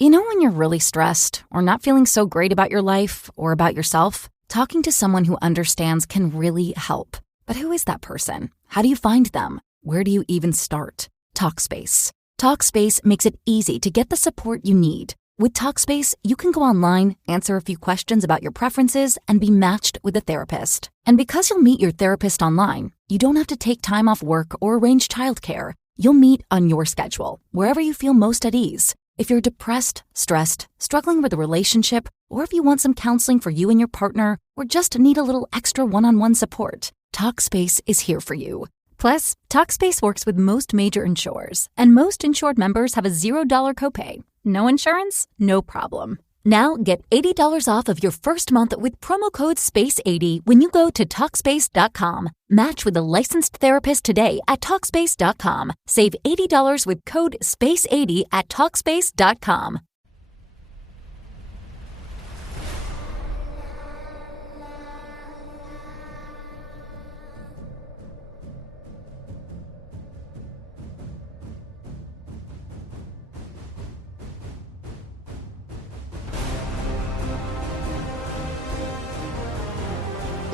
You know when you're really stressed or not feeling so great about your life or about yourself? Talking to someone who understands can really help. But who is that person? How do you find them? Where do you even start? Talkspace. Talkspace makes it easy to get the support you need. With Talkspace, you can go online, answer a few questions about your preferences, and be matched with a therapist. And because you'll meet your therapist online, you don't have to take time off work or arrange childcare. You'll meet on your schedule, wherever you feel most at ease. If you're depressed, stressed, struggling with a relationship, or if you want some counseling for you and your partner, or just need a little extra one-on-one support, Talkspace is here for you. Plus, Talkspace works with most major insurers, and most insured members have a $0 copay. No insurance? No problem. Now get $80 off of your first month with promo code SPACE80 when you go to Talkspace.com. Match with a licensed therapist today at Talkspace.com. Save $80 with code SPACE80 at Talkspace.com.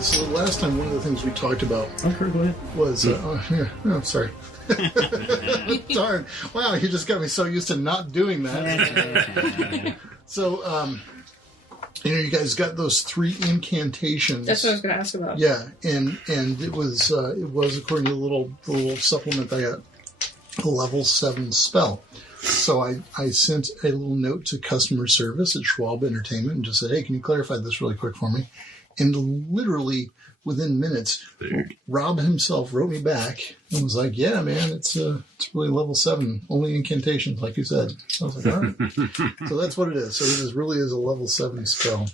So last time, one of the things we talked about was... sorry. Darn. Wow, you just got me so used to not doing that. So, you guys got those 3 incantations. That's what I was going to ask about. Yeah, and it was according to the little supplement I got, a level 7 spell. So I sent a little note to customer service at Schwab Entertainment and just said, hey, can you clarify this really quick for me? And literally within minutes, Rob himself wrote me back and was like, yeah, man, it's really level 7, only incantations, like you said. So I was like, all right. So that's what it is. So it really is a level 7 spell.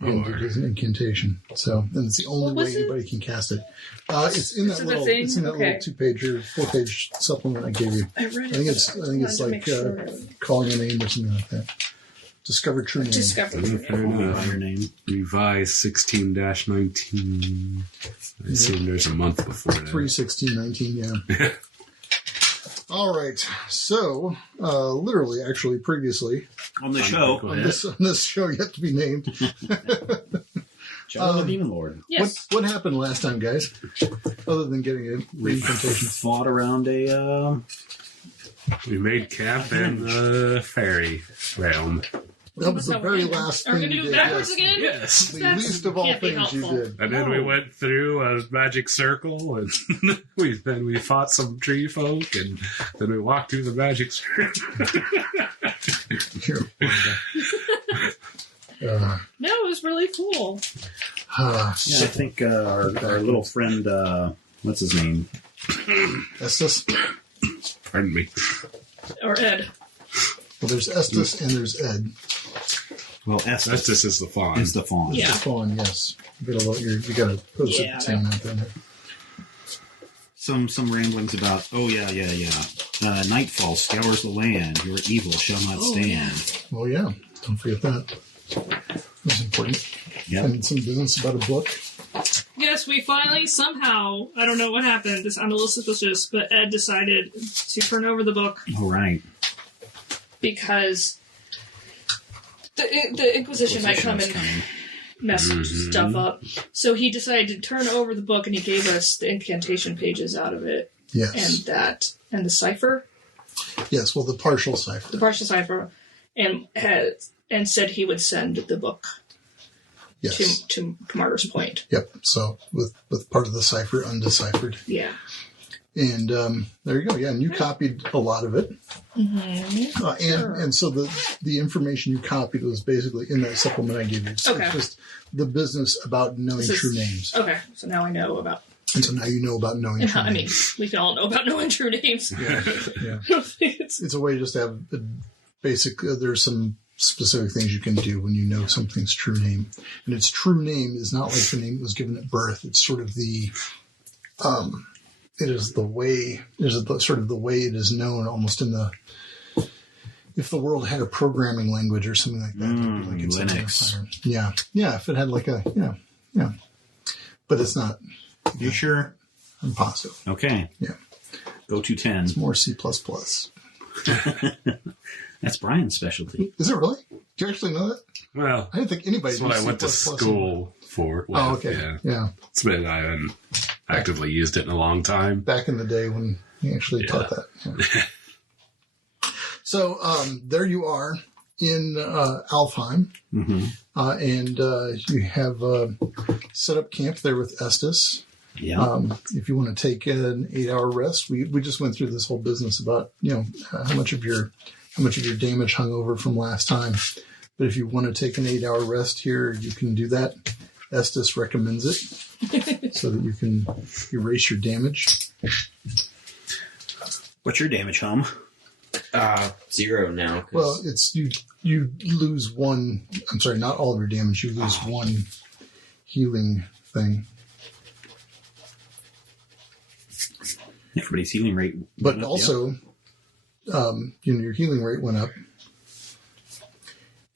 And it is an incantation. So, and it's the only way anybody can cast it. It's in that little 2-page or 4-page supplement I gave you. I read it. I think it's like calling a name or something like that. Discover true name. Discover true name. Revised 16-19. I assume there's a month before that. 3/16/19, yeah. All right. So, literally, actually, previously on the show, on this show yet to be named, John the Demon Lord. Yes. What happened last time, guys? Other than getting a reincantation, fought around a. We made camp in the fairy realm. That was the very last thing you did. Backwards again? Yes. The least of all things you did. And then we went through a magic circle, and then we fought some tree folk, and then we walked through the magic circle. No, it was really cool. I think our little friend, what's his name? Estes? Pardon me. Or Ed. Well, there's Estes and there's Ed. Well, Estes is the fawn. Is the fawn. Yeah. The fawn, yes. You got to post it saying that there. Some ramblings about, nightfall scours the land, your evil shall not stand. Oh, yeah. Don't forget that. That's important. Yep. And some business about a book. Yes, we finally, somehow, I don't know what happened, I'm a little suspicious, but Ed decided to turn over the book. All right. Because the Inquisition might come and mess stuff up. So he decided to turn over the book, and he gave us the incantation pages out of it. Yes. And the cipher. Yes, well, the partial cipher. The partial cipher. And said he would send the book to Martyr's Point. Yep. So with part of the cipher undeciphered. Yeah. And there you go. Yeah, and you copied a lot of it. Mm-hmm. And so the information you copied was basically in that supplement I gave you. So okay. It's just the business about knowing true names. Okay, so now I know about... And so now you know about knowing true names. We can all know about knowing true names. Yeah. It's a way just to have a basic... there's some specific things you can do when you know something's true name. And its true name is not like the name that was given at birth. It's sort of the... it is the way... sort of the way it is known almost in the... If the world had a programming language or something like that, like it's Linux. Yeah. If it had like a yeah. But it's not. You sure? I'm positive. Okay. Yeah. Go to 10. It's more C++. That's Brian's specialty. Is it really? Do you actually know that? Well, I didn't think anybody that's what I went to school for. Oh, okay. Yeah. It's been, I haven't actively used it in a long time. Back in the day when he actually taught that. Yeah. So there you are in Alfheim. Mm-hmm. And you have set up camp there with Estes. Yeah. If you want to take an 8-hour rest, we just went through this whole business about, how much of your damage hung over from last time. But if you want to take an 8-hour rest here, you can do that. Estes recommends it so that you can erase your damage. What's your damage, Hum? 0 now. Well, it's you lose one. I'm sorry, not all of your damage. You lose one healing thing. Everybody's healing rate. But also, your healing rate went up.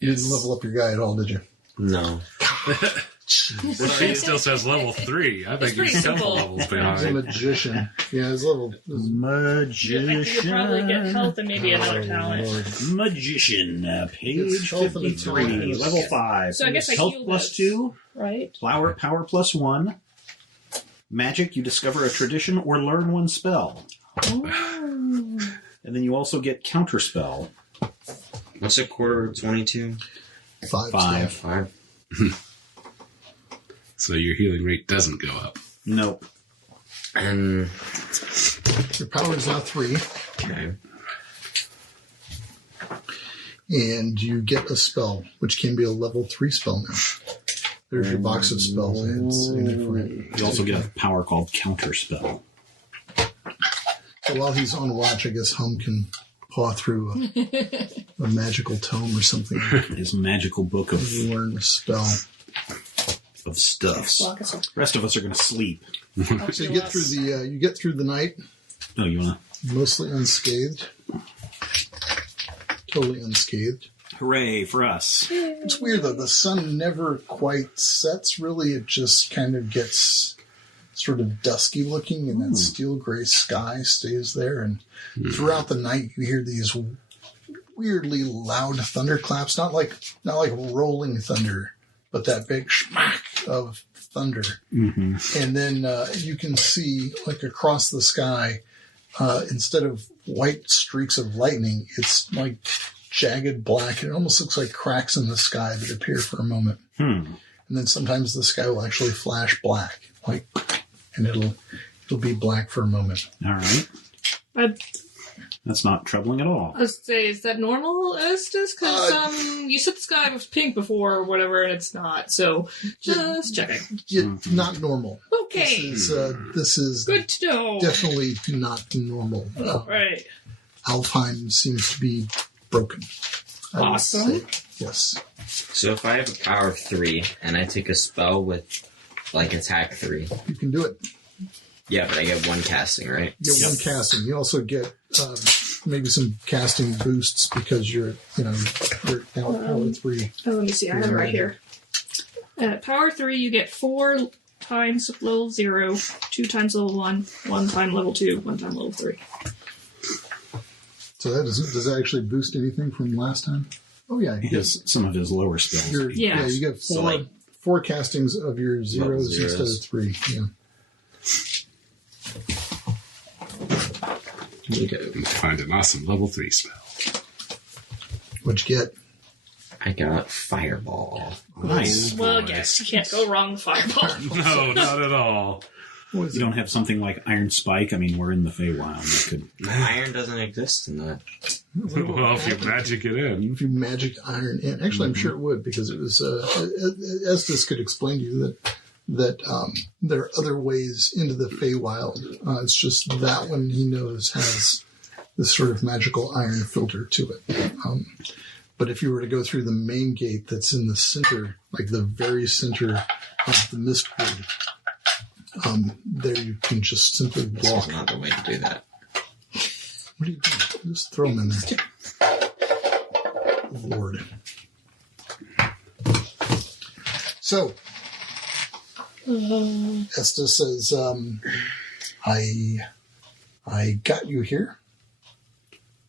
You didn't level up your guy at all, did you? No. The sheet still says level 3. I think he's several levels He's a behind. magician. Yeah, his level. Magician. I think you'll probably get health and maybe another talent. Magician. Page It's health and a 53. talent. Level 5. So I guess I Health healed plus it. 2. Right? Power plus 1. Magic, you discover a tradition or learn one spell. Oh. And then you also get counterspell. What's a quarter of 22? 5. 5. So your healing rate doesn't go up. Nope. And Your power is now 3, okay. and you get a spell, which can be a level 3 spell now. There's your box of spells. It's in it for you. You also get a power called counterspell. So while he's on watch, I guess Hum can paw through a magical tome or something. His magical book of Learn a spell. stuffs. Block us up. The rest of us are going to sleep. So you get through the night Oh, you want mostly unscathed, totally unscathed. to? Hooray for us. It's weird though; the sun never quite sets. Really, it just kind of gets sort of dusky looking, and that steel gray sky stays there. And throughout the night, you hear these weirdly loud thunderclaps, not like rolling thunder, but that big schmack of thunder. Mm-hmm. And then you can see, like across the sky, instead of white streaks of lightning, it's like jagged black. It almost looks like cracks in the sky that appear for a moment. And then sometimes the sky will actually flash black, and it'll be black for a moment. All right. That's not troubling at all. I was gonna say, is that normal, Estes? Because you said the sky was pink before or whatever, and it's not. So just checking. Yeah, not normal. Okay, This is good to know. definitely not normal. Right. Alfheim seems to be broken. I would Awesome. say. Yes. So if I have a power of 3 and I take a spell with attack 3, You can do it. yeah, but I get 1 casting, right? You get one casting. You also get maybe some casting boosts because you're now power 3. Oh, let me see. I have it right here. At power 3, you get 4 times level 0, 2 times level 1, 1 time level 2, 1 time level 3. So that does that actually boost anything from last time? Oh yeah, He has some of his lower spells. Yeah. You get So, four castings of your zeros instead of 3. Yeah. You can find an awesome level 3 spell. What'd you get? I got Fireball. Nice. Well, yes, you can't go wrong with Fireball. No, not at all. What is You don't have something like Iron Spike. I mean, we're in the Feywild. That could. Iron doesn't exist in that. Well, if you magic it in. If you magic iron in, actually, I'm sure it would because it was. Estes could explain to you that there are other ways into the Feywild. It's just that one he knows has this sort of magical iron filter to it. But if you were to go through the main gate that's in the center, like the very center of the Mistwood, there you can just simply This walk. is not the way to do that. What are you doing? Just throw them in there. Lord. So, Estes says, I got you here.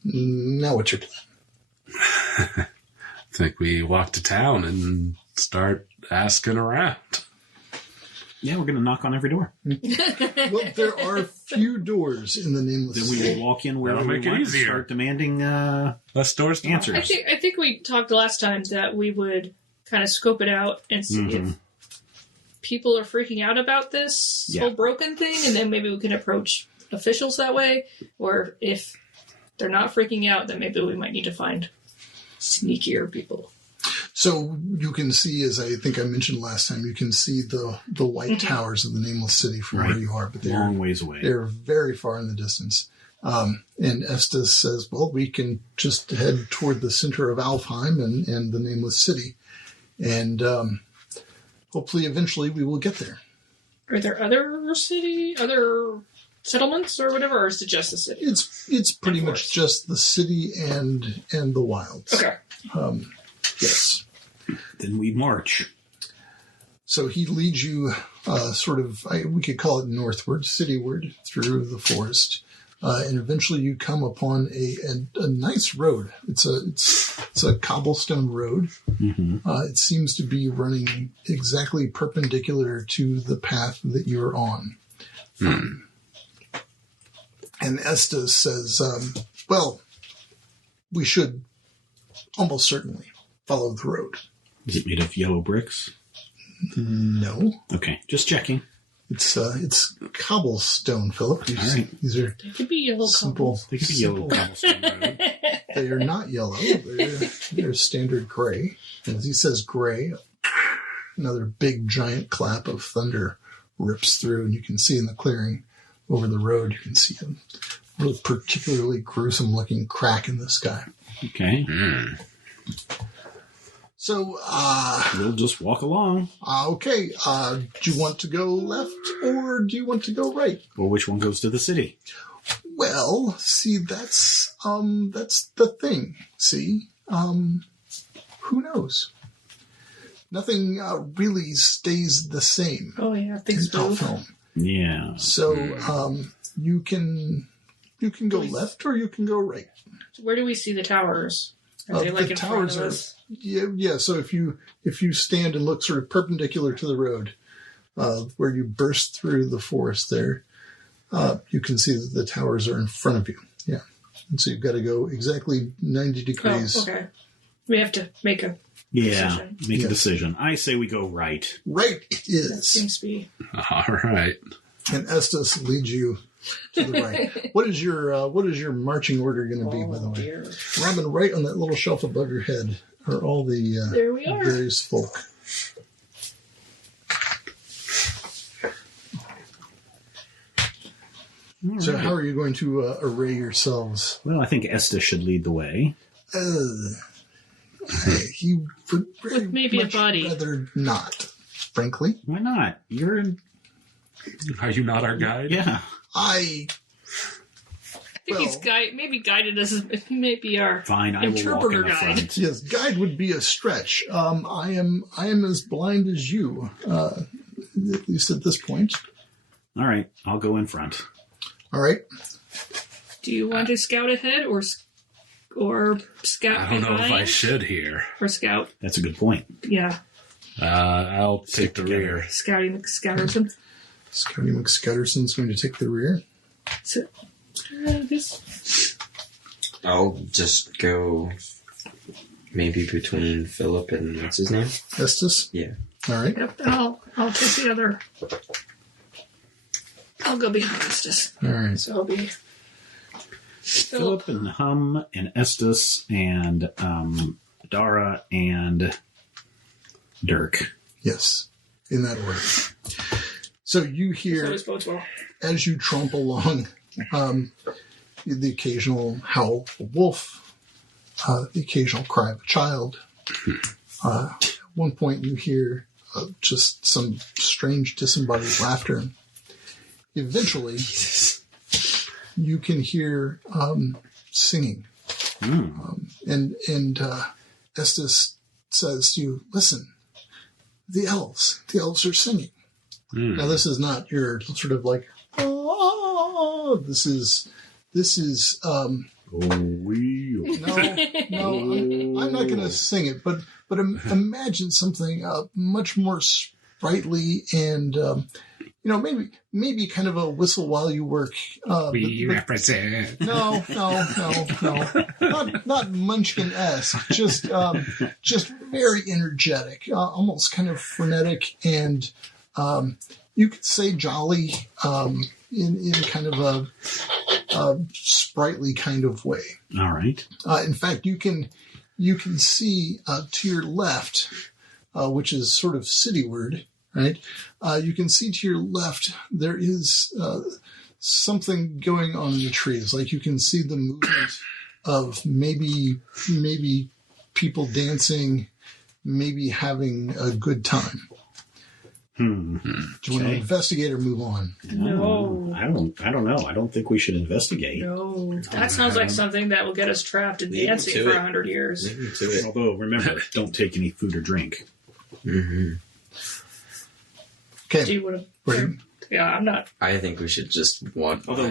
Now what's your plan? I think we walk to town and start asking around. Yeah, we're going to knock on every door. Well, there are few doors in the nameless Then we city. will walk in wherever That'll we make it want easier. and start demanding Less doors to answers. I think we talked last time that we would kind of scope it out and see if people are freaking out about this whole broken thing, and then maybe we can approach officials that way. Or if they're not freaking out, then maybe we might need to find sneakier people. So you can see, as I think I mentioned last time, you can see the white towers of the nameless city from where you are, but they're long ways away. They're very far in the distance. And Estes says, well, we can just head toward the center of Alfheim and the nameless city. And hopefully eventually we will get there. Are there other settlements or whatever, or is it just the city? It's pretty much just the city and the wilds. Okay. Yes. Then we march. So he leads you we could call it northward, cityward, through the forest. And eventually you come upon a nice road. It's a cobblestone road. It seems to be running exactly perpendicular to the path that you're on. And Estes says, well, we should almost certainly follow the road. Is it made of yellow bricks? No. Okay, just checking. It's cobblestone, Philip. All right. These are They could be yellow simple. They could be yellow cobblestone road. They are not yellow. They're standard gray. And as he says gray, another big giant clap of thunder rips through, and you can see in the clearing over the road, you can see a really particularly gruesome looking crack in the sky. Okay. So, We'll just walk along. okay. Do you want to go left or do you want to go right? Well, which one goes to the city? Well, see, that's the thing. See, who knows? Nothing really stays the same Oh yeah, in things move. Alfheim. Yeah. So, you can go left or you can go right. Where do we see the towers? Are they like The in front towers of are us? yeah. So if you stand and look sort of perpendicular to the road, where you burst through the forest there, you can see that the towers are in front of you. Yeah, and so you've got to go exactly 90 degrees. Oh, okay. We have to make a decision. Make a decision. I say we go right. Right it That is. seems to be. All right. And Estes leads you to the right. What is your marching order going to be, by the way? Dear. Robin, right on that little shelf above your head are all the There we are. various folk. So how are you going to array yourselves? Well, I think Estes should lead the way. He would very With maybe a much body. rather not, frankly. Why not? You're in. Are you not our guide? Yeah. I I think he's maybe guided us. Maybe our Fine, I will walk in interpreter the guide. front. yes, guide would be a stretch. I am as blind as you, at least at this point. All right, I'll go in front. All right. Do you want to scout ahead or scout I don't know behind? if I should here. Or scout? That's a good point. Yeah, I'll take the together. rear. scouting the Scouterson. Scotty McScutterson's going to take the rear. So, this I'll just go maybe between Philip and what's his name? Estes. Yeah. All right. Yep, and I'll take the other. I'll go behind Estes. All right. So I'll be Philip and Hum and Estes and Dara and Dirk. Yes, in that order. So you hear, Always bodes well. as you tromp along, the occasional howl of a wolf, the occasional cry of a child. At one point you hear just some strange disembodied laughter. Eventually, you can hear singing. And Estes says to you, listen, the elves are singing. Now, this is not your sort of like, oh, this is Oh, we I'm not going to sing it, but imagine something much more sprightly and maybe kind of a whistle while you work. We represent. No, not Munchkin-esque. Just very energetic, almost kind of frenetic, and you could say jolly in kind of a sprightly kind of way. All right. In fact, you can see to your left, which is sort of cityward, right? You can see to your left there is something going on in the trees. Like you can see the movement of maybe people dancing, maybe having a good time. Do you want to investigate or move on? No. I don't know. I don't think we should investigate. No. That sounds like something that will get us trapped in dancing for 100 years. Although, remember, don't take any food or drink. Mm-hmm. Okay. Do you want to... Yeah, I'm not... I think we should just walk. Although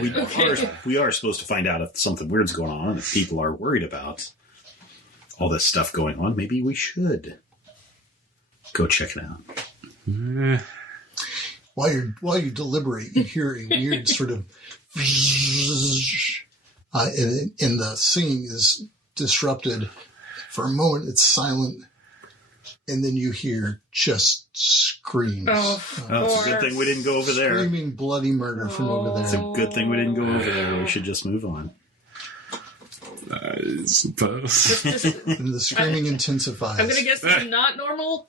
we are supposed to find out if something weird's going on, if people are worried about all this stuff going on, maybe we should go check it out. While you deliberate, you hear a weird sort of and the singing is disrupted. For a moment, it's silent, and then you hear just screams. It's a good thing we didn't go over there. Screaming bloody murder from over there. It's a good thing we didn't go over there. We should just move on. I suppose. And the screaming intensifies. I'm going to guess this is not normal.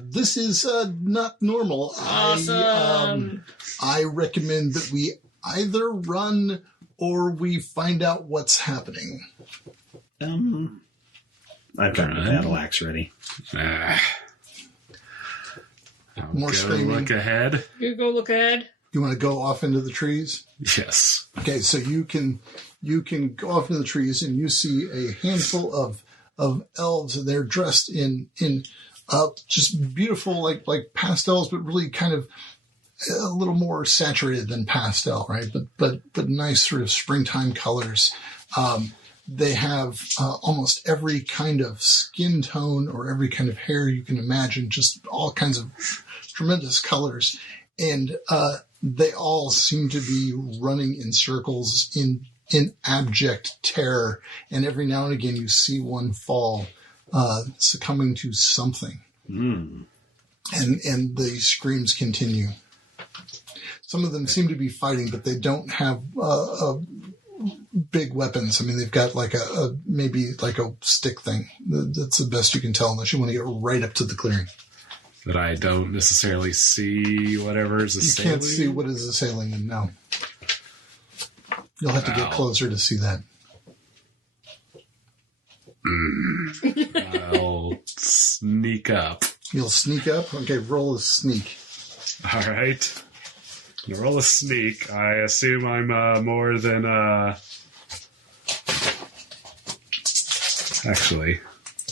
This is not normal. Awesome. I recommend that we either run or we find out what's happening. I've got my battle axe ready. More screaming. Look ahead. You go look ahead. You want to go off into the trees? Yes. Okay, so you can go off into the trees and you see a handful of elves, and they're dressed in just beautiful like pastels, but really kind of a little more saturated than pastel, right? But nice sort of springtime colors. They have almost every kind of skin tone or every kind of hair you can imagine, just all kinds of tremendous colors. And they all seem to be running in circles in abject terror. And every now and again you see one fall, succumbing to something. And the screams continue. Some of them seem to be fighting, but they don't have big weapons. I mean, they've got like maybe like a stick thing. That's the best you can tell, unless you want to get right up to the clearing. But I don't necessarily see whatever's assailing. You can't see what is assailing them, no. You'll have to get closer to see that. I'll sneak up. You'll sneak up? Okay, roll a sneak. All right. Roll a sneak. I assume I'm more than... Actually...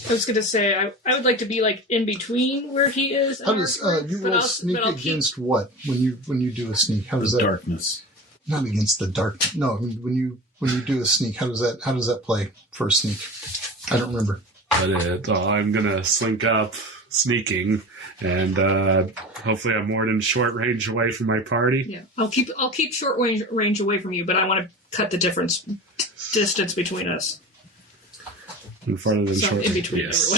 I was going to say, I would like to be like in between where he is. How does you roll sneak against what when you do a sneak? How does that? Darkness. Not against the dark. No, I mean, when you do a sneak, how does that play for a sneak? I don't remember. But I'm gonna slink up, sneaking, and hopefully I'm more than short range away from my party. Yeah, I'll keep short range away from you, but I want to cut the distance between us. And farther than short. In between, yes.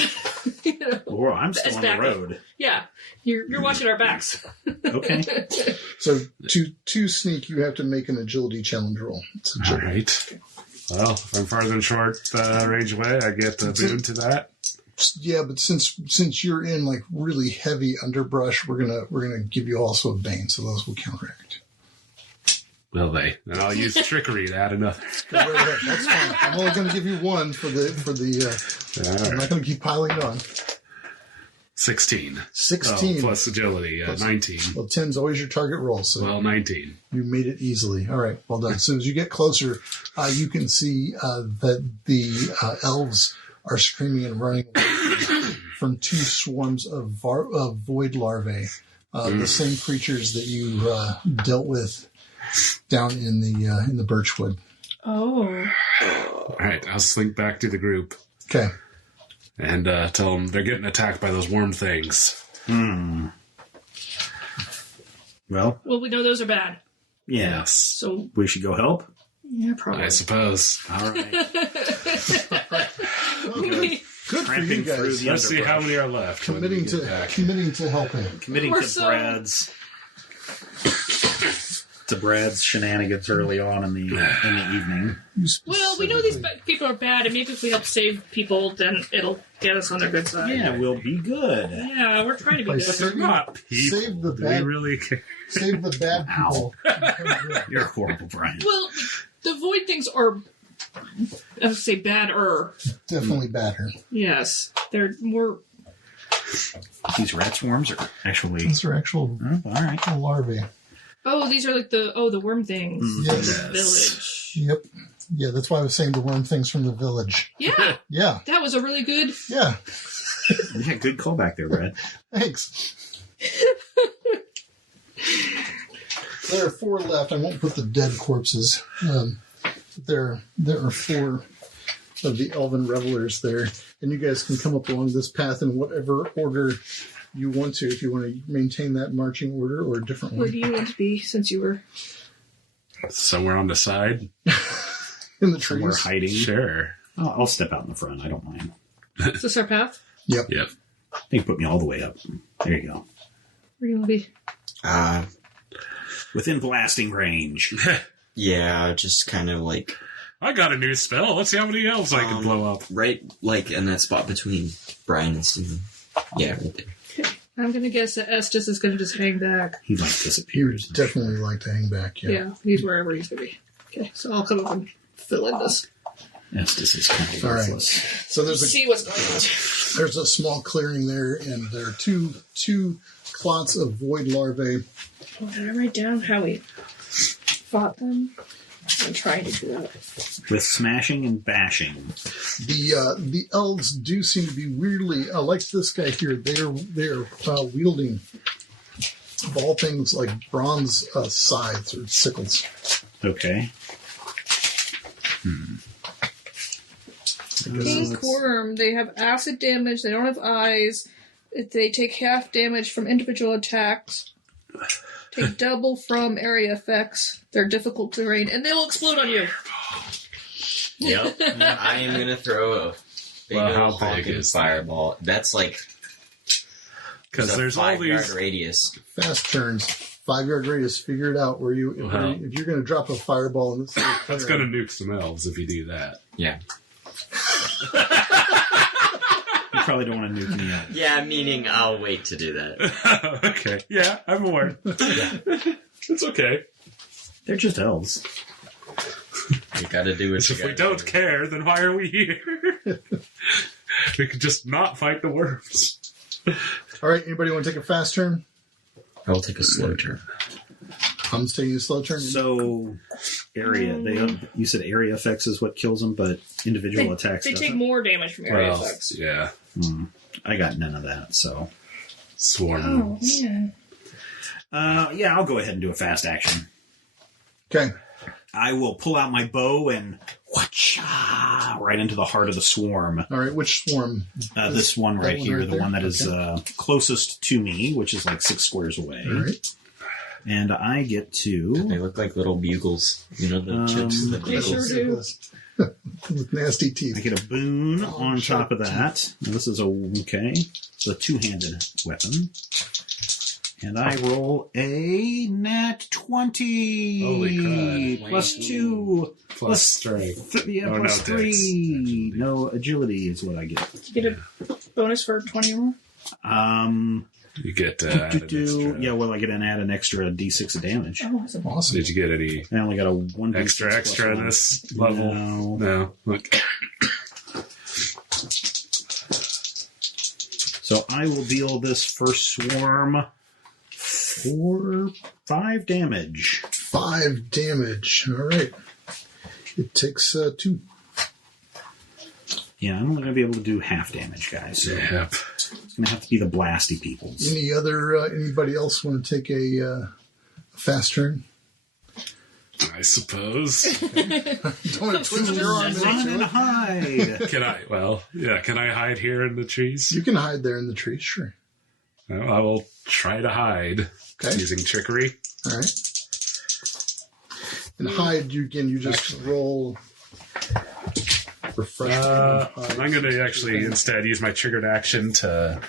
everyone. Or I'm still on the road. Yeah, you're watching our backs. Okay. So to sneak, you have to make an agility challenge roll. All right. Well, if I'm farther than short range away, I get a boon to that. Yeah, but since you're in like really heavy underbrush, we're gonna give you also a bane, so those will counteract. Will they? And I'll use trickery to add another. That's fine. I'm only going to give you one for the. I'm not going to keep piling it on. 16. 16 plus agility. 19. Well, 10's always your target roll. So 19. You made it easily. All right, well done. As soon as you get closer, you can see that the elves are screaming and running from two swarms of void larvae, the same creatures that you dealt with down in the birchwood. Oh, All right, I'll slink back to the group. Okay. And tell them they're getting attacked by those worm things. Well, we know those are bad. yeah. Yes. So We should go help? yeah, probably. I suppose. All right. Good for you Tramping through guys. the Let's see how underbrush. many are left. when we Committing get to back. helping. Committing We're to Brad's shenanigans early on in the evening. Well, we know these people are bad, and maybe if we help save people, then it'll get us on their good side. Yeah, we'll be good. Yeah, we're trying to be By good. They're not people. Save the Do we bad. really care? Save the bad people. You're horrible, Brian. Well, the void things are, I would say, badder. Definitely badder. Yes, they're more. These rat swarms are actually... These are actual Oh, all right. larvae. Oh, these are like the worm things. Yes. From the village. Yep. Yeah, that's why I was saying the worm things from the village. Yeah, Yeah. that was a really good. Yeah. Yeah, good callback there, Brad. Thanks. There are 4 left. I won't put the dead corpses. There are 4 of the elven revelers there, and you guys can come up along this path in whatever order you want to. If you want to maintain that marching order or a different Where one. do you want to be since you were? Somewhere on the side? In the Somewhere trees. hiding. Sure. I'll step out in the front. I don't mind. Is this our path? Yep. Yep. They can put me all the way up. There you go. Where do you want to be? Within blasting range. Yeah, just kind of like I got a new spell. Let's see how many elves I can blow up. right, like in that spot between Brian and Steven. Yeah, right there. I'm gonna guess that Estes is gonna just hang back. He like He would disappears. definitely like to hang back, Yeah, he's wherever he's gonna be. Okay, so I'll come up and fill in this. Estes is kind of All right. worthless. So See what's going on. there's a small clearing there, and there are two clots of void larvae. Oh, did I write down how we fought them? I'm trying to do that. With smashing and bashing. The elves do seem to be weirdly like this guy here. They're wielding of all things like bronze scythes or sickles. Okay. Pink worm. They have acid damage. They don't have eyes. They take half damage from individual attacks. Take double from area effects. They're difficult terrain, and they will explode on you. Yep. I am gonna throw a big Well, how old big honking is that? fireball. That's like Because a there's all 5-yard these. radius. Fast turns, 5-yard radius. Figure it out. Where you Wow. if you're going to drop a fireball in this, That's going to nuke some elves if you do that. Yeah. You probably don't want to nuke me out. Yeah, meaning I'll wait to do that. Okay. Yeah, I'm aware. It's okay. They're just elves. You gotta do what you If gotta we don't do. care, then why are we here? We could just not fight the worms. All right, anybody want to take a fast turn? I will take a slow turn. I'm taking a slow turn. So, area. You said area effects is what kills them, but individual attacks They take doesn't? more damage from area Well, effects. yeah. I got none of that, so. Swarm. Oh man. Yeah, I'll go ahead and do a fast action. Okay. I will pull out my bow and whatcha right into the heart of the swarm. All right, which swarm? This one right one here, right the there? one that is Okay. closest to me, which is like 6 squares away. All right. And I get They to... look like little bugles. You know the chips and the They bugles. sure do. With nasty I teeth. get a boon Oh, on sharp top of that. Now, this is it's a two-handed weapon. And I roll a nat 20. Holy crud. Plus 2. Plus strength. Oh, Plus no, 3. dex. No, agility is what I get. You get a bonus for 20 or more. You get add an extra. Yeah, well, I get add an extra d6 of damage. Oh, awesome. Awesome. Did you get any I only got a 1 extra in this level? No. Look. So I will deal this first swarm 5 damage. 5 damage. All right. It takes 2. Yeah, I'm only going to be able to do half damage, guys. So Yep. it's going to have to be the blasty peoples. Anybody else want to take a fast turn? I suppose. Don't want to twist your arm Run and into it. hide. Can I? Well, yeah. Can I hide here in the trees? You can hide there in the trees, sure. Well, I will try to hide using trickery. All right. And hide, you just roll refresh. I'm going to actually instead use my triggered action to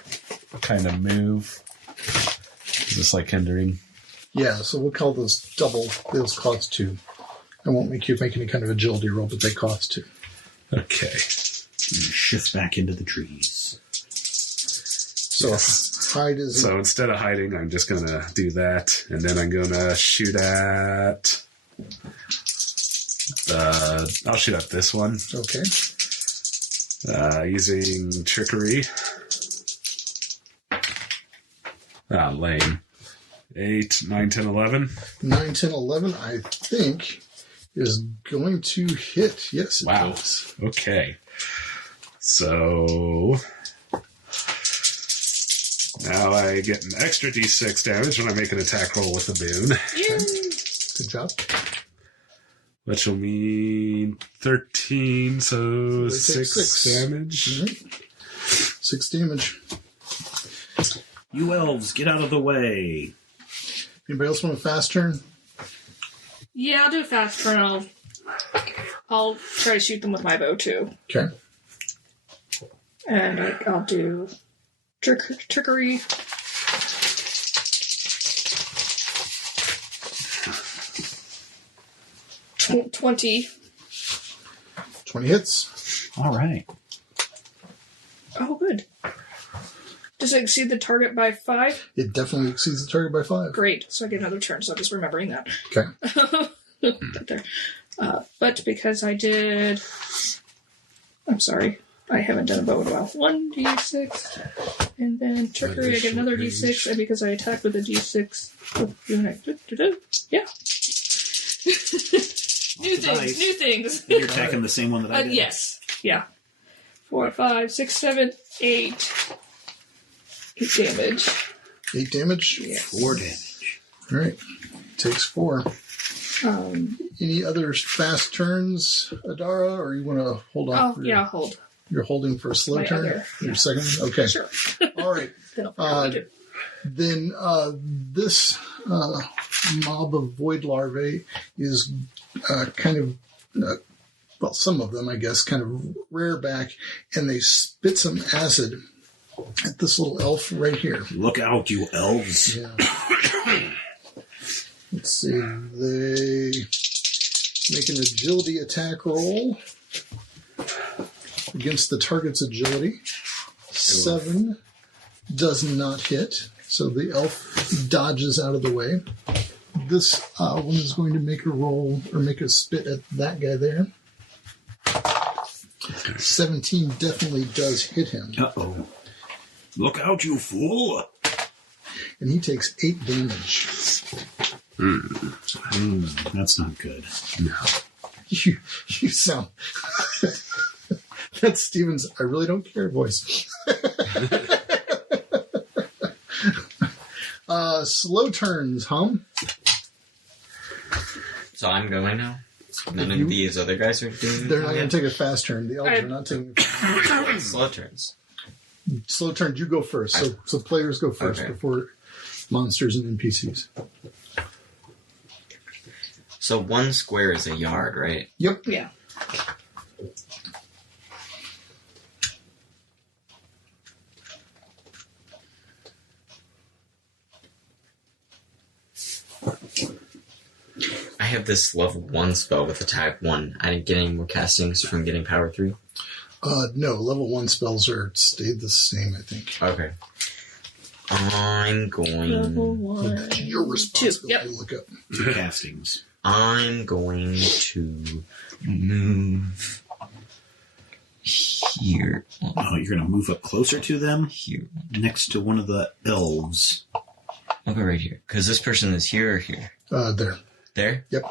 kind of move. Is this like hindering? Yeah, so we'll call those double. Those cost 2. I won't make you make any kind of agility roll, but they cost 2. Okay. Shift back into the trees. So hide is... So instead of hiding, I'm just going to do that. And then I'm going to shoot at... I'll shoot at this one. Okay. Using trickery. Lame. 8, 9, 10, 11. 9, 10, 11, I think, is going to hit. Yes, it Wow. does. Okay. So... Now I get an extra d6 damage when I make an attack roll with the boon. Good job. Which will mean 13, so They take 6 damage. All right. 6 damage. You elves, get out of the way. Anybody else want a fast turn? Yeah, I'll do a fast turn. I'll try to shoot them with my bow too, Okay. and I'll do trickery. Tw 20. 20 hits. All right. Oh, good. Does it exceed the target by 5? It definitely exceeds the target by 5. Great. So I get another turn, so I'm just remembering that. Okay. But there. But because I did... I'm sorry. I haven't done a bow in a while. 1d6, and then trickery, I get another d6, and because I attack with a d6... Yeah. New things. And you're attacking the same one that I did? Yes. Yeah. 4, 5, 6, 7, 8. 8 damage. 8 damage? Yes. 4 damage. All right. Takes 4. Any other fast turns, Adara, or you want to hold on? Yeah, hold. You're holding for a slow My turn? other, Your second one? Okay. Sure. All right. Then I'll figure out what to do. Then this mob of void larvae is kind of, well, some of them, I guess, kind of rear back, and they spit some acid at this little elf right here. Look out, you elves. Yeah. Let's see. They make an agility attack roll against the target's agility. 7 does not hit, so the elf dodges out of the way. This one is going to make a roll, or make a spit at that guy there. 17 definitely does hit him. Uh-oh. Look out, you fool. And he takes 8 damage. That's not good. No. You sound... That's Steven's I really don't care voice. Slow turns, Hum. So I'm going now? None of these other guys are doing They're not it? going to take a fast turn. The elves are not taking a Slow turns. slow turns. You go first. So players go first before monsters and NPCs. So 1 square is a yard, right? Yep. Yeah. I have this level 1 spell with attack 1. I didn't get any more castings from getting power 3. No, level 1 spells are stayed the same, I think. Okay. I'm Level going... 1. Your responsibility Yep. to look up. 2 castings. I'm going to move here. Oh, you're going to move up closer to them? Here. Next to one of the elves. I'll go right here. Because this person is here or here? There. There? Yep.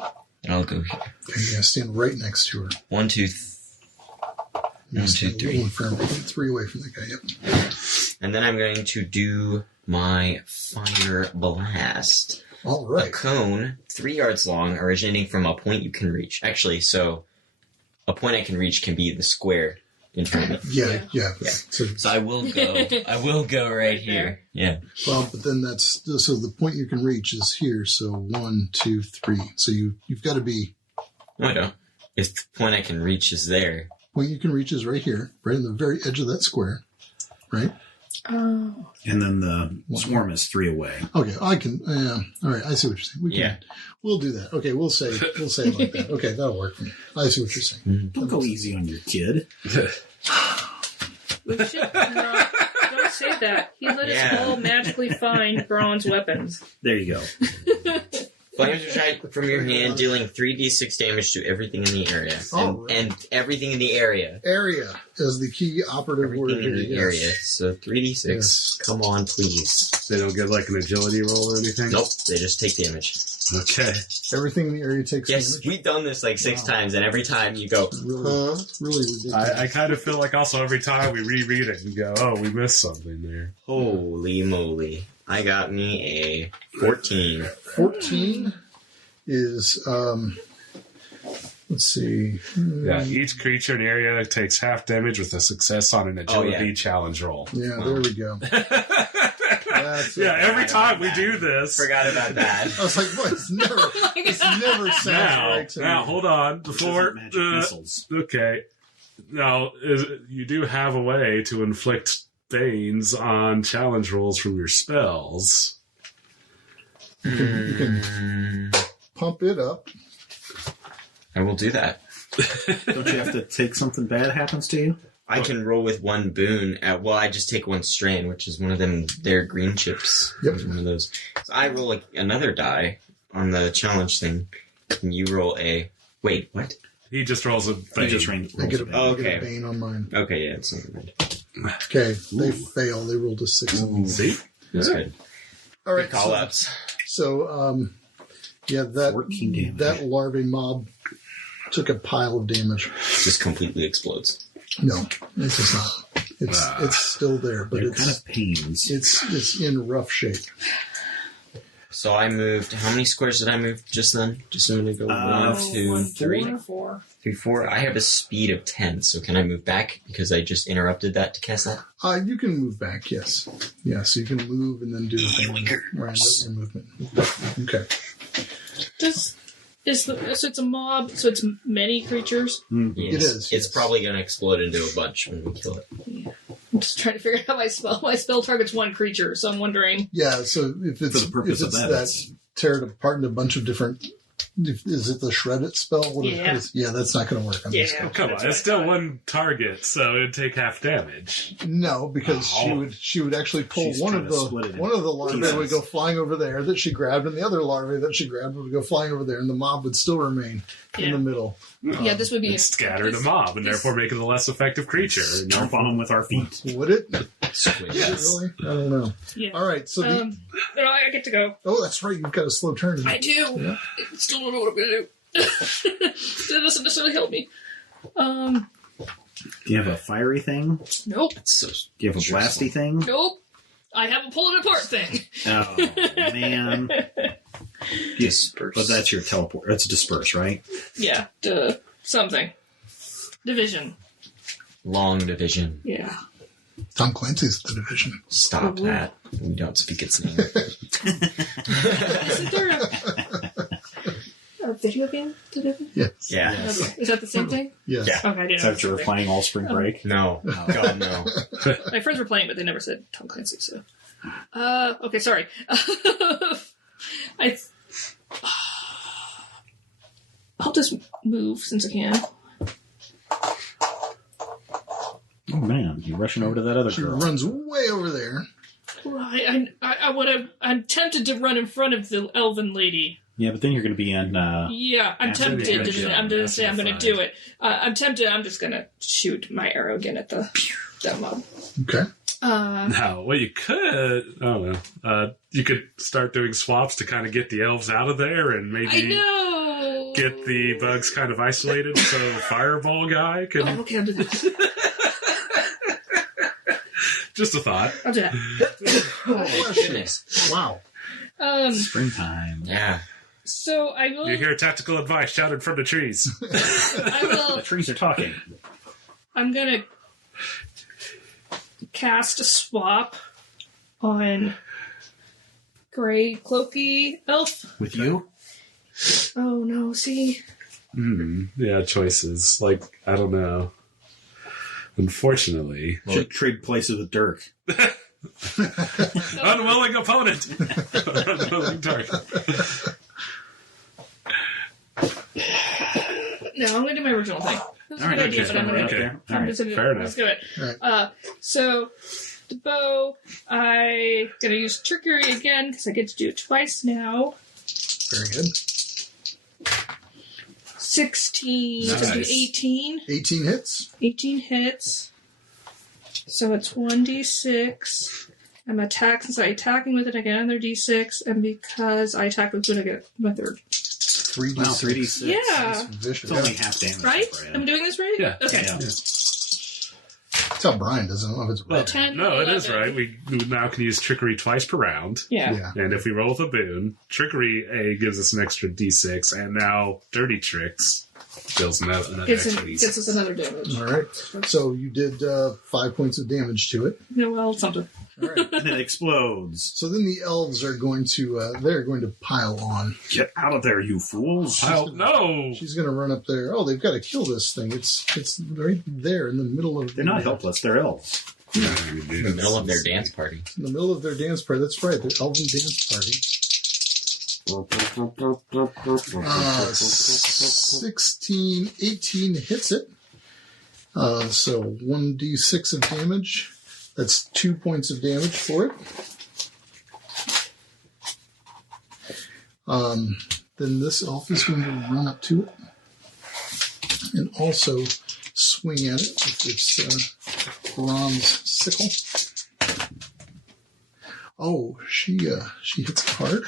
And I'll go here. Okay, you're going to stand right next to her. 1, 2, 1, 2, Stand a 3. little firm. 3 away from that guy. Yep. And then I'm going to do my fire blast. All right. a cone 3 yards long originating from a point you can reach. Actually, so a point I can reach can be the square in front of me. Yeah. So I will go right here. Yeah. Well, but then so the point you can reach is here. So 1, 2, 3. So you've got to be. No, I don't. If the point I can reach is there. Point you can reach is right here, right in the very edge of that square, right? Oh. And then the swarm is 3 away. Okay, I can. All right, I see what you're saying. We'll do that. Okay, we'll say it like that. Okay, that'll work for me. I see what you're saying. Mm-hmm. Don't go easy on your kid. We should not. Don't say that. He let us all magically find bronze weapons. There you go. Flames strike from your hand, dealing 3d6 damage to everything in the area. And everything in the area. Area is the key operative word Everything here. in the area. So 3d6. Yes. Come on, please. They don't get like an agility roll or anything? Nope, they just take damage. Okay. Everything in the area takes Yes, damage. we've done this like 6 times, and every time you go, Really ridiculous. I kind of feel like also every time we reread it and go, oh, we missed something there. holy moly. I got me a 14. 14 is, let's see. Yeah, each creature in the area takes half damage with a success on an agility challenge roll. Yeah, there we go. Every time we do this. Forgot about that. I was like, what? It's never sounds right to Now, me. hold on. Before. Magic missiles. Okay. Now, you do have a way to inflict banes on challenge rolls from your spells. You can pump it up. I will do that. Don't you have to take something bad happens to you? I can roll with 1 boon. I just take 1 strain, which is one of them. Their green chips. Yep. One of those. So I roll another die on the challenge thing, and you roll a. Wait, what? He just rolls a bane. He just I rolls get a a, bad. I get Okay. a bane on mine. Okay, yeah, it's not good. Okay, they fail. They rolled a 6 on them. See? That's good. All right, Call ups. So, that 14 damage. that larvae mob took a pile of damage. Just completely explodes. No, it's just not. It's still there, but They're it's kind of pains. it's in rough shape. So I moved. How many squares did I move just then? Just a minute ago. 1, 2, 3. 4. 3, 4. I have a speed of 10, so can I move back because I just interrupted that to cast that? You can move back, yes. Yeah, so you can move and then do the thing round up your movement. Okay. So it's a mob, so it's many creatures. Yes. It is, It's yes. probably going to explode into a bunch when we kill it. I'm just trying to figure out my spell. My spell targets 1 creature, so I'm wondering. Yeah, so if it's For the purpose if of it's that, it's- tear it apart into a bunch of different. Is it the shred it spell? Yeah. That's not going to work on this guy. Oh, come on. It's still 1 target, so it'd take half damage. No, because Oh. she would actually pull She's one trying of to split it the in one of the larvae pieces. would go flying over there that she grabbed, and the other larvae that she grabbed would go flying over there, and the mob would still remain in the middle. Yeah, this would be. It'd scatter the mob, and therefore make it a less effective creature. Jump on them with our feet. Would it? Squish. Is it really? I don't know. Yeah. All right, so the No, I get to go. that's right. You've got a slow turn. I do. Yeah. I still don't know what I'm going to do. That doesn't necessarily help me. Do you have a fiery thing? Nope. So, Do you have a blasty thing? Nope. I have a pull it apart thing. Oh, man. Disperse. But that's your teleport. That's disperse, right? Yeah. Something. Division. Long division. Yeah. Tom Clancy's the division. Stop that. We don't speak its name. Isn't there a video game? Division? Yes. Yeah. Is that the same thing? Yes. Yeah. Okay, I didn't Is know. that what you were playing all spring break? No. God, no. My friends were playing, but they never said Tom Clancy, so. Okay, sorry. I'll just move since I can. Oh, man. You're rushing over to that other She girl. runs way over there. I'm tempted to run in front of the elven lady. Yeah, but then you're going to be in... Yeah, I'm That's tempted. really good. I'm going to say I'm going to That's do it. I'm tempted. I'm just going to shoot my arrow again at that mob. Okay. Now, well, you could, I don't know, you could start doing swaps to kind of get the elves out of there and I maybe know. get the bugs kind of isolated so Fireball guy can... Oh, okay, I'll do that. Just a thought. I'll do that. Oh, my goodness. Wow. Springtime. Yeah. So I will. You hear tactical advice shouted from the trees. I will. The trees are talking. I'm gonna cast a swap on Gray Cloaky Elf. With you? Oh no! See. Yeah, choices. Like, I don't know. Unfortunately. Should trade places with Dirk. Unwilling opponent. Unwilling target. No, I'm gonna do my original thing. It was a good idea, but I'm gonna do it. I'm just gonna fair let's do it. Right. So the bow, I gonna use trickery again because I get to do it twice now. Very good. 16 to Nice. 18. 18 hits. 18 hits. So it's 1d6. I'm since I'm attacking with it, I get another d6, and because I attack with it, I get my third. 3d6. Wow, 3d6. Yeah. That's vicious. It's only half damage. Right? Brad. I'm doing this right? Yeah. Okay. Yeah. That's how Brian doesn't know if it's right. 10, No, it is 11. right. We now can use trickery twice per round. Yeah. And if we roll with a boon, trickery gives us an extra d6, and now dirty tricks deals another Gets extra d6. us another damage. All right. So you did 5 points of damage to it. Yeah, well, something. All right. And it explodes. So then the elves are going to they're going to pile on. Get out of there, you fools. No! She's going to run up there. Oh, they've got to kill this thing. It's right there in the middle of. They're not helpless, they're elves. In the middle of their dance party. In the middle of their dance party. That's right. Their elven dance party. 16, 18 hits it. So 1d6 of damage. That's 2 points of damage for it. Then this elf is going to run up to it and also swing at it with its bronze sickle. Oh, she hits it hard.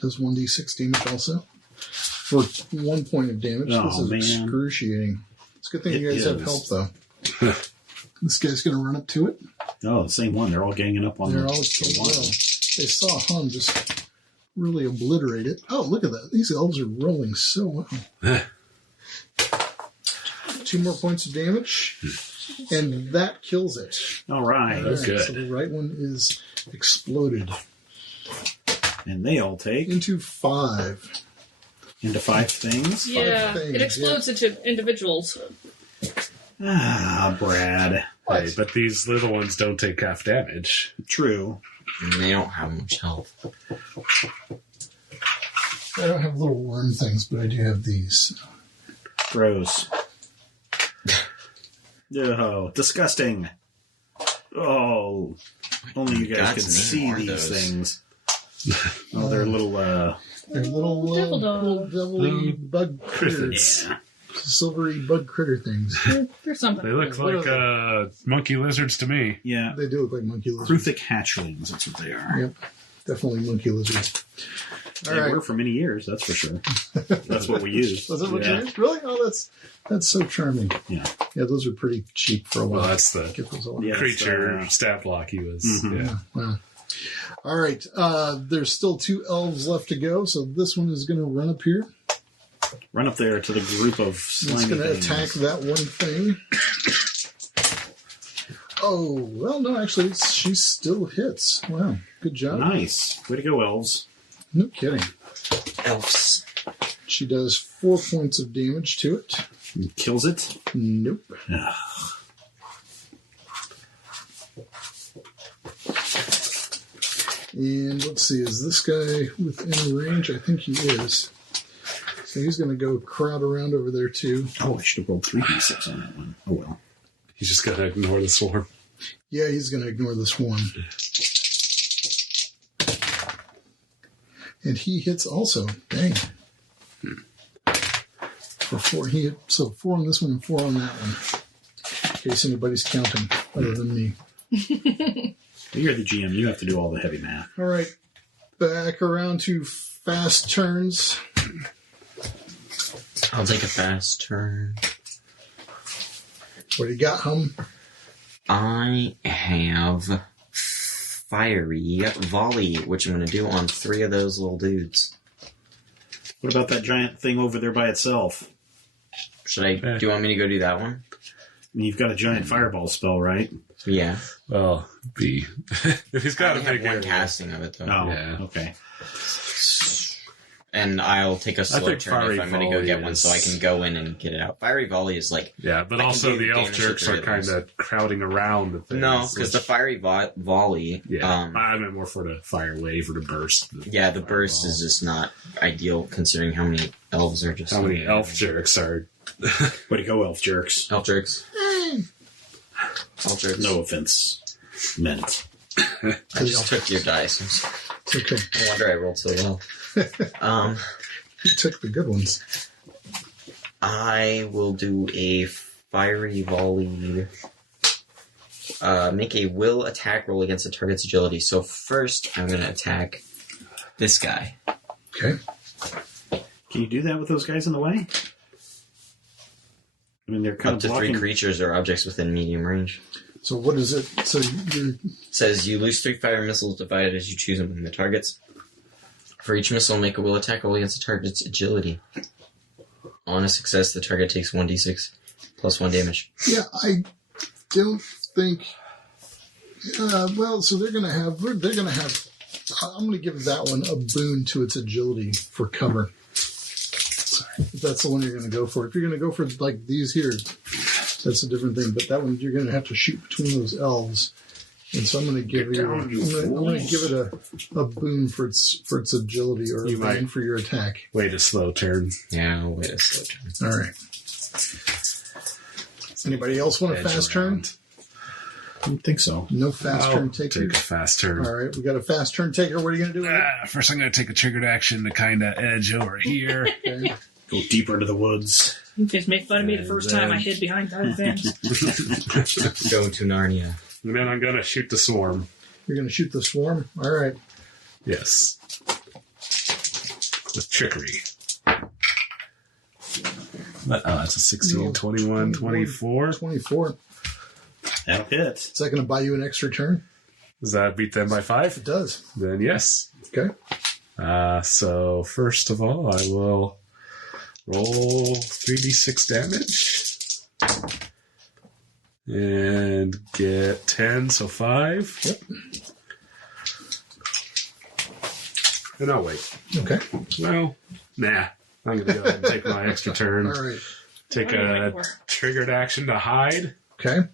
Does 1d6 damage also for 1 point of damage. Oh, this is man. excruciating. It's a good thing you guys have help, though. This guy's going to run up to it. Oh, the same one. They're all ganging up on They're the all the well. one. They saw Hum just really obliterate it. Oh, look at that. These elves are rolling so well. 2 more points of damage, and that kills it. All right. All right, good. so the right one is exploded And they all take into 5. into 5 things. Yeah, things, it explodes into individuals. Ah, Brad. Hey, but these little ones don't take half damage. True. And they don't have much health. I don't have little worm things, but I do have these. Gross. Oh, disgusting. Oh, only you guys God, can name see more of these those. things. Oh, they're little, They're little, Devil little dog. devilly bug critters. yeah. Silvery bug critter things. There's something. They look What like monkey lizards to me. Yeah. They do look like monkey lizards. Pruthic hatchlings, that's what they are. Yep. Definitely monkey lizards. All They right. were for many years, that's for sure. That's what we used. Was that what yeah. you did? Really? Oh, that's so charming. Yeah. Yeah, those are pretty cheap for a while. Well, that's the Get those all. Yeah. creature stat block he was. Mhm. Yeah. Wow. All right. There's still 2 elves left to go, so this one is going to run up here. Run up there to the group of slimy It's going to things. attack that one thing. Oh, well, no, actually, she still hits. Wow. Good job. Nice. Way to go, elves. No kidding. Elves. She does 4 points of damage to it. Kills it. Nope. Ugh. And let's see, is this guy within range? I think he is. So he's going to go crowd around over there too. Oh, I should have rolled 3d6 on that one. Oh, well. He's just got to ignore the swarm. Yeah, he's going to ignore this one. And he hits also. Dang. For 4. He hit, so 4 on this one and 4 on that one. In case anybody's counting other than me. You're the GM. You have to do all the heavy math. All right. Back around to fast turns. I'll take a fast turn. What do you got, Hum? I have fiery volley, which I'm going to do on 3 of those little dudes. What about that giant thing over there by itself? Do you want me to go do that one? You've got a giant fireball spell, right? Yeah. Well, if he's got a big one area. casting of it, though. Oh, Yeah. Okay. And I'll take a slow turn if I'm going to go get one so I can go in and get it out. Fiery volley is like... Yeah, but also the elf jerks are kind of crowding around the thing. No, because the fiery volley... Yeah, I meant more for the fire wave or the burst. The burst is just not ideal considering how many elves are just... How many elf jerks are... Way to go, elf jerks. Elf jerks. Elf jerks. No offense meant. I just took your dice. It's okay. No wonder I rolled so well. You took the good ones. I will do a fiery volley. Make a will attack roll against the target's agility. So first, I'm going to attack this guy. Okay. Can you do that with those guys in the way? I mean, they're kind Up of to 3 creatures or objects within medium range. So what is it? So you It says you lose 3 fire missiles divided as you choose them in the targets. For each missile, make a will attack roll against the target's agility. On a success, the target takes 1d6 plus 1 damage. Yeah, I don't think. Well, so they're gonna have. I'm gonna give that one a boon to its agility for cover. Sorry, if that's the one you're gonna go for. If you're gonna go for like these here, that's a different thing. But that one you're gonna have to shoot between those elves. And so I'm going to give I'm going to give it a boon for its agility or a boon for your attack. Wait a slow turn. Yeah, I'll wait a slow turn. All right. Anybody else want a fast turn? I don't think so. No fast turn taker. Take a fast turn. All right, we got a fast turn taker. What are you going to do? First, I'm going to take a triggered action to kind of edge over here. Okay. Go deeper into the woods. You guys made fun of me the first time I hid behind that fence. Go to Narnia. And then I'm going to shoot the swarm. You're going to shoot the swarm? All right. Yes. With trickery. That's a 16, 21, 24. 24. That'll hit. Is that going to buy you an extra turn? Does that beat them by 5? It does. Then yes. Okay. So first of all, I will roll 3d6 damage. And get 10, so 5. Yep. And I'll wait. Okay. Well, nah. I'm going to go ahead and take my extra turn. All right. Take a triggered action to hide. Okay.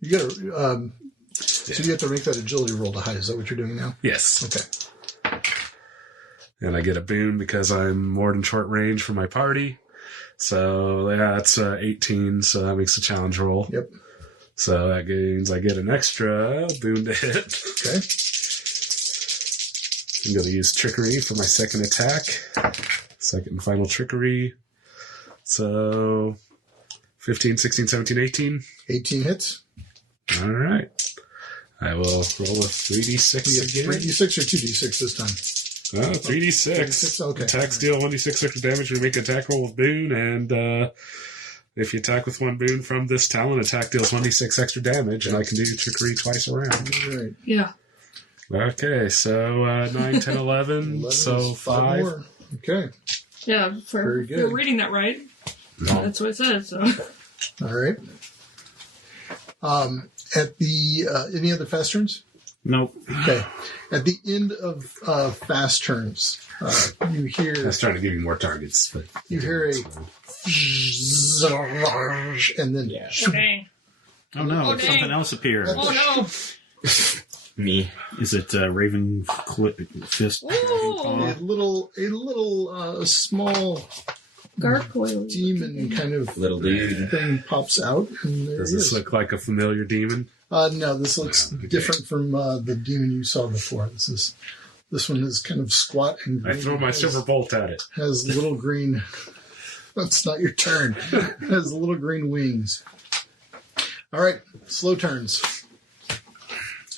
You got to. So you have to make that agility roll to hide. Is that what you're doing now? Yes. Okay. And I get a boon because I'm more than short range for my party. So, yeah, that's 18, so that makes a challenge roll. Yep. So that means I get an extra boon to hit. Okay. I'm going to use trickery for my second attack. Second and final trickery. So, 15, 16, 17, 18. 18 hits. All right. I will roll a 3d6 again. 3d6 or 2d6 this time? 3d6. 3d6, okay. Attacks deal 1d6 extra damage. We make an attack roll with boon, and if you attack with 1 boon from this talent, attack deals 1d6 extra damage, and I can do trickery twice around. Right. Yeah. Okay, so 9, 10, 11, so 5. More. Okay. Yeah, Very good. you're reading that right. That's what it says. So. All right. At the any other fast turns? Nope. Okay. At the end of fast turns, you hear. I was trying to give you more targets, but You hear a. And then. Oh, dang. Oh no, Oh, dang. something else appeared. Oh, no. Me. Is it Raven Fist? Ooh. A little small Gargoyle. demon kind of Little dude. thing pops out, and there does it this is. look like a familiar demon? No, this looks Okay. different from the demon you saw before. This one is kind of squat and green. I throw my silver bolt at it. Has little green. That's not your turn. Has little green wings. All right, slow turns.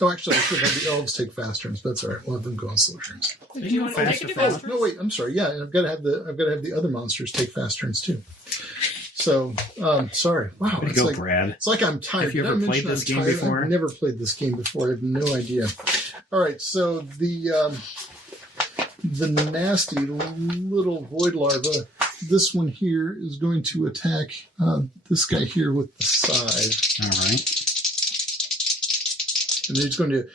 Oh, actually, I should have the elves take fast turns. But that's all right. We'll have them go on slow turns. If you want to Fast take it or to fast fast? No, wait. I'm sorry. Yeah, I've got to have the other monsters take fast turns too. So, sorry. Wow. Way to go, Brad. It's like I'm tired. Have you Did I ever mention played this I'm game tired? before? I've never played this game before. I have no idea. All right. So the nasty little void larva, this one here is going to attack this guy here with the scythe. All right. And he's going to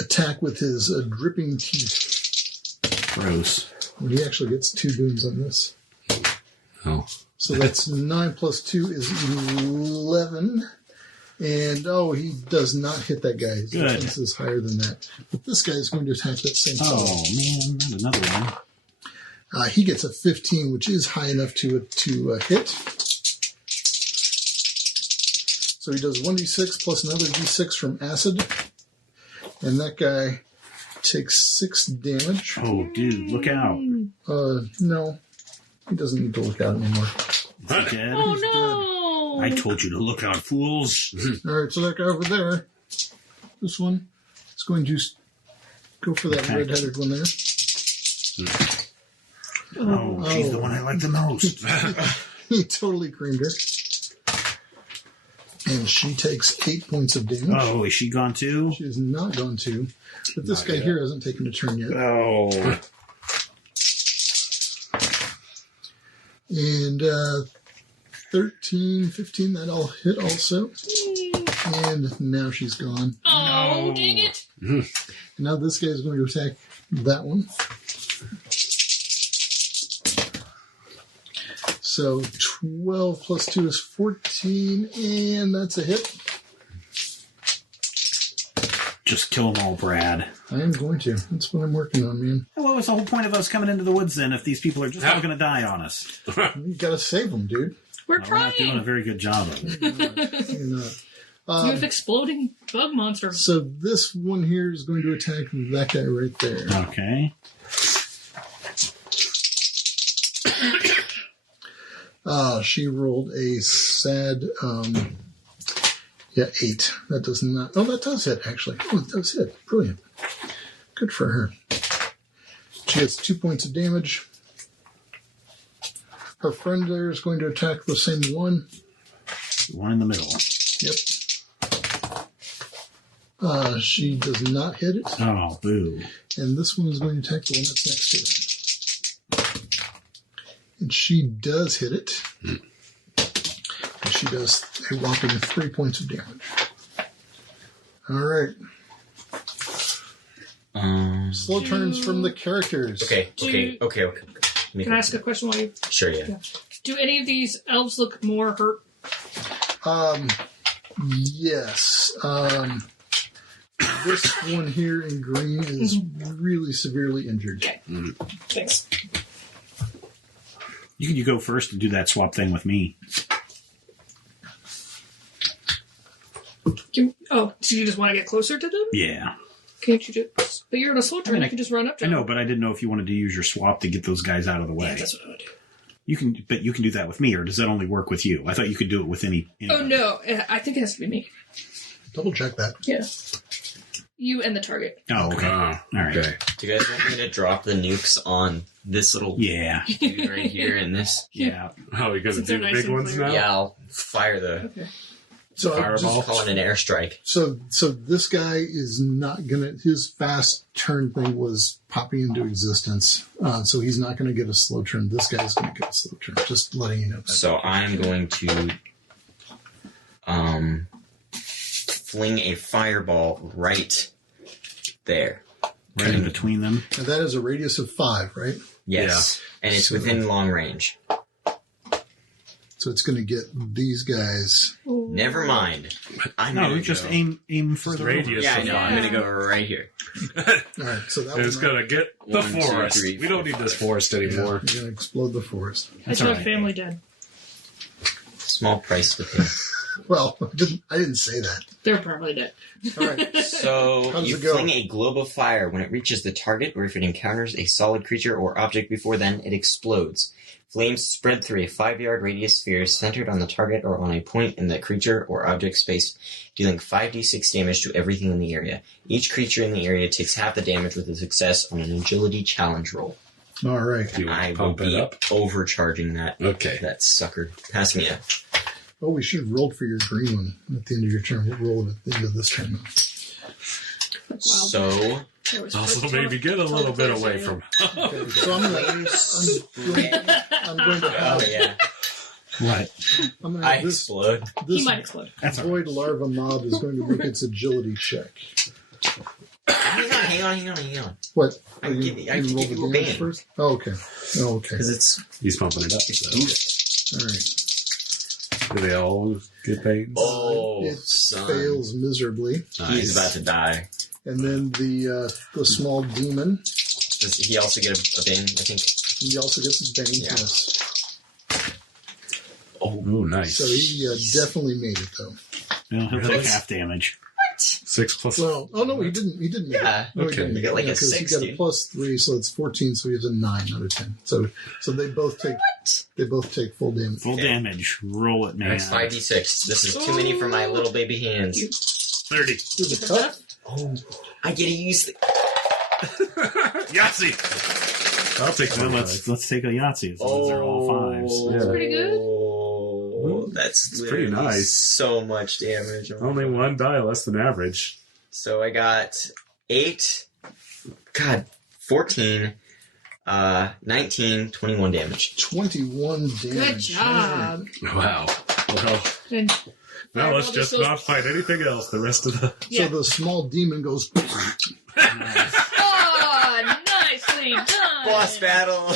attack with his dripping teeth. Gross. And he actually gets 2 boons on this. Oh. So that's 9 plus 2 is 11. And, he does not hit that guy. His defense is higher than that. But this guy is going to attack that same fellow. Oh, man. Not another one. He gets a 15, which is high enough to hit. So he does 1d6 plus another d6 from acid. And that guy takes 6 damage. Oh, dude, look out. No. He doesn't need to look out anymore. Is he dead? Oh, He's no! I told you to look out, fools. All right, so that guy over there, this one, is going to go for that red-headed one there. Oh, she's the one I like the most. He totally creamed her. And she takes 8 points of damage. Oh, is she gone too? She is not going to. But this guy here hasn't taken a turn yet. Oh. And 13, 15, that all hit also. And now she's gone. Oh, dang it! And now this guy is going to attack that one. So 12 plus 2 is 14, and that's a hit. Just kill them all, Brad. I am going to. That's what I'm working on, man. What was the whole point of us coming into the woods then if these people are just all going to die on us? You gotta save them, dude. We're We're trying! not doing a very good job of it. You're not. You have exploding bug monsters. So this one here is going to attack that guy right there. Okay. She rolled a sad, 8. That does not... Oh, that does hit, actually. Oh, it does hit. Brilliant. Good for her. She gets 2 points of damage. Her friend there is going to attack the same one. One in the middle. Yep. She does not hit it. Oh, boo. And this one is going to attack the one that's next to her. And she does hit it. And she does a whopping 3 points of damage. All right. Slow turns from the characters. Okay. Can I ask a question while you... Sure, yeah. Do any of these elves look more hurt? Yes. This one here in green is really severely injured. Okay. Thanks. You go first and do that swap thing with me. Do you just want to get closer to them? Yeah. Can't you just... But you're in a slow turn, you can just run up to I them. know, but I didn't know if you wanted to use your swap to get those guys out of the way. Yeah, that's what I would do. You can do that with me, or does that only work with you? I thought you could do it with any. Oh, no. I think it has to be me. Double check that. Yeah. You and the target. Oh, okay. All right. Okay. Do you guys want me to drop the nukes on this little Yeah. dude right here and this? Yeah. Oh, you're going to Since do they're the nice big and ones clear. now? Yeah, I'll fire the Okay. So Fireball. call it an airstrike. So this guy is not gonna. His fast turn thing was popping into existence. So he's not gonna get a slow turn. This guy's gonna get a slow turn. Just letting you know that. So I'm going to fling a fireball right there. Right in between them. And that is a radius of 5, right? Yes. And it's within long range. So it's gonna get these guys. Never mind. I'm No, gonna just go. aim further. radius. Yeah, I know. I'm going to go right here. All right. So that It's one, going to get the 1, 2, forest. 3, We don't need this forest anymore. You're gonna explode the forest. That's I all have right. family dead. Small price to pay. Well, I didn't say that. They're probably dead. All right. So How does you it go? fling a globe of fire. When it reaches the target, or if it encounters a solid creature or object before then, it explodes. Flames spread through a 5-yard radius sphere centered on the target or on a point in the creature or object space, dealing 5d6 damage to everything in the area. Each creature in the area takes half the damage with a success on an agility challenge roll. All right. Do you want I to will pump it be up? overcharging that. Okay. That sucker. Pass me a. Oh, we should have rolled for your green one at the end of your turn. We'll roll it at the end of this turn. Wow. So, There was Also, first maybe get a little bit away from. Okay, so I'm going to have... oh yeah, What? I'm going to I have this explode. He might explode. That's all right. void larva mob is going to make its agility check. Hang on. What? I can give you a damage band. first? Oh, okay. Oh, okay. Because it's He's pumping it up. So. All right. Do they all get pains? It son. fails miserably. He's about to die. And then the small demon, Does he also get a bane? I think. he also gets his bane. Yeah. Yes. Oh, nice. So he definitely made it, though. Well, he'll take half damage. 6 plus. Well, oh no, he didn't. He didn't. Make Yeah. it. No, he Okay. didn't. You get like a 'cause 6, He got a dude. +3, so it's 14. So he has a 9 out of 10. So they both take. They both take full damage. Full damage. Roll it, man. Next 5d6. This is too many for my little baby hands. 30. Through the cup. Oh, I get to use the. Yahtzee! I'll take Well, 25. let's take a Yahtzee. As long as they're all fives. That's pretty good. Oh, that's It's pretty literally nice. So much damage. Only one die less than average. So I got 8, 14, 19, 21 damage. 21 damage. Good job. Wow. Well, And now let's just not fight anything else the rest of the... yeah. So the small demon goes. Oh, nicely done. Boss battle.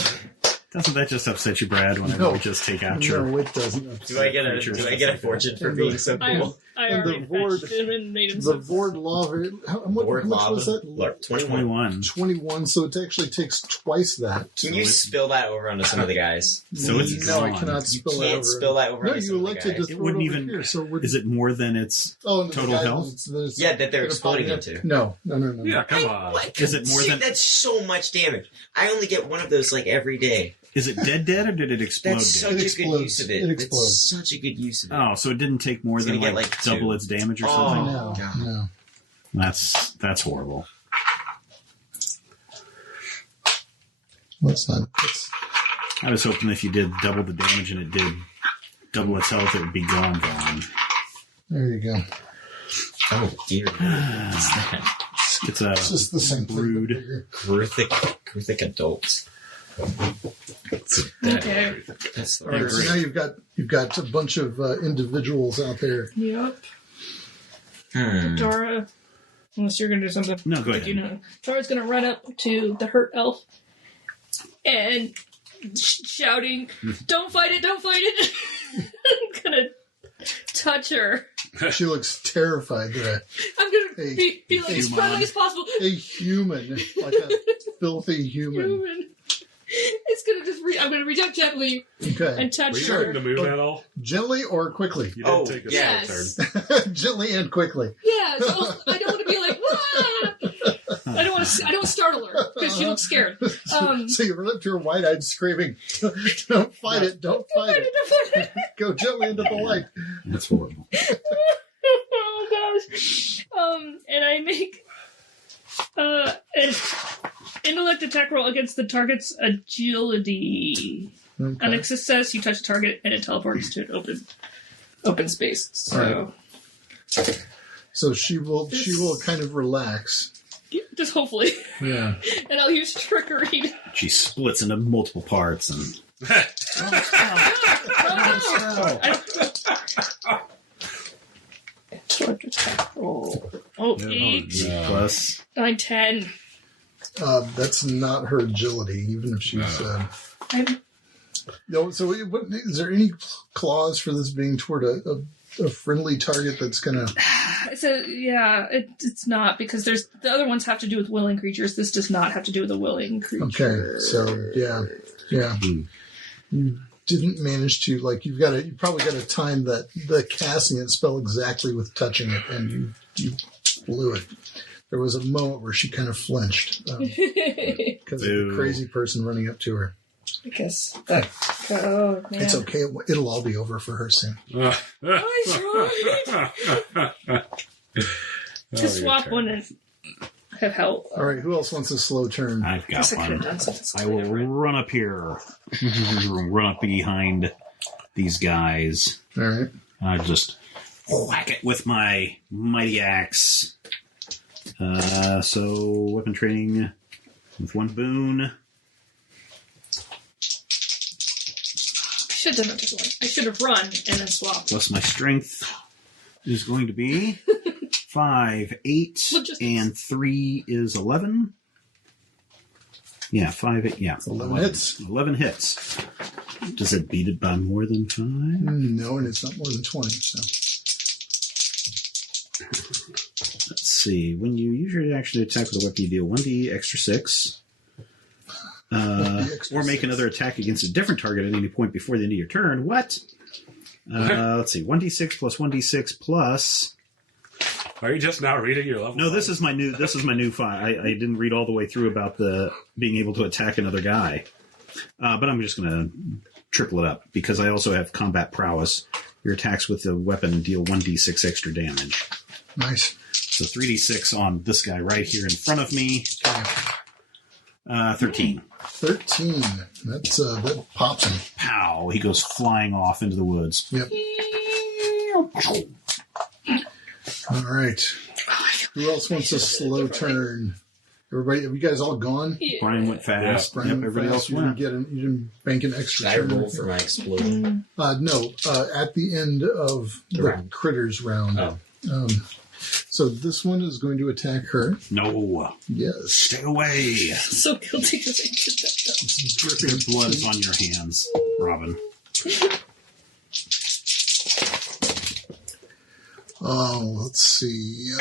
Doesn't that just upset you, Brad, whenever No. we just take out your... No, it doesn't. Do I get a fortune for being so cool? I And the already Vord- fetched him and made him The so Vord lava. How much was that? 21. 21. 21. So it actually takes twice that. Can you spill that over onto some of the guys? So it's no, I gone. cannot You spill that can't over. spill that over No, onto you some of the elected to guys. throw It wouldn't it over even- here. So we're, Is it more than its... oh, and the total guy- health? there's- Yeah, that they're there's exploding probably- into. No. Yeah, come on. Is it more See, than- That's so much damage. I only get one of those like every day. Is it dead, or did it explode That's dead? such It a explodes. good use of it. It It's explodes. such a good use of it. Oh, so it didn't take more It's than gonna get, like like, double 2. its damage or Oh. something? No, God. no. That's horrible. That's not. I was hoping if you did double the damage and it did double its health, it would be gone. There you go. Oh dear. What's that? It's a It's just the same brood. thing. Gruthic adults. Okay. That's All right, so now you've got a bunch of individuals out there. Yep. Hmm. Dara, unless you're going to do something. No, go that ahead. You know, Dara's going to run up to the hurt elf and shouting, "Don't fight it! Don't fight it!" I'm going to touch her. She looks terrified that I'm going to Hey, be like as human. friendly as possible. a human, like a filthy human. It's going to just. I'm going to reach out gently Okay. and touch Were you her. starting to move at all? Gently or quickly? You did Oh, take a yes. slow turn. Gently and quickly. Yeah, so I don't want to be like, "Wah!" I don't want to startle her because she looks scared. So you run up to her wide-eyed screaming, "Don't fight it! Don't fight it! Go gently into the light!" That's horrible. Oh gosh. And I make an intellect attack roll against the target's agility. On Okay. a success, you touch the target and it teleports to an open space. So So she will kind of relax. just hopefully. Yeah. And I'll use trickery. She splits into multiple parts and Intellect attack roll. Oh, 8, plus. 9, 10. That's not her agility, even if she's. I'm So, is there any clause for this being toward a friendly target that's gonna? So yeah, it's not because there's the other ones have to do with willing creatures. This does not have to do with a willing creature. Okay, so yeah. You didn't manage to you probably got to time that the casting it spell exactly with touching it, and you blew it. There was a moment where she kind of flinched because of the crazy person running up to her. I guess. Oh man, It's okay. It'll all be over for her soon. I tried to swap one in. have help. All right, who else wants a slow turn? I've got I could have one. done something I will slightly different. run up here. Run up behind these guys. All right. I just whack it with my mighty axe. So weapon training with 1 boon. I should have done it this way. I should have run and then swapped. Plus my strength is going to be 5, 8, Logistics. and 3 is 11. Yeah, 5, 8, yeah. 11 hits. 11 hits. Does it beat it by more than 5? No, and it's not more than 20. So Let's see. When you use your action to attack with a weapon, you deal 1d extra 6. Or make another attack against a different target at any point before the end of your turn. What? Let's see. 1d6 plus 1d6 plus... Are you just now reading your level? No, this is my new file. I didn't read all the way through about the being able to attack another guy. But I'm just going to triple it up because I also have combat prowess. Your attacks with the weapon deal 1d6 extra damage. nice. So 3d6 on this guy right here in front of me. 13. 13. That's that pops him. Pow! He goes flying off into the woods. Yep. All right. Who else wants a slow turn? Everybody, have you guys all gone? Yeah. Brian went fast. Brian, Yep, everybody fast, else you went. didn't you didn't bank an extra Should I turn. roll for my explosion? No, at the end of the round. critters round. Oh. So this one is going to attack her. No. Yes. Stay away. So guilty because I did that though. It's Your dripping blood is on your hands, Robin. Oh, let's see.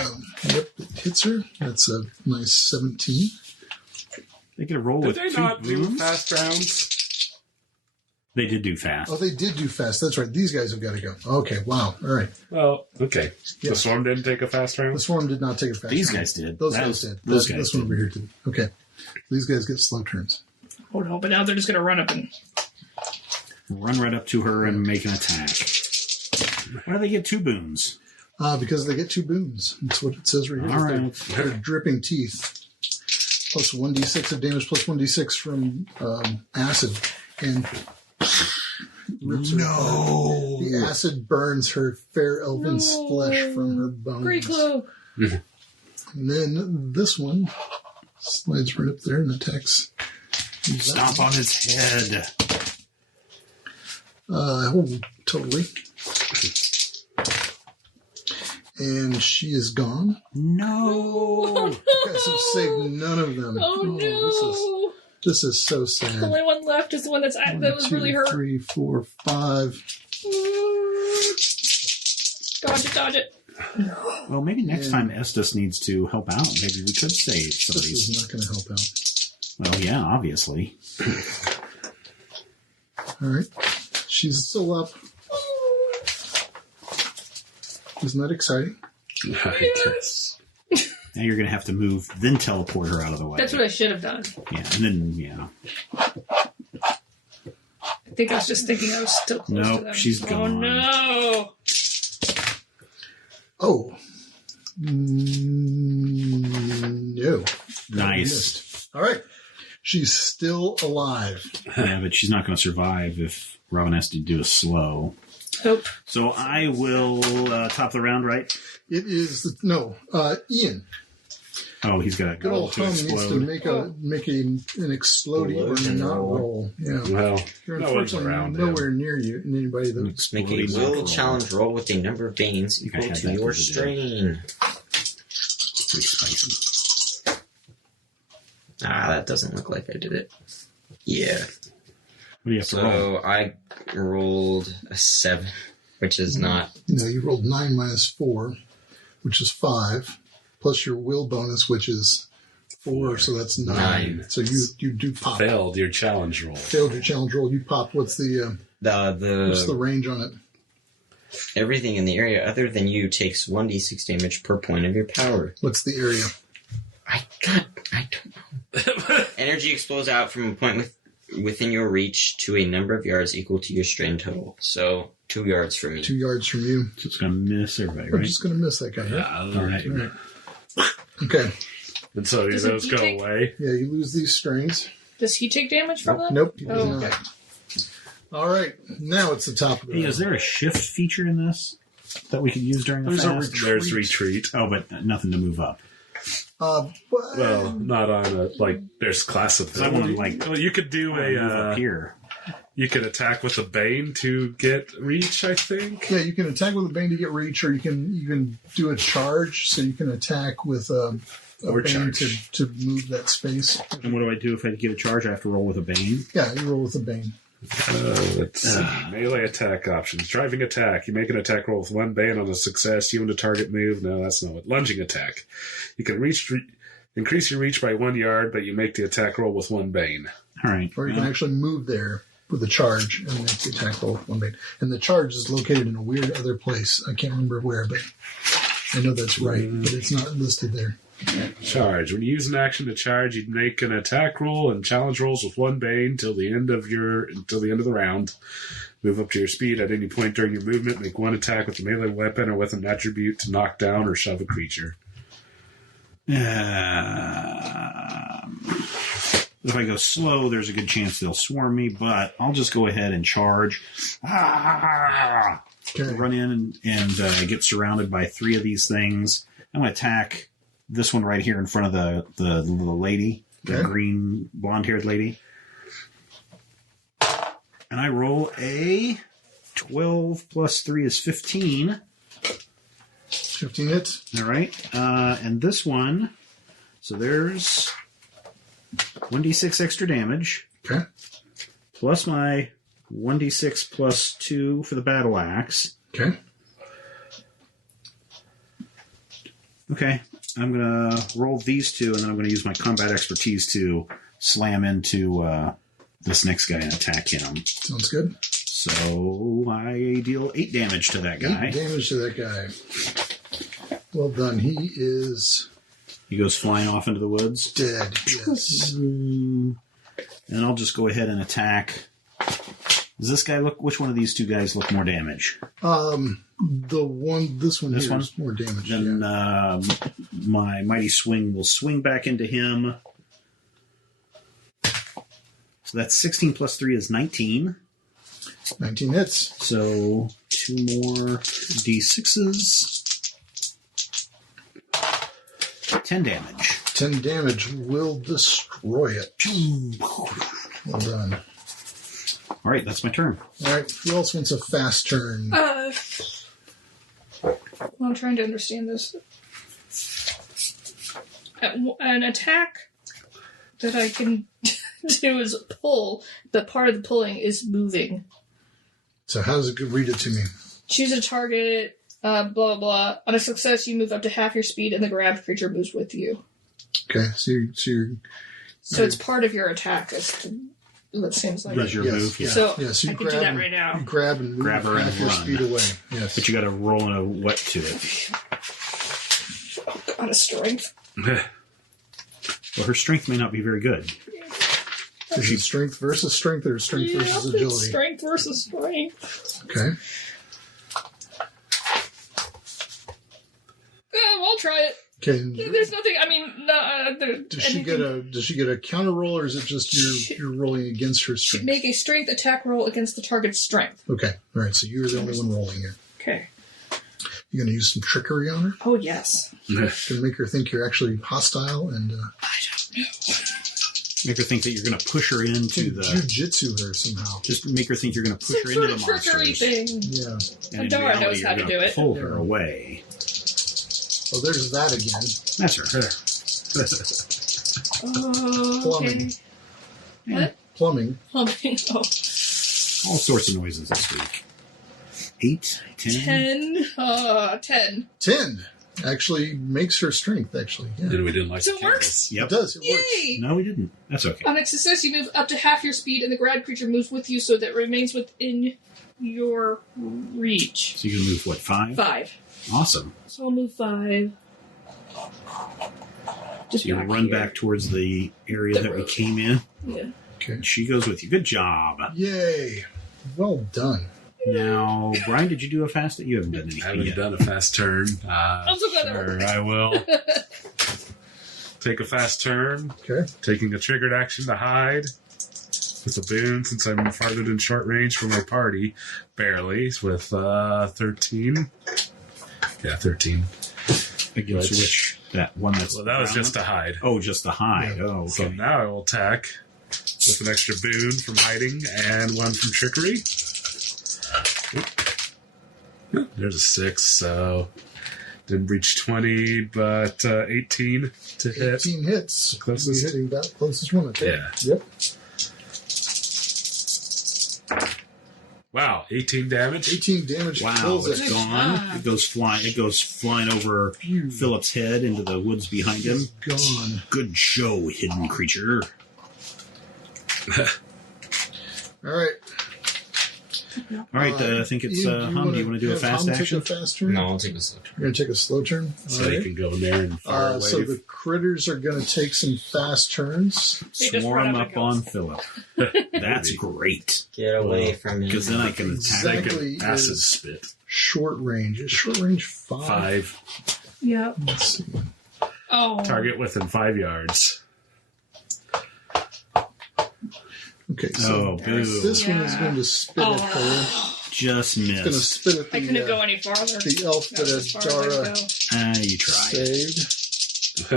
Yep, it hits her. That's a nice 17. They get a roll Did with they 2 not do boons. fast rounds? They did do fast. Oh, they did do fast. That's right. These guys have got to go. Okay, wow. All right. Well, okay. Yeah. The swarm didn't take a fast The round? swarm did not take a fast These round. guys did. Those That guys was- did. those This guys one did. over here did. Okay. These guys get slow turns. Oh no, but now they're just going to run up and... Run right up to her and make an attack. Why do they get 2 boons? Because they get 2 boons. That's what it says right here. All right. They're dripping teeth. Plus 1d6 of damage, plus 1d6 from acid. And rips her apart. The acid burns her fair elven's flesh from her bones. Great clue. And then this one slides right up there and attacks. that Stomp on his head. Oh, totally. And she is gone. No. You guys have saved none of them. Oh no! This is so The sad. only one left is the one that was really hurt. 3, 4, 5. Dodge it. Well, maybe next Yeah. time Estes needs to help out. Maybe we could save some of This these. is not going to help out. Well, yeah, obviously. All right. She's still up. Isn't that exciting? I guess. Now you're going to have to move, then teleport her out of the way. That's what I should have done. Yeah, and then, yeah. I think I was just thinking I was still close Nope, to them. she's Oh gone. no! Oh. No. Nice. Missed. All right. She's still alive. Yeah, but she's not going to survive if Robin has to do a slow. Nope. So I will top the round, right? It is Ian. Oh, he's got a Good goal old to Hum needs to explode. make an exploding or Explosion not roll. roll. Yeah. Well, You're no one's unfortunately around him. nowhere near you and anybody that Let's make a Exploding will roll. challenge roll with a number of gains think I equal had to that your the other day. strain. Pretty spicy. That doesn't look like I did it. Yeah. What do you have to roll? So I rolled a 7, which is not. No, you rolled 9 minus 4, which is 5, plus your will bonus, which is 4, so that's 9. 9. So you do pop. Failed your challenge roll. Failed your challenge roll. You pop. What's the range on it? Everything in the area other than you takes 1d6 damage per point of your power. What's the area? I don't know. Energy explodes out from a point within your reach to a number of yards equal to your strain total. So 2 yards from me. 2 yards from you. So it's going to miss everybody, We're right? just going to miss that guy. Right? Yeah, All right. All right. Okay. And so Does those he go take- away. Yeah, you lose these strings. Does he take damage from that? Nope. He does Oh, not. okay. All right. Now it's the top of the Hey, round. is there a shift feature in this that we could use during a There's a fast? There's retreat. Oh, but nothing to move up. Well, not on a there's class of. I wanna, like- Well, you could do Move up here. You could attack with a Bane to get reach, I think. Yeah, you can attack with a Bane to get reach, or you can do a charge, so you can attack with a Or Bane charge. to move that space. And what do I do if I get a charge? I have to roll with a Bane. Yeah, you roll with a Bane. Let's see. Melee attack options. Driving attack. You make an attack roll with one Bane on a success. You and a target move. No, that's not what. Lunging attack. You can increase your reach by 1 yard, but you make the attack roll with one Bane. All right. Or you can actually move there with a charge and make the attack roll with one Bane. And the charge is located in a weird other place. I can't remember where, but I know that's right, but it's not listed there. Charge. When you use an action to charge, you make an attack roll and challenge rolls with one Bane until the end of the round. Move up to your speed at any point during your movement. Make one attack with a melee weapon or with an attribute to knock down or shove a creature. If I go slow, there's a good chance they'll swarm me, but I'll just go ahead and charge. Okay. Run in and get surrounded by 3 of these things. I'm going to attack this one right here in front of the lady, the Okay. green blonde-haired lady. And I roll a 12 plus 3 is 15. 15 hits. All right. And this one, so there's 1d6 extra damage, Okay. plus my 1d6 plus 2 for the battle axe. Okay. Okay. I'm going to roll these 2, and then I'm going to use my combat expertise to slam into this next guy and attack him. Sounds good. So I deal 8 damage to that guy. 8 damage to that guy. Well done. He is He goes flying off into the woods. dead. Yes. And I'll just go ahead and attack. Does this guy look? Which one of these 2 guys look more damage? This one This here one? is more damage. Then yeah. my mighty swing will swing back into him. So that's 16 plus 3 is 19. 19 hits. So 2 more d6s. 10 damage. 10 damage will destroy it. Well done. All right, that's my turn. All right. Who else wants a fast turn? I'm trying to understand this. An attack that I can do is pull, but part of the pulling is moving. So how does it go? Read it to me. Choose a target, blah, blah, blah. On a success, you move up to half your speed, and the grabbed creature moves with you. Okay. So it's part of your attack. That seems like That's your move. Yeah. So Yes, you I can do that right now. You grab and move Grab her half and your run. speed away. Yes. But you got to roll a what to it. On a strength. Well, her strength may not be very good. Is it strength versus strength or strength versus It's agility? strength versus strength. Okay. I'll try it. Okay. There's nothing. I mean, no. Does she get a counter roll, or is it just you're rolling against her strength? Make a strength attack roll against the target's strength. Okay. All right. So you're the only one rolling here. Okay. You're going to use some trickery on her Oh yes. to make her think you're actually hostile and I don't know. Make her think that you're going to push her into the. jujitsu her somehow. Just make her think you're going to push her Some into sort the of trickery monsters. thing. Yeah. And in Adara reality, knows how you're to gonna do it. Pull her away. Oh, there's that again. That's her. Okay. What? Plumbing. Plumbing. Oh. All sorts of noises this week. 8, 10. 10. 10 actually makes her strength, actually. Yeah. And we didn't like So the it works? Yep. It does. It works. Yay! No, we didn't. That's okay. On a success, you move up to half your speed, and the grad creature moves with you so that it remains within your reach. So you can move, what, 5? 5. Awesome. So I'll move 5. Just So you run here. back towards the area The that we road. came in. Yeah. Okay. And she goes with you. Good job. Yay. Well done. Now, Brian, did you do a fast? You haven't done I anything haven't yet. done a fast turn. I'm so glad that Sure, worked. I will. take a fast turn, Okay. taking a triggered action to hide with a boon since I'm farther in short range from my party, barely, with 13. Yeah, 13. Against which? That one that's... Well, that was just to hide. Oh, just the hide. Oh, okay. So now I will attack with an extra boon from hiding and one from trickery. Oop. There's a 6, so didn't reach 20, but 18 to hit. 18 hits. Closest. You're hitting that closest one. Okay. Yeah. Yep. Wow, 18 damage. 18 damage. Wow, Kills it's it. gone. It goes flying over Philip's head into the woods behind him. Gone. Good show, hidden creature. All right. All right, I think it's Hum. Do you want to do a fast Hum action? Take a fast turn? No, I'll take a slow turn. You're going to take a slow turn? So All you right. can go in there and fire away. So the critters are going to take some fast turns. They just Swarm run up up and on go. Philip. That's great. Get away from me. Because then I can attack. Exactly. Acid is spit. short range. Is short range 5? 5. Yep. Let's see. Oh. Target within 5 yards. Okay, so boo. this one is going to spit at her. Just It's going to missed. spit at I the, couldn't go any farther. the elf that That's as far as I Dara could go. You tried.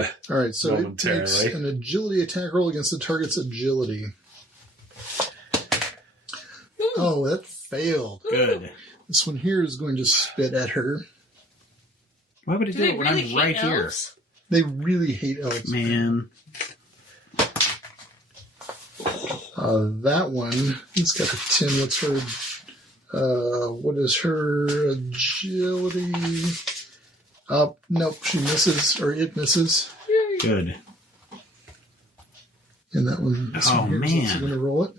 saved. All right, so it takes Momentarily. an agility attack roll against the target's agility. Oh, that failed. Good. This one here is going to spit at her. Why would it do it when I'm right here? They really hate elves. Man. That one, it's got a 10. What's her? What is her agility? Nope, she misses, or it misses. Good. And that one, this Oh, one here, man. so I'm going to roll it.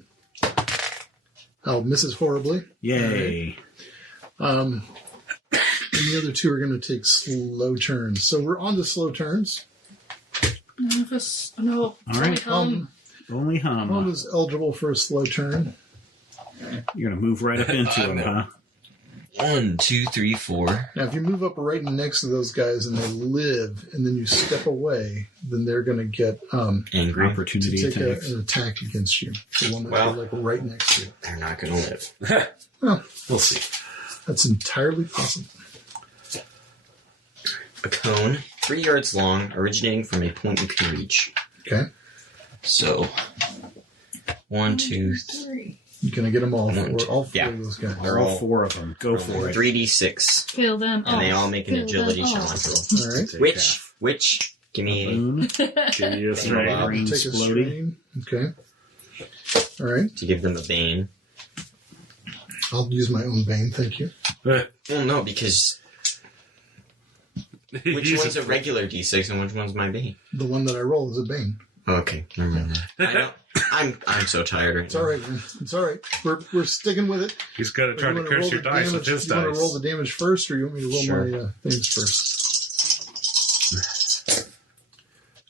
Oh, misses horribly. Yay. And the other two are going to take slow turns. So we're on to slow turns. No. All right. Only Hum Hum. is eligible for a slow turn. You're going to move right up into him, huh? 1, 2, 3, 4. Now, if you move up right next to those guys and they live, and then you step away, then they're going to get Angry. Opportunity to take attacks. an attack against you. The one that Well. you're like right next to. They're not going to live. Well, We'll see. that's entirely possible. A cone, 3 yards long, originating from a point you can reach. Okay, So, 1, 2, 3. you're going to get them all. One, two. All four Yeah. of those guys. They're All all 4 of them. Go for it. 3d6. Kill them And they all make an Kill agility them all. challenge roll. All right. Take Which, give me Boom. Give you a Throw out. three. Take a Exploding. strain. Okay. All right. to give them a bane. I'll use my own bane. Thank you. Well, no, because which Use one's it. a regular d6 and which one's my bane? The one that I roll is a bane. Okay, never mind that. I don't, I'm so tired right It's now. all right, man. It's all right. We're sticking with it. He's got to Or try you to wanna curse roll your the dice damage- with his You want dice. to roll the damage first, or you want me to roll Sure. my things first?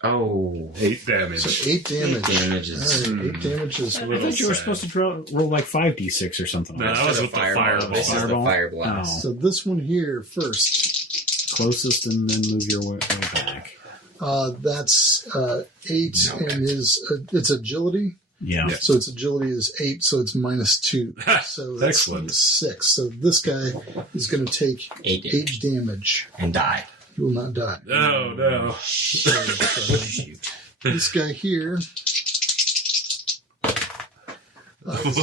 Oh, 8 damage. So 8 damage. damage is All right, 8 damage is I thought you were supposed to roll like 5d6 or something. No, like that was with the fireball. This is the Fireball? fire blast. So this one here first. Closest and then move your way back. That's 8, Okay. and it's agility. Yeah. Yeah. So its agility is 8, so it's -2. So that's Excellent. 6. So this guy is going to take 8 damage. 8 damage. And die. He will not die. Oh, no. So, this guy here is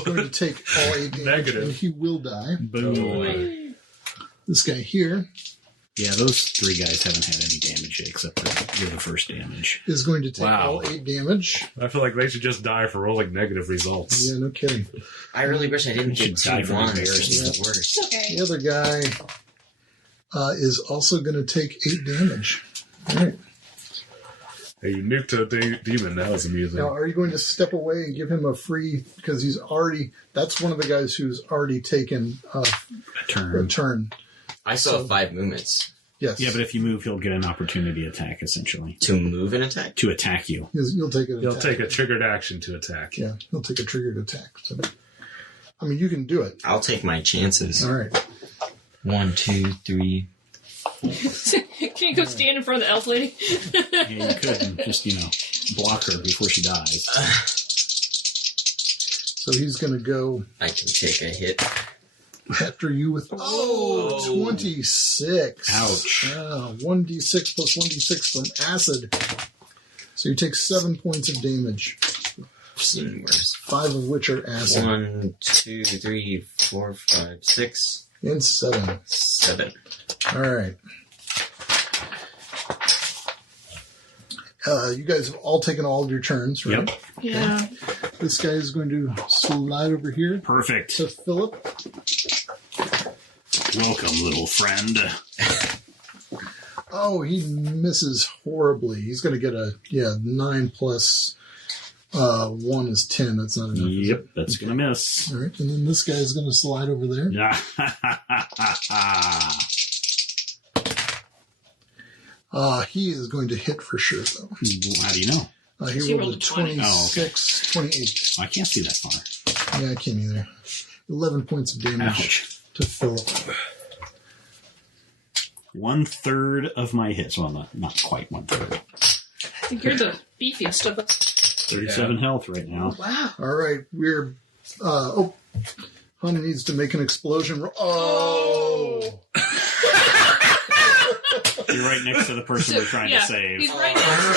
going to take all 8 damage, Negative. and he will die. Boom. This guy here Yeah, those 3 guys haven't had any damage yet, except for you're the first damage. is going to take Wow. all 8 damage. I feel like they should just die for rolling negative results. Yeah, no kidding. I really wish I didn't You get should die 2 from ones. embarrassment. It's the worst. Okay. The other guy is also going to take 8 damage. All right. Hey, you nuked a demon. That was amusing. Now, are you going to step away and give him a free? Because he's already. That's one of the guys who's already taken A a turn. turn. I still have 5 movements. Yes. Yeah, but if you move, he'll get an opportunity attack, essentially. To move an attack? To attack you. You'll take an He'll attack. take a triggered action to attack. Yeah, he'll take a triggered attack. So, I mean, you can do it. I'll take my chances. All right. 1, 2, 3, Can you go stand in front of the elf lady? Yeah, you could and just, block her before she dies. So he's going to go I can take a hit. after you with 26. Ouch. 1d6 plus 1d6 from acid. So you take 7 points of damage, Seen worse. 5 of which are acid. 1, 2, 3, 4, 5, 6, And 7. 7. All right. You guys have all taken all of your turns, right? Yep. Yeah. This guy is going to slide over here Perfect. to Philip. Welcome, little friend. Oh, he misses horribly. He's going to get a 9 plus 1 is 10. That's not enough. is Yep, it? that's going to miss. All right, and then this guy is going to slide over there. He is going to hit for sure, though. How do you know? He rolled a 26, 28. I can't see that far. Yeah, I can't either. 11 points of damage Ouch. to Philip. 1/3 of my hits. Well, not quite 1/3. I think you're the beefiest stuff. 37 health right now. Wow. All right, we're... Hun needs to make an explosion. Oh! You're right next to the person we're trying to save. He's right next to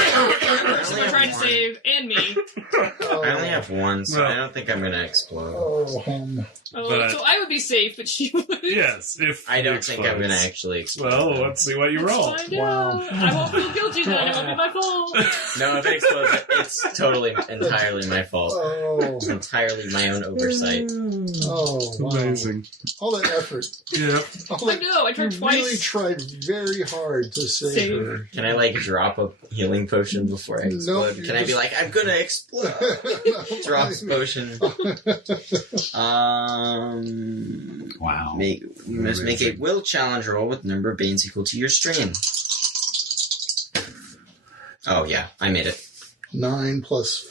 the person we're trying to save, and me. I only have 1, so I don't think I'm going to explode. Oh, Hun. Oh, But- so I would be safe, but she would. Yes, if I don't it think I'm going to explodes. actually explode. Well, let's see what you roll. Let's find Wow. out. I won't feel guilty then. It won't be my fault. No, if it explodes, it's totally, entirely my fault. Oh, It's entirely my own oversight. oh, wow. Amazing. All that effort. Yeah. All I that, know, I you tried twice. really tried very hard to save her. Can I, drop a healing potion before I explode? Nope, Can I be like, I'm going to explode? Drops potion. Wow. You must make a will challenge roll with number of banes equal to your strain. Oh, yeah, I made it. 9 plus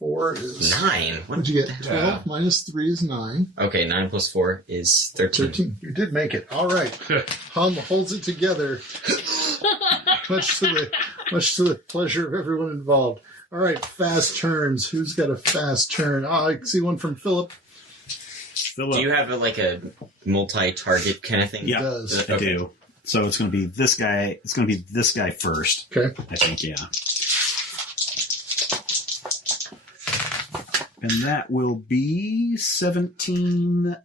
4 is... 9? What What'd you get? 12 minus 3 is 9. Okay, 9 plus 4 is 13. 13. You did make it. All right. Hum holds it together, much to the pleasure of everyone involved. All right, fast turns. Who's got a fast turn? I see one from Philip. Do you have a multi-target kind of thing? Yeah, does. I do. So it's going to be this guy. It's going to be this guy first. Okay. I think, yeah. And that will be 17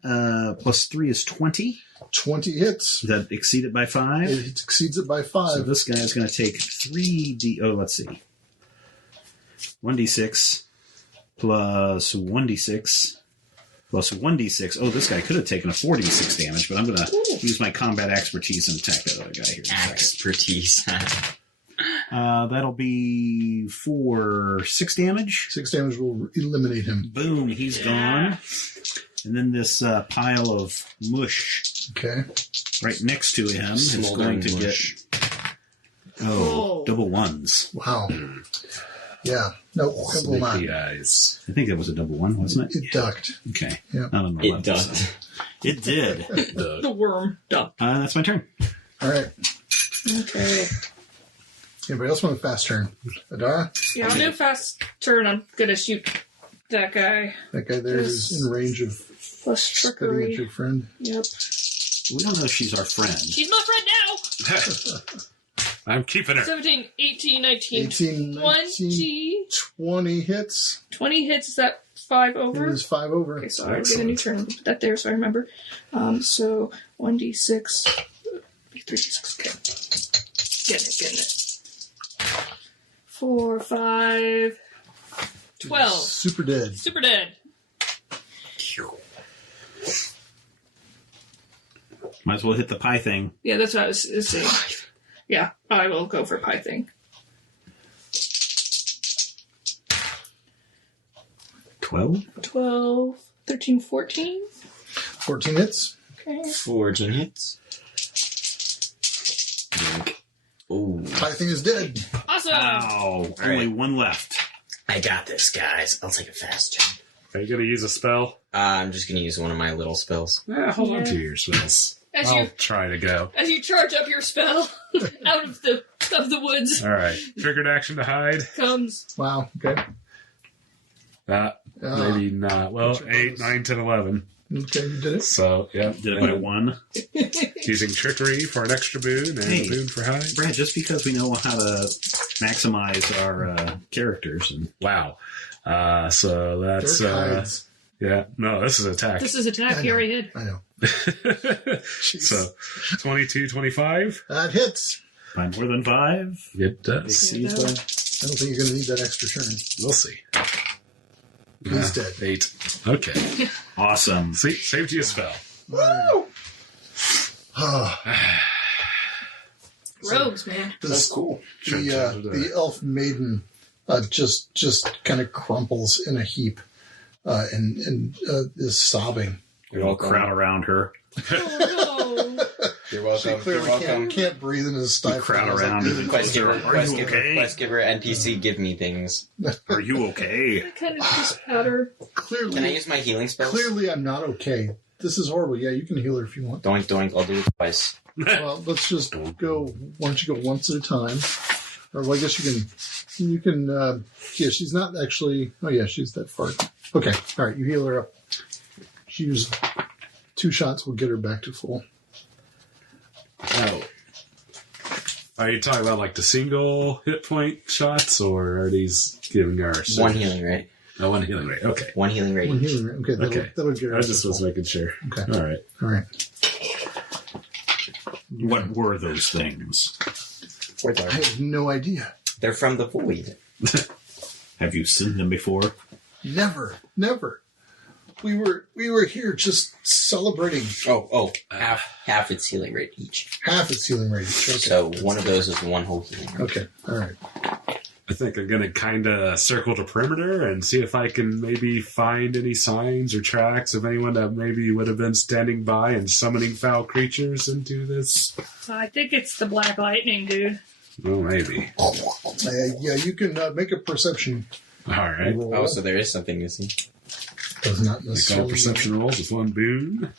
plus 3 is 20. 20 hits. That exceeded by 5. It exceeds it by 5. So this guy is going to take 3d... Oh, let's see. 1d6 plus 1d6 plus 1d6. Oh, this guy could have taken a 4d6 damage, but I'm going to use my combat expertise and attack that other guy here. in a second. Expertise. That'll be 6 damage. 6 damage will eliminate him. Boom, he's gone. And then this pile of mush Okay. right next to him is Smoldering going to mush. get... Oh. double ones. Wow. Yeah. No, it will not. Sneaky eyes. I think that was a double one, wasn't it? It ducked. Okay. Yeah. Not on my It level, does. so. It did. The worm duck. That's my turn. All right. Okay. Anybody else want a fast turn? Adara? Yeah, I'll do a fast turn. I'm gonna shoot that guy. That guy there is in range of Plus spitting at trickery. your friend. Yep. We don't know if she's our friend. She's my friend now! I'm keeping her. 17, 18, 19, 18, 19, 20 hits. 20 hits. Is that 5 It over? is 5 over. Okay, so I'll get a new turn. Put that there so I remember. So 1d6. 3d6. Okay. Getting it. 4, 5, 12. Super dead. Super dead. Might as well hit the pie thing. Yeah, that's what I was saying. Yeah, I will go for pie thing. 12? 12, 13, 14. 14 hits. Okay. 14 hits. Ooh. Pie thing is dead. Awesome! Ow. Only one left. I got this, guys. I'll take a fast turn. Are you going to use a spell? I'm just going to use one of my little spells. Hold on Yeah. to your spells. I'll try to go. As you charge up your spell out of the woods. All right. Triggered action to hide. Comes. Wow. Okay. Maybe not. Well, 8, 9, 10, 11. Okay, you did it. So, yeah. Did it by 1? Using trickery for an extra boon and a boon for hide. Brad, just because we know how to maximize our characters. And Wow. So that's... Dirk hides. yeah. No, this is attack. This is attack, period. I know. So, 22, 25. That hits. by more than 5? It does. Exceeds by... I don't think you're going to need that extra turn. We'll see. He's dead. 8. Okay. Awesome. See, saved you a spell. Woo! Rogues, man. That's cool. The elf maiden just kind of crumples in a heap and is sobbing. We all crowd around her. Oh, no. You're welcome. She clearly You're welcome. can't breathe in his stifle. Crowd around and Quest giver, are you okay? quest giver, NPC, give me things. Are you okay? I kind of just powder. Clearly, Can I use my healing spells? clearly, I'm not okay. This is horrible. Yeah, you can heal her if you want. Doink, doink. I'll do it twice. Well, let's just go. Why don't you go once at a time? Or well, I guess you can. You can. Yeah, she's not actually. Oh yeah, she's that far. Okay, all right. You heal her up. She used 2 shots. We'll get her back to full. Oh. Are you talking about like the single hit point shots, or are these giving her a One healing rate. Oh, 1 healing rate. Okay. One healing rate. One healing rate. Okay, that'll get her. I up to just was full. making sure. Okay. All right. All right. What were those things? I have no idea. They're from the void. Have you seen them before? Never. We were here just celebrating Half its healing rate each. half its healing rate. Okay. So one of those is one whole healing rate. Okay. All right. I think I'm going to kind of circle the perimeter and see if I can maybe find any signs or tracks of anyone that maybe would have been standing by and summoning foul creatures into this. I think it's the black lightning, dude. Well, maybe. Yeah, you can make a perception All right. roll. Oh, so there is something missing. Does not Make all necessarily. perception rolls with 1 boon.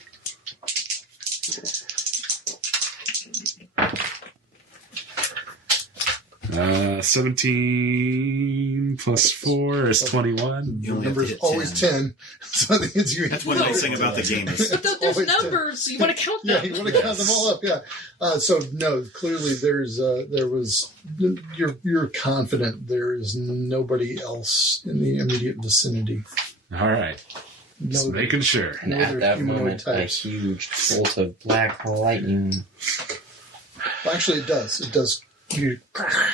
Uh, 17 plus 4 is 21. You only have Number to is hit always 10. So I think it's you. That's one nice thing about the game. Is But there's Always numbers. You want to count them. Yeah, you want to count them all up. Yeah. So no, clearly there was. You're confident there is nobody else in the immediate vicinity. All right. Just No, making sure. And No at other that humanoid moment, types. a huge bolt of black lightning. Well, actually, it does. It does. Ladies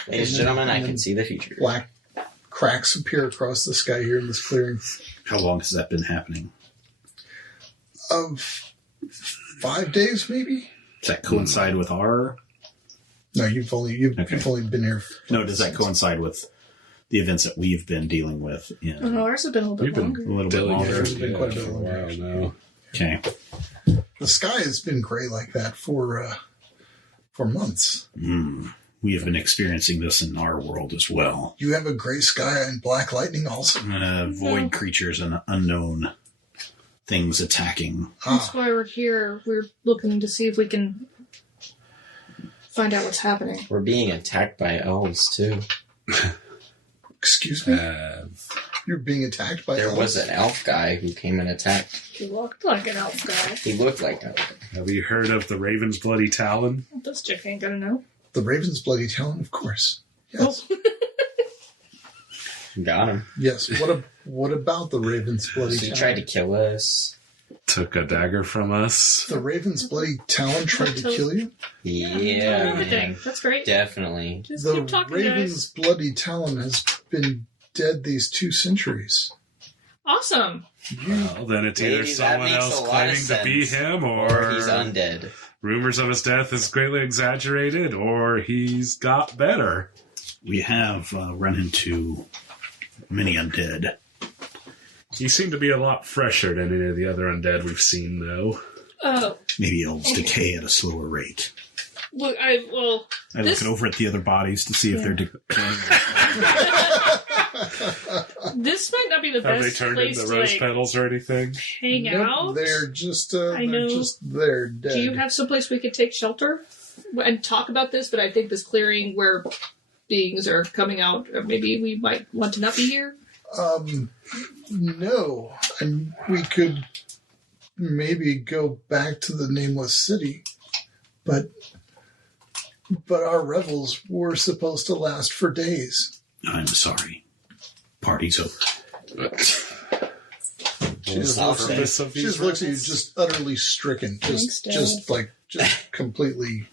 and gentlemen, I can see the future. Black cracks appear across the sky here in this clearing. how long has that been happening? Of 5 days, maybe. Does that coincide with our... No, you've only been here. No, does that coincide with the events that we've been dealing with? Oh, ours has been a little bit We've been longer. A little bit dealing longer. with It's been quite a bit for a longer, while now. Okay. The sky has been gray like that for months. We have been experiencing this in our world as well. You have a gray sky and black lightning also. Void creatures and unknown things attacking. That's why we're here. We're looking to see if we can find out what's happening. We're being attacked by elves, too. Excuse me? You're being attacked by There elves? was an elf guy who came and attacked. He looked like an elf guy. He looked like an elf. Have you heard of the Raven's Bloody Talon? This chick ain't gonna know. The Raven's Bloody Talon, of course. Yes. Got him. Yes. What about the Raven's Bloody He Talon? tried to kill us. Took a dagger from us. The Raven's Bloody Talon tried to kill you? Yeah, Everything. man. That's great. Definitely. Just The keep talking, Raven's guys. Bloody Talon has been dead these 2 centuries. Awesome. Well, then it's either Ladies, that someone makes else a lot claiming of to be sense. him, Or he's undead. rumors of his death is greatly exaggerated, or he's got better. We have run into many undead. He seemed to be a lot fresher than any of the other undead we've seen, though. Oh, Maybe elves decay at a slower rate. look, I this- look over at the other bodies to see if they're decaying. This might not be the Have they best turned place into to rose petals or anything? hang Nope, out. they're just know. dead. Do you have someplace we could take shelter and talk about this? But I think this clearing where beings are coming out, maybe we might want to not be here. No, and we could maybe go back to the Nameless City, but our revels were supposed to last for days. I'm sorry. Party's over. She just looks at you, just utterly stricken, just completely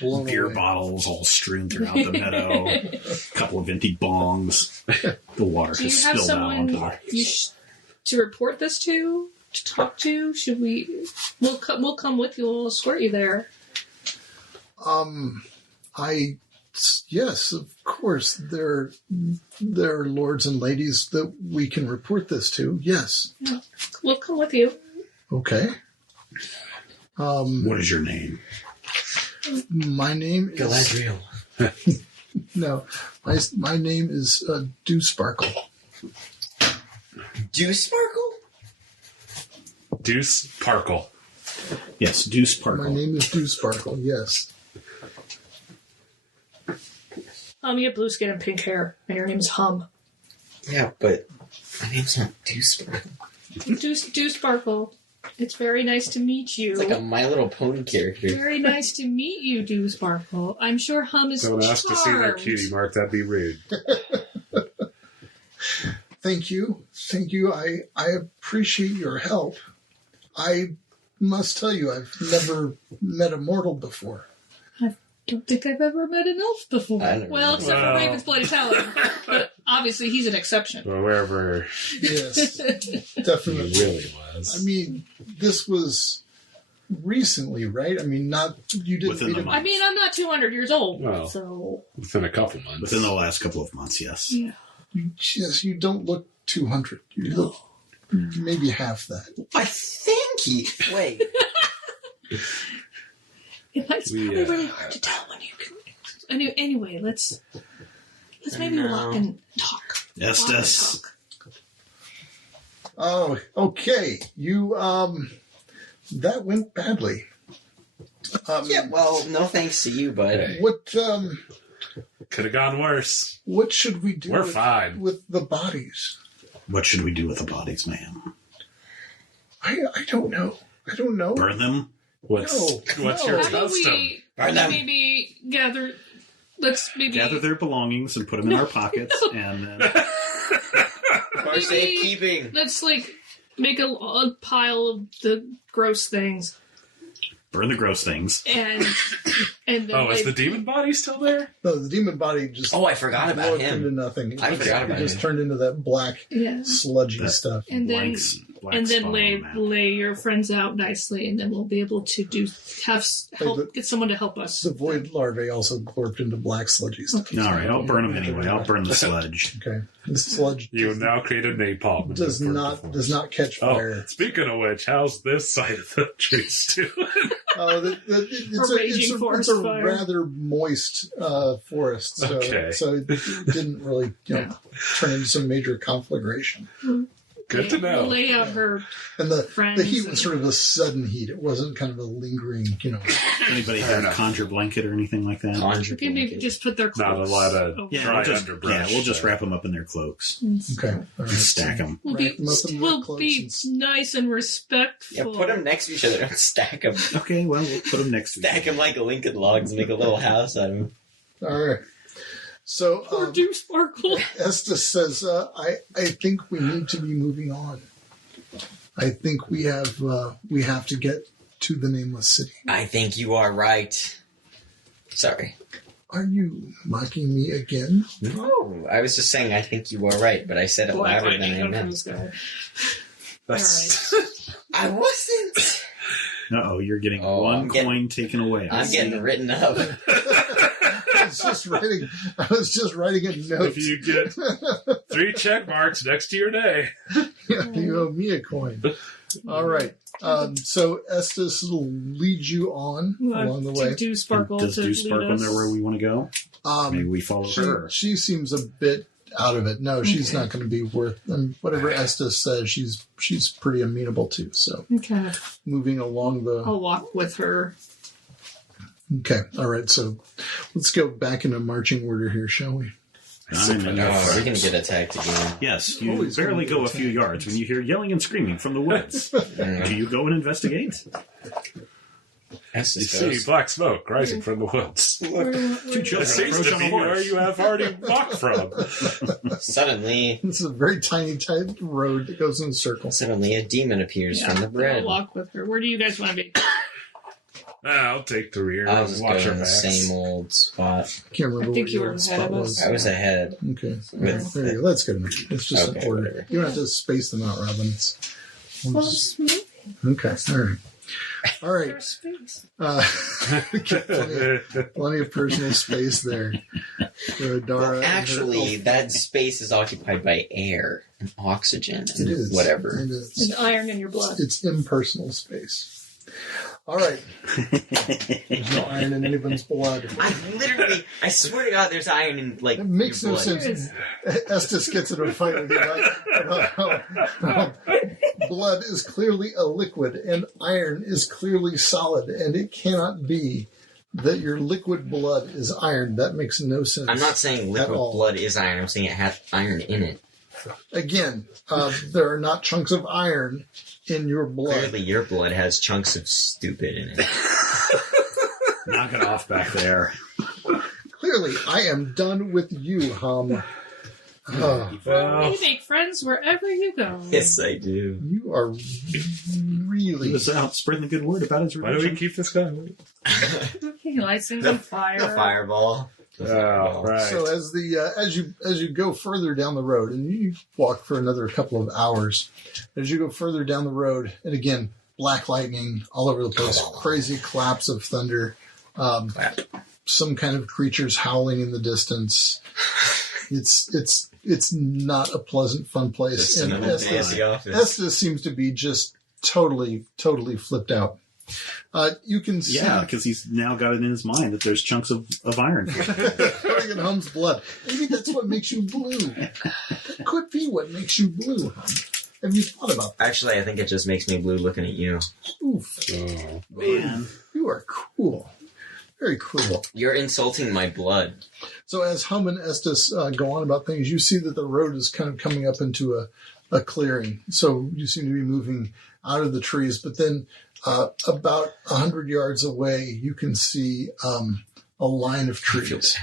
blown Beer away. bottles all strewn throughout the meadow. A couple of empty bongs. The water Do you has have spilled out onto someone the... to report this to talk to? Should we? We'll come with you. We'll escort you there. Yes, of course. There are lords and ladies that we can report this to. Yes. Yeah. We'll come with you. Okay. What is your name? My name is Galadriel. no. My name is Dew Sparkle. Dew Sparkle? Deuce Parkle. Yes, Dew Sparkle. My name is Dew Sparkle. Yes. You have blue skin and pink hair, and your name's Hum. Yeah, but my name's not Dew Sparkle. Dew Sparkle. It's very nice to meet you. It's like a My Little Pony character. Very nice to meet you, Dew Sparkle. I'm sure Hum is Don't ask to see their cutie mark. That'd be rude. Thank you. I appreciate your help. I must tell you, I've never met a mortal before. Don't think I've ever met an elf before. Well, except for Raven's Bloody Talon. But obviously, he's an exception. Or wherever Yes, he definitely. really was. I mean, this was recently, right? I mean, you didn't Within meet the him. month. I mean, I'm not 200 years old, Well. so... Within a couple months. Within the last couple of months, yes. Yeah. Yes, you don't look 200. You look maybe half that. I think he... Wait. It's probably really hard to tell when you can... Anyway, let's maybe walk and talk. Estes. Oh, okay. You, that went badly. Yeah, well, no thanks to you, bud. Hey. What, Could have gone worse. what should we do We're fine. with the bodies? What should we do with the bodies, ma'am? I don't know. Burn them? No. What's your How about custom? we Burn them. maybe gather... Let's maybe... Gather their belongings and put them in our pockets, and then... For safekeeping. Let's, make a pile of the gross things. Burn the gross things. And then... Oh, is the demon body still there? No, the demon body just Oh, I forgot about morphed him. into nothing. I forgot about It just him. turned into that black, Yeah. sludgy That- stuff. And then... Black And then spot lay on that. lay your friends out nicely, and then we'll be able to get someone to help us. The void larvae also glorped into black, sludgy stuff. All right, I'll burn them anyway. I'll burn the sludge. Okay, the sludge You have now created napalm. does not catch Oh, fire. speaking of which, how's this side of the trees doing? It's raging forest it's a fire. rather moist forest, so Okay. so it didn't really turn into some major conflagration. Good to know. We'll lay out her And the friends. heat was sort of a sudden heat. It wasn't kind of a lingering, Anybody have a conjure blanket or anything like that? Conjure We can maybe blanket. just put their Not clothes. a lot of over. dry underbrush. we'll just wrap them up in their cloaks. Okay, all right. Stack them. We'll Wrap them up in their we'll clothes be and- nice and respectful. Yeah, put them next to each other. Don't stack them. Okay, well, we'll put them next to each Stack them like a Lincoln Logs and make a little house out of them. All right. So Poor Dew Sparkle. Estes says, I think we need to be moving on. I think we have to get to the Nameless City. I think you are right. Sorry. Are you mocking me again? No, I was just saying I think you are right, but I said it louder than I meant. This guy. That's- I wasn't. Uh-oh, you're getting Oh, one I'm getting- coin taken away. I'm getting written up. I was just writing a note. If you get 3 check marks next to your day. You owe me a coin. All right. So Estes will lead you on along the way. Dew Sparkle Does to Dew lead Sparkle us. know where we want to go? Maybe we follow her. She seems a bit out of it. No, she's not going to be worth. Whatever Estes says, she's pretty amenable to. So Okay. moving along the. I'll walk with her. Okay, all right. So let's go back into marching order here, shall we? We're going to get attacked again. Yes, you barely go a few yards when you hear yelling and screaming from the woods. Do you go and investigate? You see black smoke rising from the woods. Two children It seems approach to on be a horse. where you have already walked from. Suddenly, This is a very tiny type road that goes in circles. a demon appears from the bread. I'll walk with her. Where do you guys want to be? I'll take the rear I'll and just watch go our in the backs. same old spot. Can't remember I think what you your were ahead spot of us. was. I was ahead. Okay, all right, there you go. That's good enough. It's just an Okay, order. whatever. You don't have to space them out, Robin. Well, it's me. Okay, all right. All right. There's space. Plenty of personal space there. For Dara and her Actually, elf. that space is occupied by air and oxygen and It is. whatever. It is. And iron in your blood. It's impersonal space. All right. There's no iron in anyone's blood. I swear to God, there's iron in, like, It makes your no blood. sense. Estes gets in a fight with you about how blood is clearly a liquid and iron is clearly solid, and it cannot be that your liquid blood is iron. That makes no sense. I'm not saying liquid all. blood is iron. I'm saying it has iron in it. Again, there are not chunks of iron in your blood. Clearly, your blood has chunks of stupid in it. Knock it off back there. Clearly, I am done with you, Hum. Well, You make friends wherever you go. Yes, I do. You are He really... was out spreading the good word about his why do religion. we keep this going? He lights things on fire. The fireball. Oh, right. So as you go further down the road, and you walk for another couple of hours, as you go further down the road, and again, black lightning all over the place, crazy claps of thunder, some kind of creatures howling in the distance. It's not a pleasant, fun place. Just another day at the office. Estes seems to be just totally flipped out. You can see because he's now got it in his mind that there's chunks of iron. going in Hum's blood. Maybe that's what makes you blue. That could be what makes you blue, Hum. Have you thought about that? Actually, I think it just makes me blue looking at you. Oof. Oh. Man. You are cool. Very cool. You're insulting my blood. So as Hum and Estes go on about things, you see that the road is kind of coming up into a clearing. So you seem to be moving out of the trees. But then about 100 yards away, you can see a line of trees.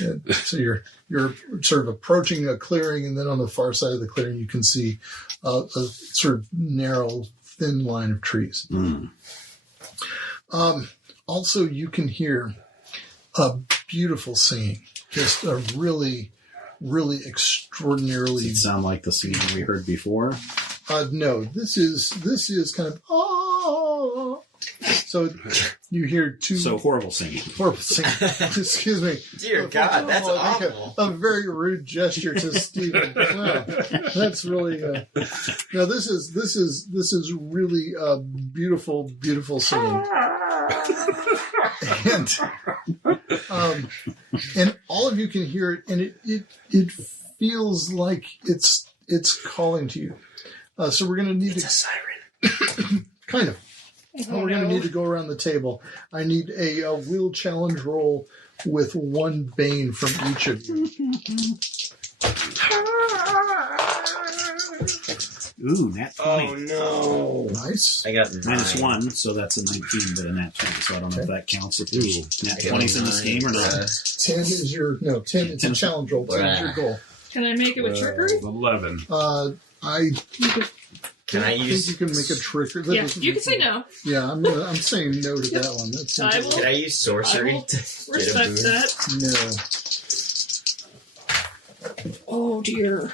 And so you're sort of approaching a clearing, and then on the far side of the clearing, you can see a sort of narrow, thin line of trees. Also, you can hear a beautiful singing, just a really, really extraordinarily. Does it sound like the singing we heard before? No, this is kind of So you hear two horrible singing. horrible singing. Excuse me. Dear God, that's I think awful. a very rude gesture to Stephen. Wow, that's really. No, this is really beautiful, beautiful singing. And all of you can hear it, and it feels like it's calling to you. So we're going to need It's a siren. kind of. We're going to need to go around the table. I need a will challenge roll with one bane from each of you. Ooh, nat 20. Oh no! Nice. I got Minus 9. 1, so that's a 19, but a nat 20, so I don't know if that counts. If nat I got 20's in this 9, game or not. 10 is your 10. It's a challenge roll. 10 is your goal. Can I make it with trickery? 11. I Can I think use? you can make a trickery. That Yeah, doesn't you make can say me- no. Yeah, I'm saying no to that one. That's I will- Can I use sorcery I will to get a Respect boost? that. no. Oh dear.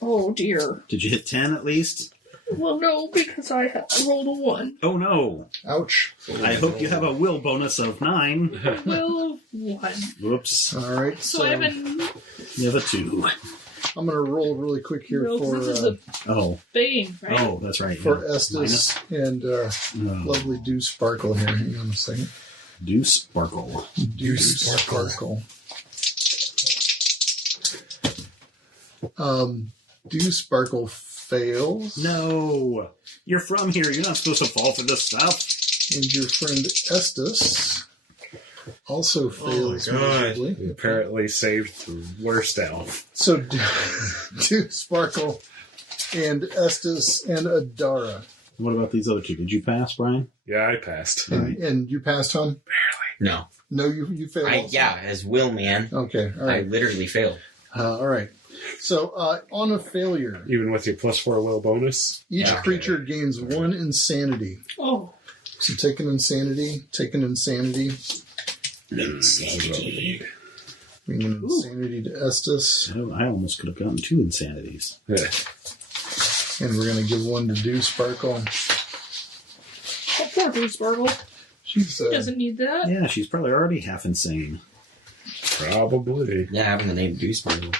Oh dear. Did you hit 10 at least? Well, no, because I rolled a 1. Oh no. Ouch. I hope you have a will bonus of 9. Well, 1. Whoops. All right. So I have a You have a 2. I'm going to roll really quick here no, for this is the Oh. bane, right? Oh, that's right. for yeah. Estes and lovely Dew Sparkle here. Hang on a second. Dew Sparkle. Dew Sparkle. Dew Sparkle fails. No. You're from here. You're not supposed to fall for this stuff. And your friend Estes also fails miserably. He apparently saved the worst elf. So Dew Sparkle and Estes and Adara. What about these other two? Did you pass, Brian? Yeah, I passed. And you passed, hon? No. No, you failed also? Yeah, as Will, man. Okay, all right. I literally failed. All right. So, on a failure, Even with your +4 will bonus? each creature gains 1 insanity. Oh. So take an insanity, bring an insanity to Estes, I almost could have gotten 2 insanities. Yeah. and we're going to give 1 to Dew Sparkle. Oh, poor Dew Sparkle. She's He doesn't need that. Yeah, she's probably already half insane. Probably. Yeah, having the name Dew Sparkle.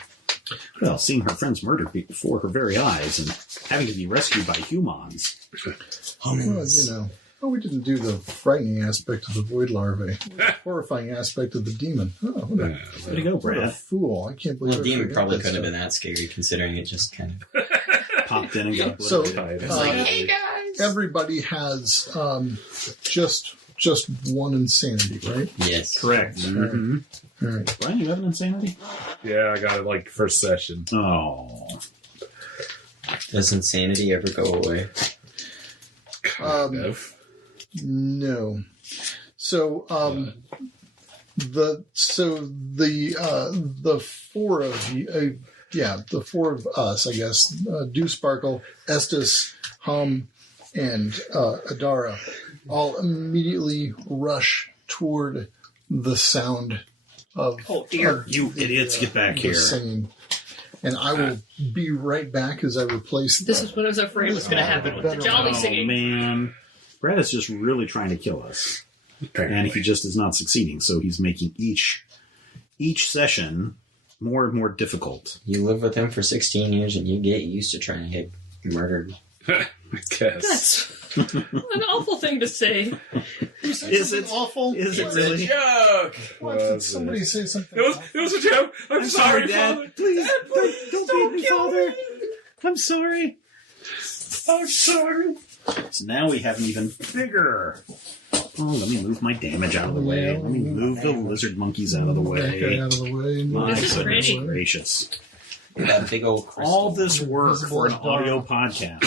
Well, seeing her friends murdered before her very eyes and having to be rescued by humans. well, you know. Oh, we didn't do the frightening aspect of the void larvae. The horrifying aspect of the demon. Oh, what a, Way to go, what a Brad. fool. I can't believe Well, I Demon forgot probably that couldn't have stuff. been that scary, considering it just kind of... Popped in and got So, obliterated. Hey, guys. everybody has just 1 insanity, right? Yes. Correct. Mm-hmm. All right. Brian, you have an insanity? Yeah, I got it like first session. Oh. Does insanity ever go away? Kind of. No. So the 4 of you, the 4 of us, I guess, Dew Sparkle, Estes, Hum, and Adara, all immediately rush toward the sound of Oh, dear. of You idiots, get back the here. singing. And I will be right back as I replace This is what I was afraid was going to happen with the jolly Oh, singing. man. Brad is just really trying to kill us. And he just is not succeeding, so he's making each session more and more difficult. You live with him for 16 years and you get used to trying to get murdered. I guess. That's an awful thing to say. Is it awful? Is it It's really? a joke! Why did somebody say something? It was a joke. I'm sorry, Dad. Father. Please, Dad, please, don't don't beat me, kill Father. me. I'm sorry. I'm sorry. So now we have an even bigger. Oh, let me move my damage out of the way. Let me move the lizard monkeys out of the That guy way. out of the way. My This is goodness pretty. gracious. That big old crystal. All this work Visible for an as dark. audio podcast.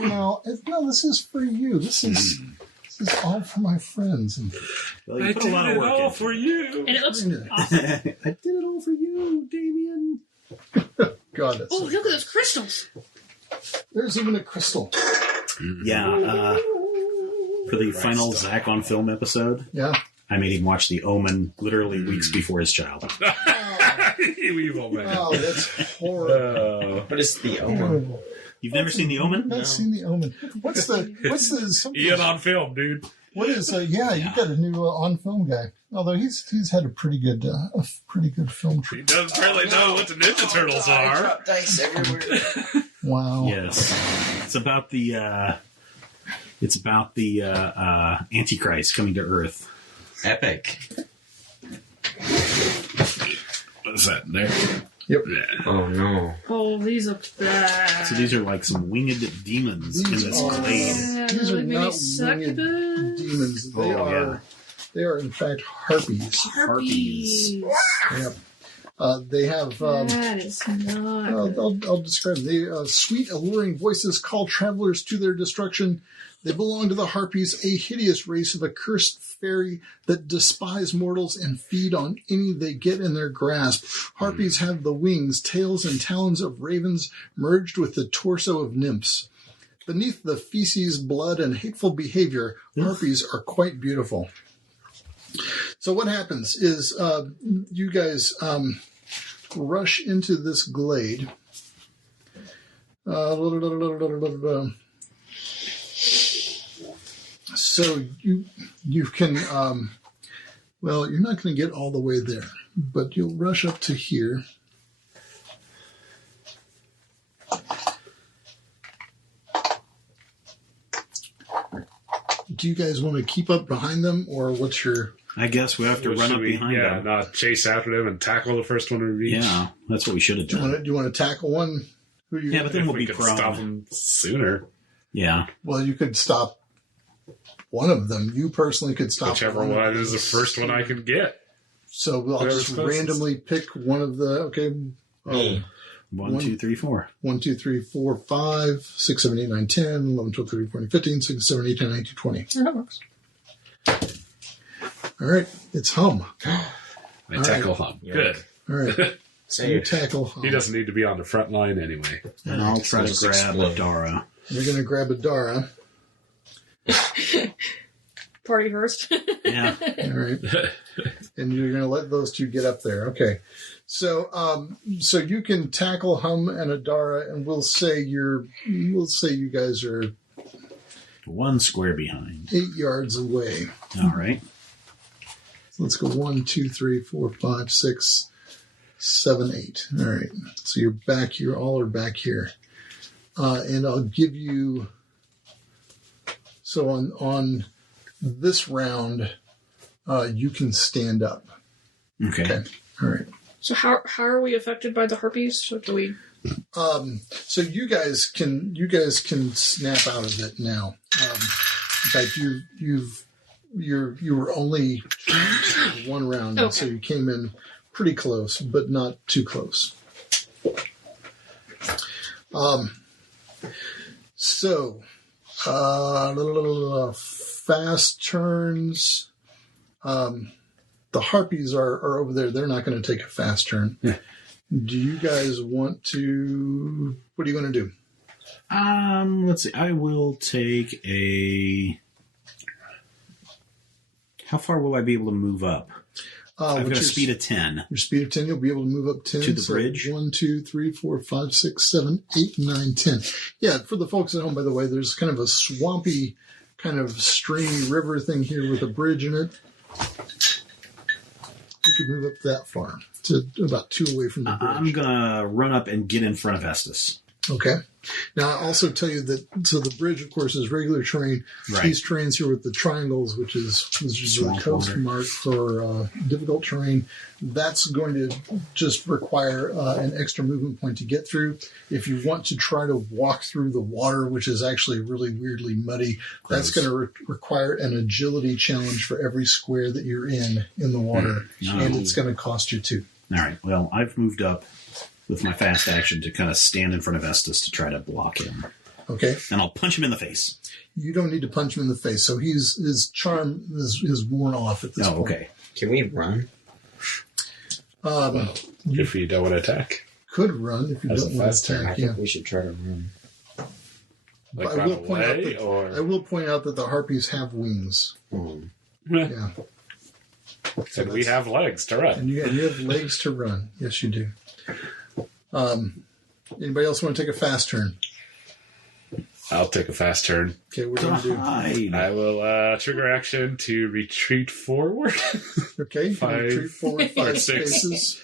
No, this is for you. This is all for my friends. And Well, you I put did a lot of it work all into for it. you. And it looks Yeah. awesome. I did it all for you, Damien. God, that's Oh, look at those crystals. there's even a crystal. Yeah, for the final Zach on film episode, Yeah. I made him watch The Omen literally weeks before his childhood. You evil man. Oh, that's horrible. Oh. What is the omen? Horrible. You've never seen The Omen? I've not seen the Omen. What's the Ian on film, dude. what is yeah, you got a new on film guy. Although he's had a pretty good film He trip. doesn't really know what the Ninja Turtles I are. drop dice everywhere. Wow. Yes. It's about the Antichrist coming to Earth. Epic. What is that in there? Yep. Yeah. Oh no. Oh, these look bad. So these are like some winged demons in These this are- glade. Yeah, These they are look maybe not succubus. winged demons. They Oh, are yeah. they are in fact harpies. Harpies. Yep. They have That is not. I'll describe them. They sweet, alluring voices call travelers to their destruction. They belong to the Harpies, a hideous race of accursed fairy that despise mortals and feed on any they get in their grasp. Harpies have the wings, tails, and talons of ravens merged with the torso of nymphs. Beneath the feces, blood, and hateful behavior, Harpies are quite beautiful. So what happens is you guys rush into this glade. So you can, well, you're not going to get all the way there, but you'll rush up to here. Do you guys want to keep up behind them, or what's your I guess we have to run up behind them. Not chase after them and tackle the first one we reach. Yeah, that's what we should have done. Do you want to tackle one? But then we'll be prone. Stop them sooner. Yeah. Well, you could stop one of them. You personally could stop whichever one is the first one I can get. So I'll just randomly pick one of the. Okay. 1, 2, 3, 4. 1, 2, 3, 4, 5, 6, 7, 8, 9, 10, 11, 12, 13, 14, 15, 16, 17, 18, 19, 20. That works. All right. It's Hum. I tackle Hum. Good. All right. So you tackle Hum. He doesn't need to be on the front line anyway. And I'll try to grab Adara. You're going to grab Adara. Party first. Yeah. All right. And you're going to let those two get up there. Okay. So so you can tackle Hum and Adara, and we'll say you guys are 1 square behind. 8 yards away. All right. So let's go 1, 2, 3, 4, 5, 6, 7, 8. All right. So you're back. You all are back here. And I'll give you. So on this round, you can stand up. Okay. All right. So how are we affected by the harpies? So do we? So you guys can snap out of it now. In fact, you were only one round, okay. So you came in pretty close, but not too close. So fast turns. The harpies are over there. They're not going to take a fast turn. Yeah. Do you guys want to... What are you going to do? Let's see. I will take a... How far will I be able to move up? I've got a speed of 10. Your speed of 10, you'll be able to move up 10. To the bridge? 1, 2, 3, 4, 5, 6, 7, 8, 9, 10. Yeah, for the folks at home, by the way, there's kind of a swampy, kind of streamy river thing here with a bridge in it. You could move up that far, to about 2 away from the bridge. I'm going to run up and get in front of Estes. Okay. Now, I'll also tell you that, so the bridge, of course, is regular terrain. Right. These terrains here with the triangles, which is a coast mark for difficult terrain, that's going to just require an extra movement point to get through. If you want to try to walk through the water, which is actually really weirdly muddy, that's going to require an agility challenge for every square that you're in the water, and it's going to cost you 2. All right. Well, I've moved up with my fast action to kind of stand in front of Estes to try to block him. Okay. And I'll punch him in the face. You don't need to punch him in the face. So his charm is worn off at this point. Okay. Can we run? If you don't want to attack. Could run if you As don't a want fast to turn. I attack. think Yeah. we should try to run. Like I run will point out away, that or... I will point out that the harpies have wings. Yeah. And we have legs to run. And you have legs to run. Yes, you do. Anybody else want to take a fast turn? I'll take a fast turn. Okay, what are you going to do? Hide. I will trigger action to retreat forward. Okay, you can 5 retreat forward 5 or 6. spaces.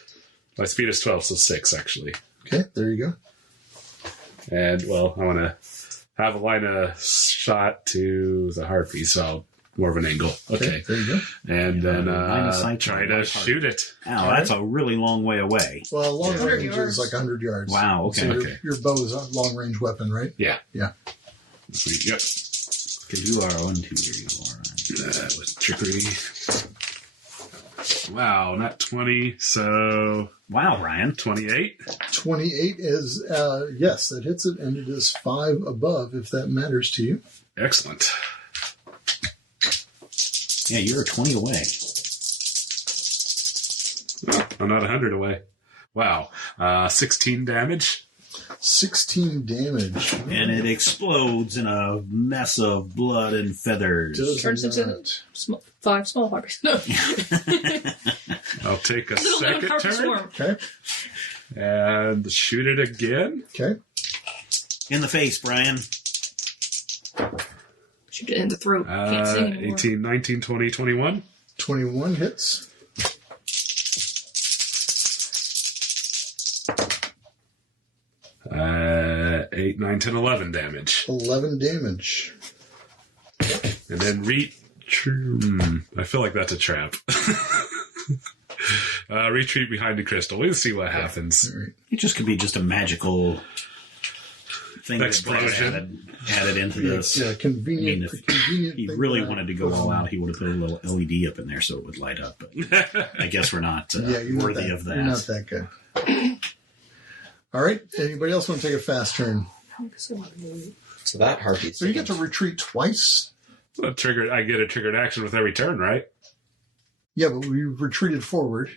My speed is 12, so 6, actually. Okay, there you go. And, well, I want to have a line of shot to the harpy, so more of an angle. Okay. There you go. And then line of sight try to to the shoot it. Ow, that's a really long way away. Well, long 100 range yards. is like 100 yards. Wow, okay. So Okay. your bow is a long range weapon, right? Yeah. Yeah. Sweet. Yep. Because you are 1, 2, 3, 4. That was trickery. Wow, not 20, so Wow, Ryan. 28. 28 is, yes, that hits it, and it is 5 above, if that matters to you. Excellent. Yeah, you're 20 away. Well, I'm not 100 away. Wow. 16 damage. 16 damage. And it explodes in a mess of blood and feathers. Does Turns into not. 5 small harpies. No. I'll take a Little second harpy turn swarm. Okay. and shoot it again. Okay. In the face, Brian. Shoot it in the throat. Can't sing anymore. 18, 19, 20, 21. 21 hits. Uh, 8, 9, 10, 11 damage. 11 damage. And then True. I feel like that's a trap. Retreat behind the crystal. We'll see what happens. It just could be just a magical thing explosion added into this. Yeah, convenient. Convenient. He really wanted to go all out. He would have put a little LED up in there so it would light up. But I guess we're not worthy of that. You're not that good. All right. Anybody else want to take a fast turn? So that harpy. So you get to retreat twice. I get a triggered action with every turn, right? Yeah, but we retreated forward.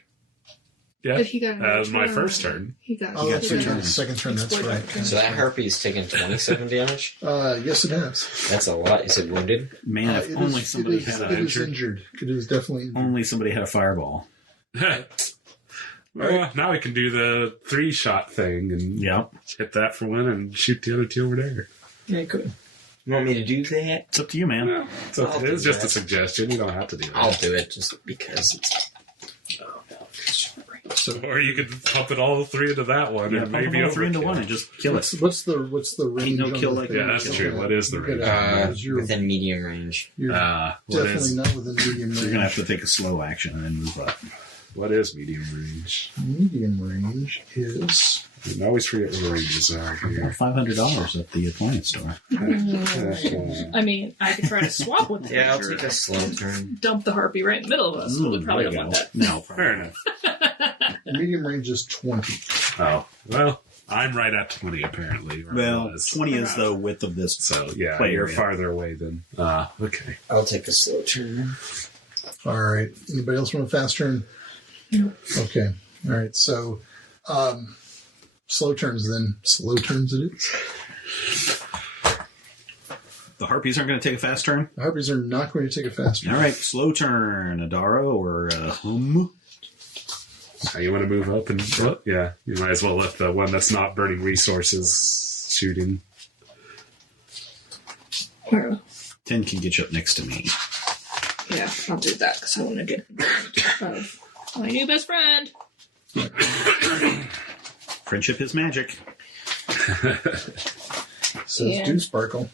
Yeah. But he got that was my first turn. He got that's your turn. Second turn, that's right. So that harpy's taking 27 damage? Yes, it has. That's a lot. Is it wounded? Man, if only somebody had it is injured. It is definitely injured. Only somebody had a fireball. Well, now we can do the 3-shot thing and hit that for one and shoot the other 2 over there. Yeah, good. You want me to do that? It's up to you, man. Yeah, it was just a suggestion. You don't have to do that. I'll do it just because it's... Or you could pump it all 3 into that one, and maybe all 3 into one and just kill it. What's the range? Ain't no kill like that. Yeah, that's true. What is the range? You're within medium range. You're definitely not within medium range. You're gonna have to take a slow action and then move up. What is medium range? Medium range is... I always forget what the ranges are here. $500 at the appliance store. I mean, I could try to swap with him. Yeah, I'll take a slow turn. Dump the harpy right in the middle of us, but we probably don't want that. No, fair enough. Medium range is 20. Oh, well, I'm right at 20 apparently. Well, 20 is the width of this. So, yeah, you're farther away than... okay. I'll take a slow turn. All right. Anybody else want a fast turn? No. Okay. All right. So, slow turns then. Slow turns it is. The harpies aren't going to take a fast turn? The harpies are not going to take a fast turn. All right. Slow turn. Adara or Hum? You want to move up and... Well, yeah, you might as well let the one that's not burning resources shooting. 10 can get you up next to me. Yeah, I'll do that because I want to get my new best friend. Friendship is magic. Says do sparkle.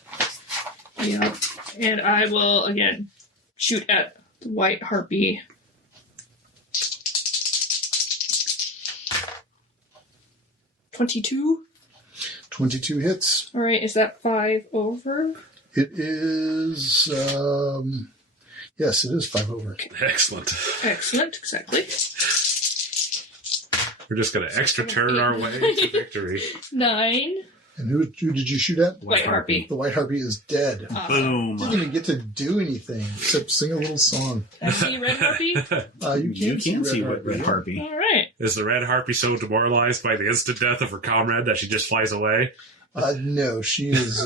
Yeah. And I will, again, shoot at the white harpy. $22. 22 hits. All right, is that 5 over? It is... yes, it is 5 over. Excellent. Excellent, exactly. We're just going to extra turn our way to victory. 9. And who did you shoot at? White harpy. The white harpy is dead. Boom. Didn't even get to do anything except sing a little song. I see red harpy. You can see red harpy. All right. Is the red harpy so demoralized by the instant death of her comrade that she just flies away? No, she is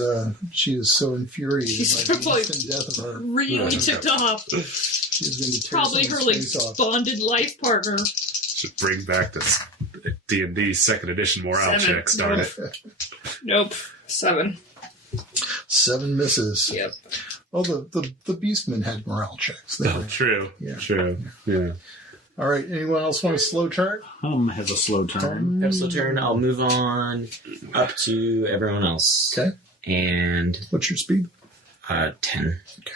so infuriated She's by the probably instant death of her. really ticked off. She's going to tear Probably her like space off. bonded life partner. Should bring back this D&D 2nd edition morale 7. check, darn it. Nope. 7. 7 misses. Yep. Oh, the Beastmen had morale checks. They were- True. Yeah. True. Yeah. All right. Anyone else want a slow turn? Hum has a slow turn. Have a slow turn. I'll move on up to everyone else. Okay. And What's your speed? 10. Okay.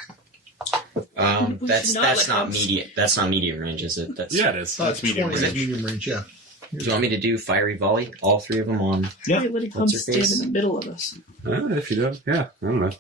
That's not medium. That's not medium range, is it? That's, Yeah, it is. That's medium 20 range. medium range. Yeah. Do you want me to do fiery volley? All 3 of them on. Yeah. Wait, let it come What's her stand face? in the middle of us. If you don't, yeah. I don't know.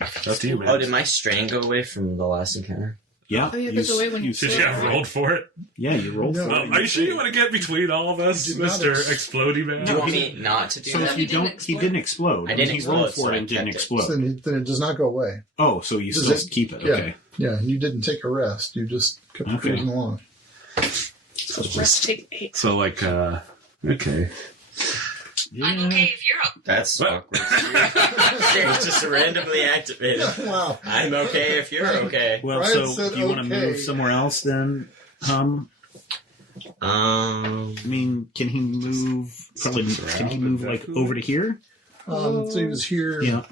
Up to you, man. Oh, did my strain go away from the last encounter? Yeah. Oh, yeah, it goes away when you Did you have rolled for it? Yeah, you rolled No. for Well, it. are you sure you want to get between all of us, He did not Mr. Explodey Man? Do you want me not to do So that? if you didn't don't, he didn't explode. I didn't He rolled explode, for so it I and didn't kept it. explode. Then it does not go away. Oh, so you Does still it- keep it. Yeah. Okay. Yeah. You didn't take a rest. You just kept Okay. cruising along. So let's take 8. So, like, okay. I'm okay if you're okay. That's What? awkward. It's just randomly activated. Wow. I'm okay if you're okay. Well, Ryan so said do you want to okay. move somewhere else then, Hum? I mean, can he move? Probably. Can he move like over to here? So he was here. Yeah.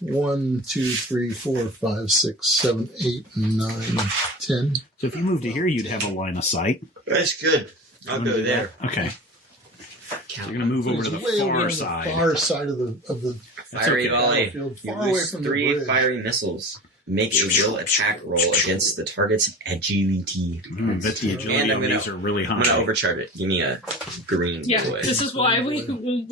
1, 2, 3, 4, 5, 6, 7, 8, 9, 10. So if you move to here, you'd have a line of sight. That's good. I'll go there. Okay. So you're gonna move over to the Way over on far the side. far side of the Fiery okay. volley. battlefield, You far away lose from the 3 bridge. fiery missiles. make a will attack roll against the target's agility. I bet the agility on these are really high. I'm going to overcharge it. Give me a green. Yeah, boy. this is why we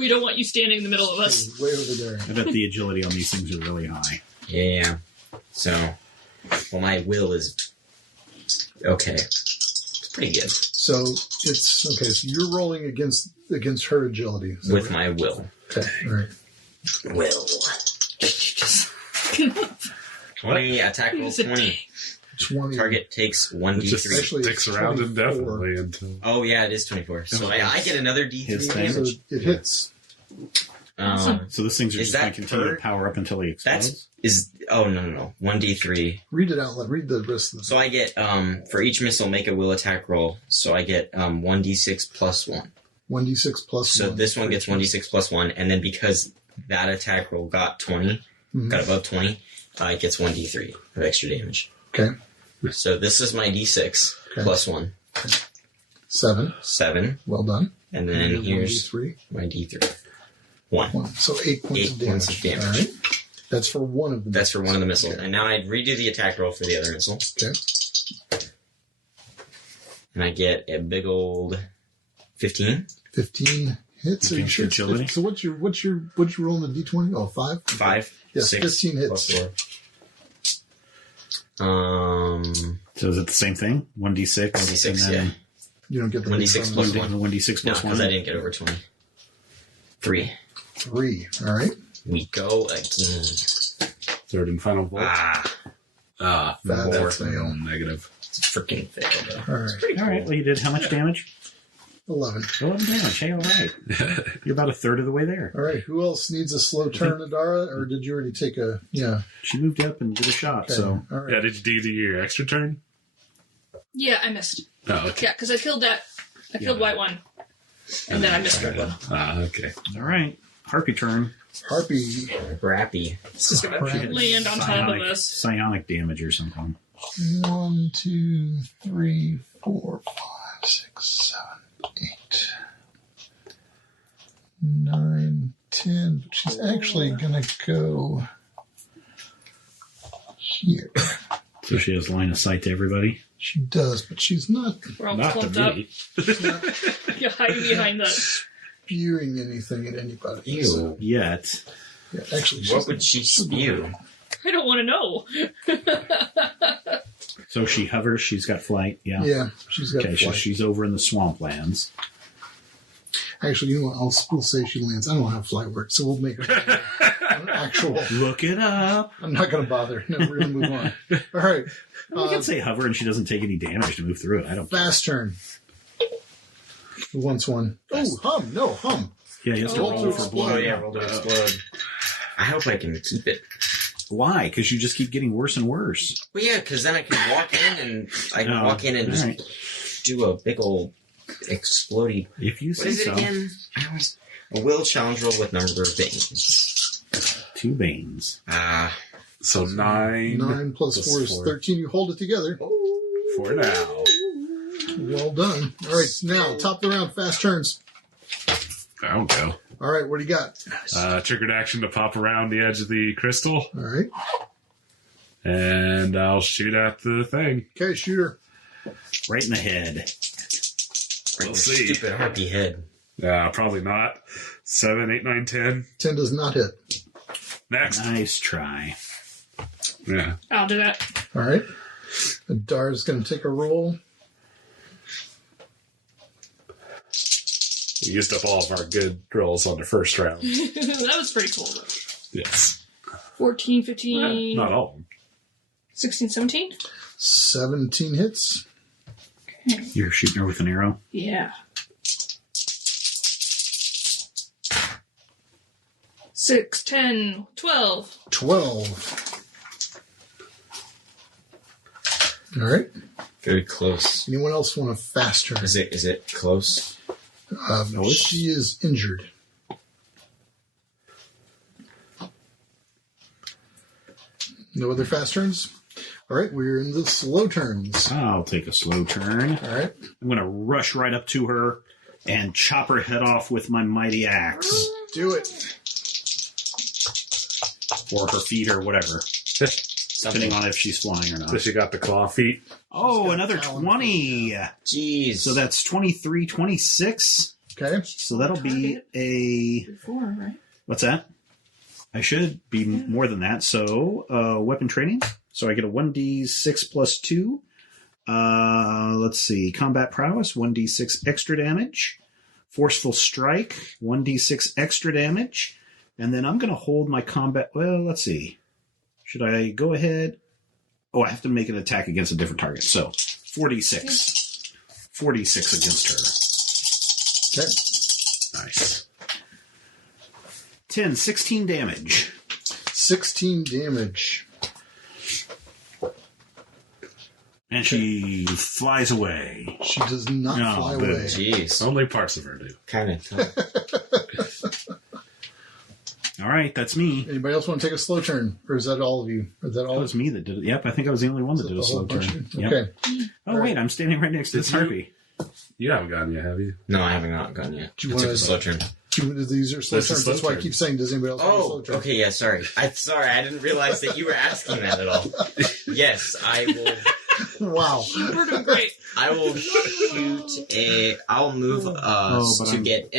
don't want you standing in the middle of us. Way over there. I bet the agility on these things are really high. Yeah. So, well, my will is okay. It's pretty good. So it's okay. So you're rolling against her agility With my will. Okay, all right. Will. 20 attack roll 20. 20. Target takes It 1d3. just Actually, sticks it's around 24. indefinitely until. Oh yeah, it is 24. So I get another d3 His thing. So damage. it hits. So those things are Is just going that to continue per- to power up until he explodes? No. 1d3. Read it out loud. Read the rest of the. So I get for each missile make a will attack roll. So I get 1d6 plus 1. 1d6 plus So 1. this one gets 1d6 plus 1, and then because that attack roll got 20, got above 20, it gets 1d3 of extra damage. Okay. So this is my d6 plus 1. 7. 7. Well done. And then your here's 1d3. my d3. 1. 1. So 8 points 8 of damage. points of damage. All right. That's for one of them. That's for one of the missiles. And now I redo the attack roll for the other missile. Okay. And I get a big old 15. 15 hits. Against your agility? So what's your roll in the d20? Oh, 5? 5. Yes, 6 15 hits. plus 4. So is it the same thing? 1d6? 1d6, and then You don't get the 1d6 plus 1. 1d6 No, plus 1? because I didn't get over 20. 3. 3. All right. We go again. Third and final volt. Ah, That's a more. fail. Negative. It's freaking fail, though. All right. All right, well, you did how much damage? 11. 11 damage. Hey, all right. You're about a third of the way there. All right. Who else needs a slow turn, Adara? Or did you already take a... Yeah. She moved up and did a shot, Okay. so... All right. Yeah, did you do your extra turn? Yeah, I missed. Oh, okay. Yeah, because I killed that. I killed white one. And then I missed red one. Okay. All right. Harpy turn. Harpy. Rappy. It's just going to land on top of us. Psionic damage or something. 1, 2, 3, 4, 5, 6, 7, 8, 9, 10. But she's actually going to go here. So she has line of sight to everybody. She does, but she's not We're all Not clumped to up. me. You're hiding behind that. spewing anything at anybody. Ew. Yet. Yeah, actually, What would she spew? I don't want to know. So she hovers. She's got flight. Yeah. Yeah, she's got Okay, so flight. she's over in the swamplands. Actually, you know what? We'll say she lands. I don't know how flight works, so we'll make her an actual. Look it up. I'm not going to bother. No, we're going to move on. All right. We can say hover and she doesn't take any damage to move through it. I don't care. Fast turn. Who wants one? Oh, hum. No, hum. Yeah, he has to Roll roll to for explode. blood. Oh, yeah, roll to explode. I hope I can keep it. Why? Because you just keep getting worse and worse. Well, yeah, because then I can walk in and Oh, just all right. do a big old explodey. If you What say is it so. again? A will challenge roll with number of banes. 2 banes. So 9. 9 plus 4 is 13. You hold it together. For now. Well done. All right, now, top of the round, fast turns. I'll go. All right, what do you got? Triggered action to pop around the edge of the crystal, All right. and I'll shoot at the thing. Okay, shooter. Right in the head. We'll see. Stupid harpy head. Probably not. 7, 8, 9, 10. 10 does not hit. Next. Nice try. Yeah. I'll do that. All right. Dar's going to take a roll. We used up all of our good rolls on the first round. That was pretty cool, though. Yes. 14, 15, Not all of them. 16, 17? 17 hits. You're shooting her with an arrow? Yeah. 6, 10, 12. 12. All right. Very close. Anyone else want a fast turn? Is it close? She is injured. No other fast turns? All right, we're in the slow turns. I'll take a slow turn. All right. I'm going to rush right up to her and chop her head off with my mighty axe. Do it. Or her feet or whatever. depending on if she's flying or not. So she got the claw feet. Oh, got another talent. 20. Jeez. So that's 23, 26. Okay. So that'll be a... Before, right? What's that? I should be more than that. So, weapon training. So I get a 1d6 plus 2. Let's see. Combat prowess, 1d6 extra damage. Forceful strike, 1d6 extra damage. And then I'm going to hold my combat... Well, let's see. Should I go ahead? Oh, I have to make an attack against a different target. So, 46. 46 against her. Okay. Nice. 10, 16 damage. 16 damage. And she flies away. She does not No, fly good. away. Jeez. Only parts of her do. Kind of tough. All right, that's me. Anybody else want to take a slow turn? Or is that all of you? Is that all? That was me that did it. Yep, I think I was the only one that did a the slow whole bunch turn. of you? Yep. Okay. Oh, wait, I'm standing right next to this Did you- harpy. You haven't gotten yet, have you? No, I haven't gone yet. Do you I took wanna- a slow turn. These are slow That's a turns. slow That's why I turn. keep saying, does anybody else want a slow Oh, turn? okay, yeah, sorry. I didn't realize that you were asking that at all. Yes, I will. Wow. We're doing great. I will shoot a. I'll move but to I'm- get.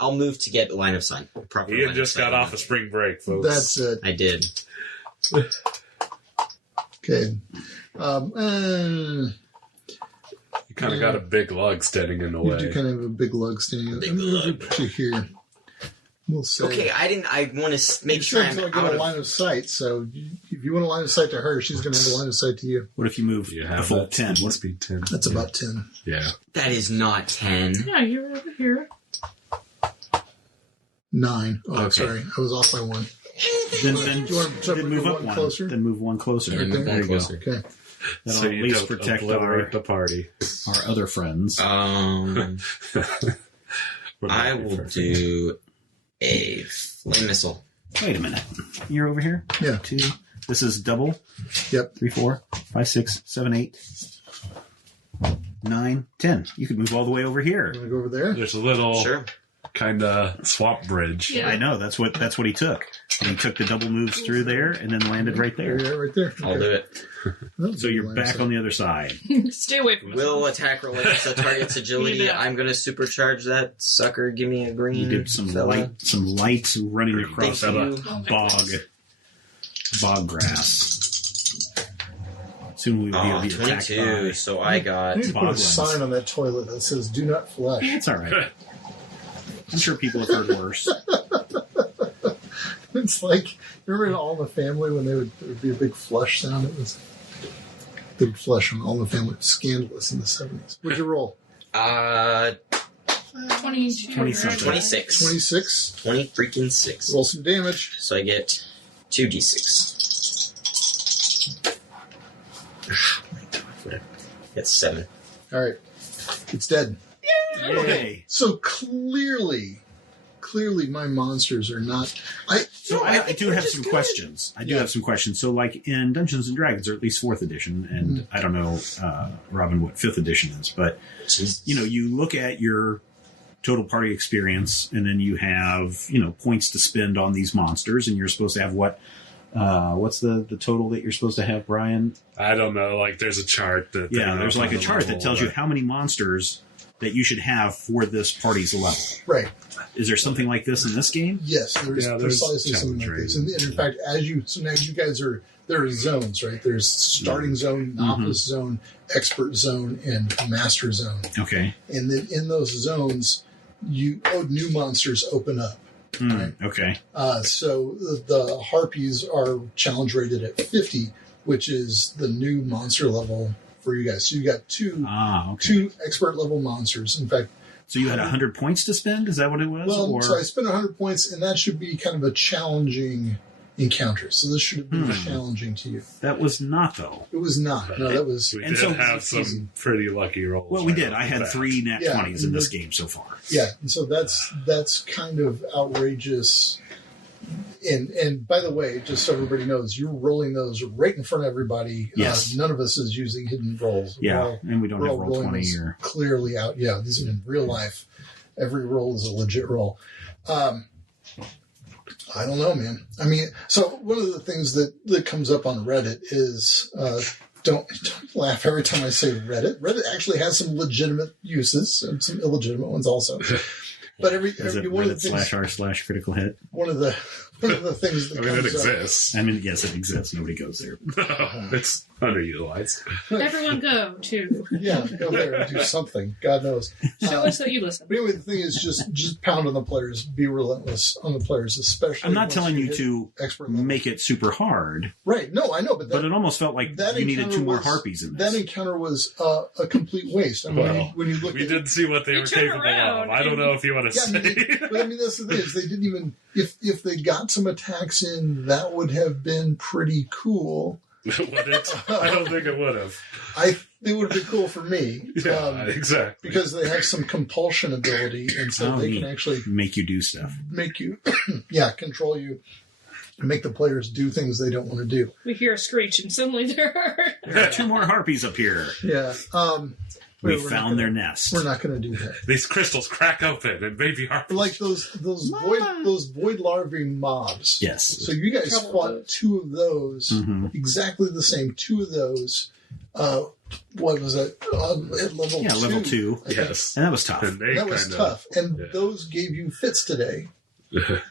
I'll move to get line of sight. Proper line Ian of just sight. got off a spring break, folks. That's it. I did. Okay. You kind of got a big lug standing in the You way. do kind of have a big lug standing. Big I'm gonna lug. put you here. We'll say. Okay, I didn't. I want to make You sure said I'm I get out a of. line of sight, so if you want a line of sight to her, she's going to have a line of sight to you. What if you move You a have full that 10? What speed 10. That's about 10. Yeah. That is not 10. Yeah, you're over here. 9. Oh, Okay. sorry. I was off by 1. Then Do you want to then move up one one. closer? Then move one closer. Yeah, Right move there? one you go. closer. Okay. That'll So at you least don't protect obliterate the party. our other friends. I will Perfect. do a flame missile. Wait a minute. You're over here? Yeah. 2. This is double. Yep. 3, 4, 5, 6, 7, 8, 9, 10. You could move all the way over here. You want to go over there? There's a little Sure. kind of swamp bridge. Yeah. I know. That's what he took. And he took the double moves through there and then landed right there. Yeah, right there. I'll do it. So you're back on the other side. Stay away from us. Will attack roll against the target's agility. Yeah. I'm going to supercharge that sucker. Give me a green. You did some fella. light running across Thank you. bog grass. Soon we will be able to be attacked 22. by. So I I got. need to put a Boglins. sign on that toilet that says "Do not flush." It's all right. I'm sure people have heard worse. It's like, remember in All in the Family when there would be a big flush sound? It was big flush on All in the Family. It was scandalous in the 70s. What'd you roll? 22. 20-something. 26. 26. 20 freaking 6. Roll some damage. So I get 2d6. That's 7. All right. It's dead. Yay! So clearly my monsters are not... So I do have some questions. I do have some questions. So, like in Dungeons and Dragons, or at least 4th edition, and I don't know, Robin, what 5th edition is, but Jesus. you look at your total party experience, and then you have points to spend on these monsters, and you're supposed to have what? What's the total that you're supposed to have, Brian? I don't know. Like, there's a chart that. Yeah, there's like a chart that tells you how many monsters that you should have for this party's level. Right. Is there something like this in this game? Yes, there's precisely something like this. And in fact, so now you guys there are zones, right? There's starting zone, novice zone, expert zone, and master zone. Okay. And then in those zones, new monsters open up. Right? Okay. So the harpies are challenge rated at 50, which is the new monster level for you guys. So you got two expert level monsters. In fact, so you had 100 points to spend? Is that what it was? well, so I spent 100 points, and that should be kind of a challenging encounter. So this should have been challenging to you. That was not, though. It was not. No, that was. We And did so- have some pretty lucky rolls. Well, we right did. off I the had bat. 3 nat Yeah. 20s in this game so far. Yeah, and so that's kind of outrageous. And by the way, just so everybody knows, you're rolling those right in front of everybody. Yes. None of us is using hidden rolls. Yeah, and we don't We're have all roll rolling 20 those or... clearly out. Yeah, these are in real life. Every roll is a legit roll. I don't know, man. I mean, so one of the things that comes up on Reddit is, don't laugh every time I say Reddit. Reddit actually has some legitimate uses and some illegitimate ones also. But Is it one of the Reddit things, /r/critical hit? one of the things that I mean, it comes up, exists. I mean, yes, it exists. Nobody goes there. It's underutilized. Everyone go to. yeah, go there and do something. God knows. Show us that you listen. But anyway, the thing is just pound on the players, be relentless on the players, especially. I'm not once telling you hit to expert level. make it super hard, Right. No, I know, but it almost felt like that you needed encounter 2 more was- harpies in this. That encounter was a complete waste. I mean, Well, when you look We at didn't see what they You were turn capable around of. I don't know if you want to yeah, I mean, say. but I mean, that's the thing is they didn't even if they got some attacks in, that would have been pretty cool. Would it? I don't think it would have. It would have been cool for me. Yeah, exactly. Because they have some compulsion ability, and so they neat. can actually Make you do stuff. make you, control you, and make the players do things they don't want to do. We hear a screech, and suddenly there are. There are 2 more harpies up here. Yeah. We we're not found gonna- their nest. We're not going to do that. These crystals crack open and baby harpies. Like those void larvae mobs. Yes. So you guys Trouble fought those. 2 of those, exactly the same 2 of those. What was it? At level 2. Yeah, level 2. I think. Yes. And that was tough. And they That was kinda, tough. And yeah. those gave you fits today.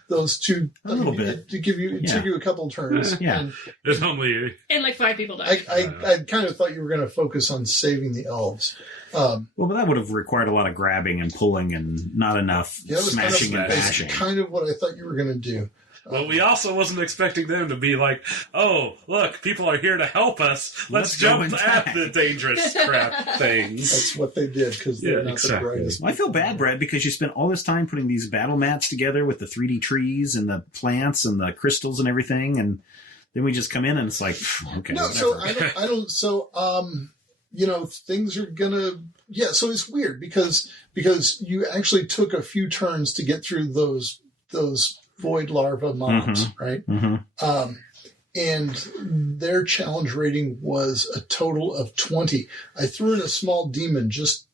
Those 2. A little bit. To give you, it took you a couple turns. Yeah. And It's only And like 5 people died. I kind of thought you were going to focus on saving the elves. Well, but that would have required a lot of grabbing and pulling and not enough Yeah, that was smashing and that's bashing. kind of what I thought you were going to do. But we also wasn't expecting them to be like, oh, look, people are here to help us. Let's Let's go jump and at tag." the dangerous crap things. That's what they did because they're Yeah, not exactly. the brightest. I feel bad, Brad, because you spent all this time putting these battle mats together with the 3D trees and the plants and the crystals and everything, and then we just come in and it's like, okay, No, whatever. so I don't. So things are gonna. Yeah, so it's weird because you actually took a few turns to get through those void larva mobs, right? Mhm. And their challenge rating was a total of 20. I threw in a small demon just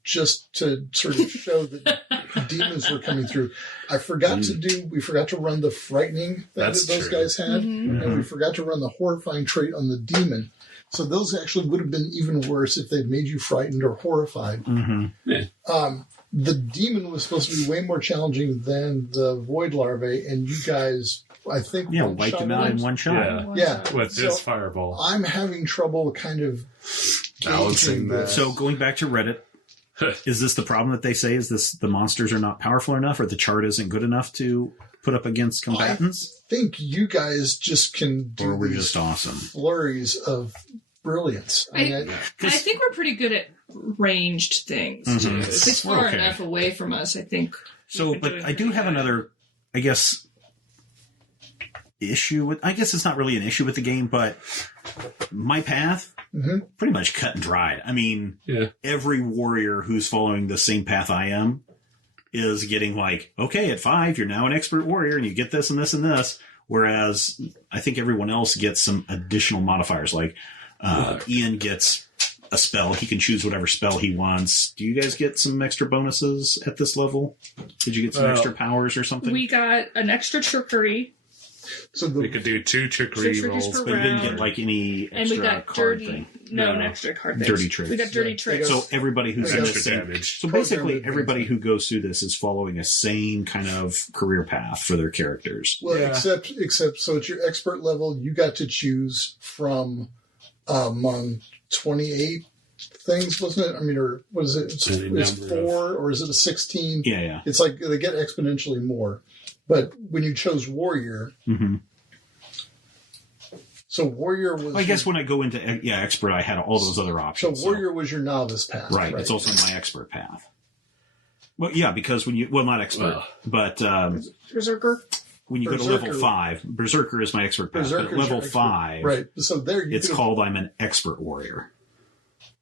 to sort of show that demons were coming through. We forgot to run the frightening that That's those true. guys had, and we forgot to run the horrifying trait on the demon. So those actually would have been even worse if they'd made you frightened or horrified. The demon was supposed to be way more challenging than the void larvae, and you guys, I think, wiped them out in one shot. Yeah. Yeah. With So this fireball. I'm having trouble kind of Balancing gauging that. this. So going back to Reddit, is this the problem that they say? Is this the monsters are not powerful enough, or the chart isn't good enough to put up against combatants, I think you guys just can do or we're these just awesome? flurries of brilliance. I mean, I think we're pretty good at ranged things, too. If it's far Okay. enough away from us, I think. So, we've been but doing I do pretty have good. another, I guess, issue with. I guess it's not really an issue with the game, but my path pretty much cut and dried. I mean, Yeah. every warrior who's following the same path I am is getting like, okay, at 5, you're now an expert warrior, and you get this and this and this. Whereas I think everyone else gets some additional modifiers. Like Ian gets a spell; he can choose whatever spell he wants. Do you guys get some extra bonuses at this level? Did you get some extra powers or something? We got an extra trickery, so We could do 2 trickery Two trickeries rolls. per But you didn't round. get like any and extra we got card dirty. thing. No, No. an extra card things. Dirty tricks. We got dirty Yeah. tricks. So everybody who's in the Extra same, damage. so basically Program everybody who goes through this is following a same kind of career path for their characters. well, Yeah. except so at your expert level, you got to choose from among 28 things, wasn't it? I mean, or what is it? It's Any number 4 or is it a 16? Yeah. It's like they get exponentially more. But when you chose warrior, Mm-hmm. so warrior was. Well, I guess when I go into expert, I had all those other so options. warrior was your novice path, right. It's also my expert path. Well, yeah, because when you not expert, but Berserker. when you go to Berserker. level 5, Berserker is my expert path. But Berserker's at your level expert. 5, right? So there you it's could've- called I'm an expert warrior.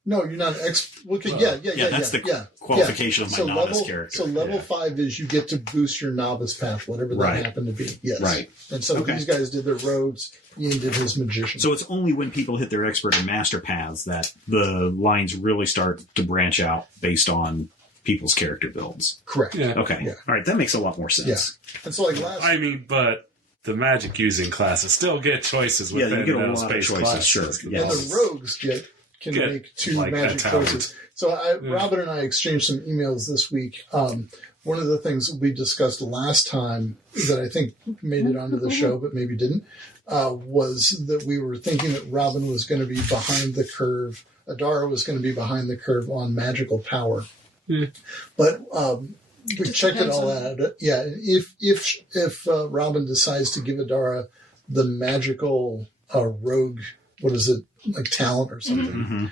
No, you're not okay, yeah, that's the qualification of my novice character. So level 5 is you get to boost your novice path, whatever that Right. happened to be. Yes. Right. And so Okay. these guys did their rogues, Ian did his magician. So it's only when people hit their expert and master paths that the lines really start to branch out based on people's character builds. correct. Yeah. Okay. Yeah. All right. That makes a lot more sense. And so like last I mean, but the magic using classes still get choices within you get a lot of space choices, classes. sure. And the rogues can make two like magic that talent. choices. So Robin and I exchanged some emails this week. One of the things we discussed last time that I think made it onto the show, but maybe didn't, was that we were thinking that Robin was going to be behind the curve. Adara was going to be behind the curve on magical power. But we checked it all out. Yeah, if Robin decides to give Adara the magical rogue, what is it, like talent or something,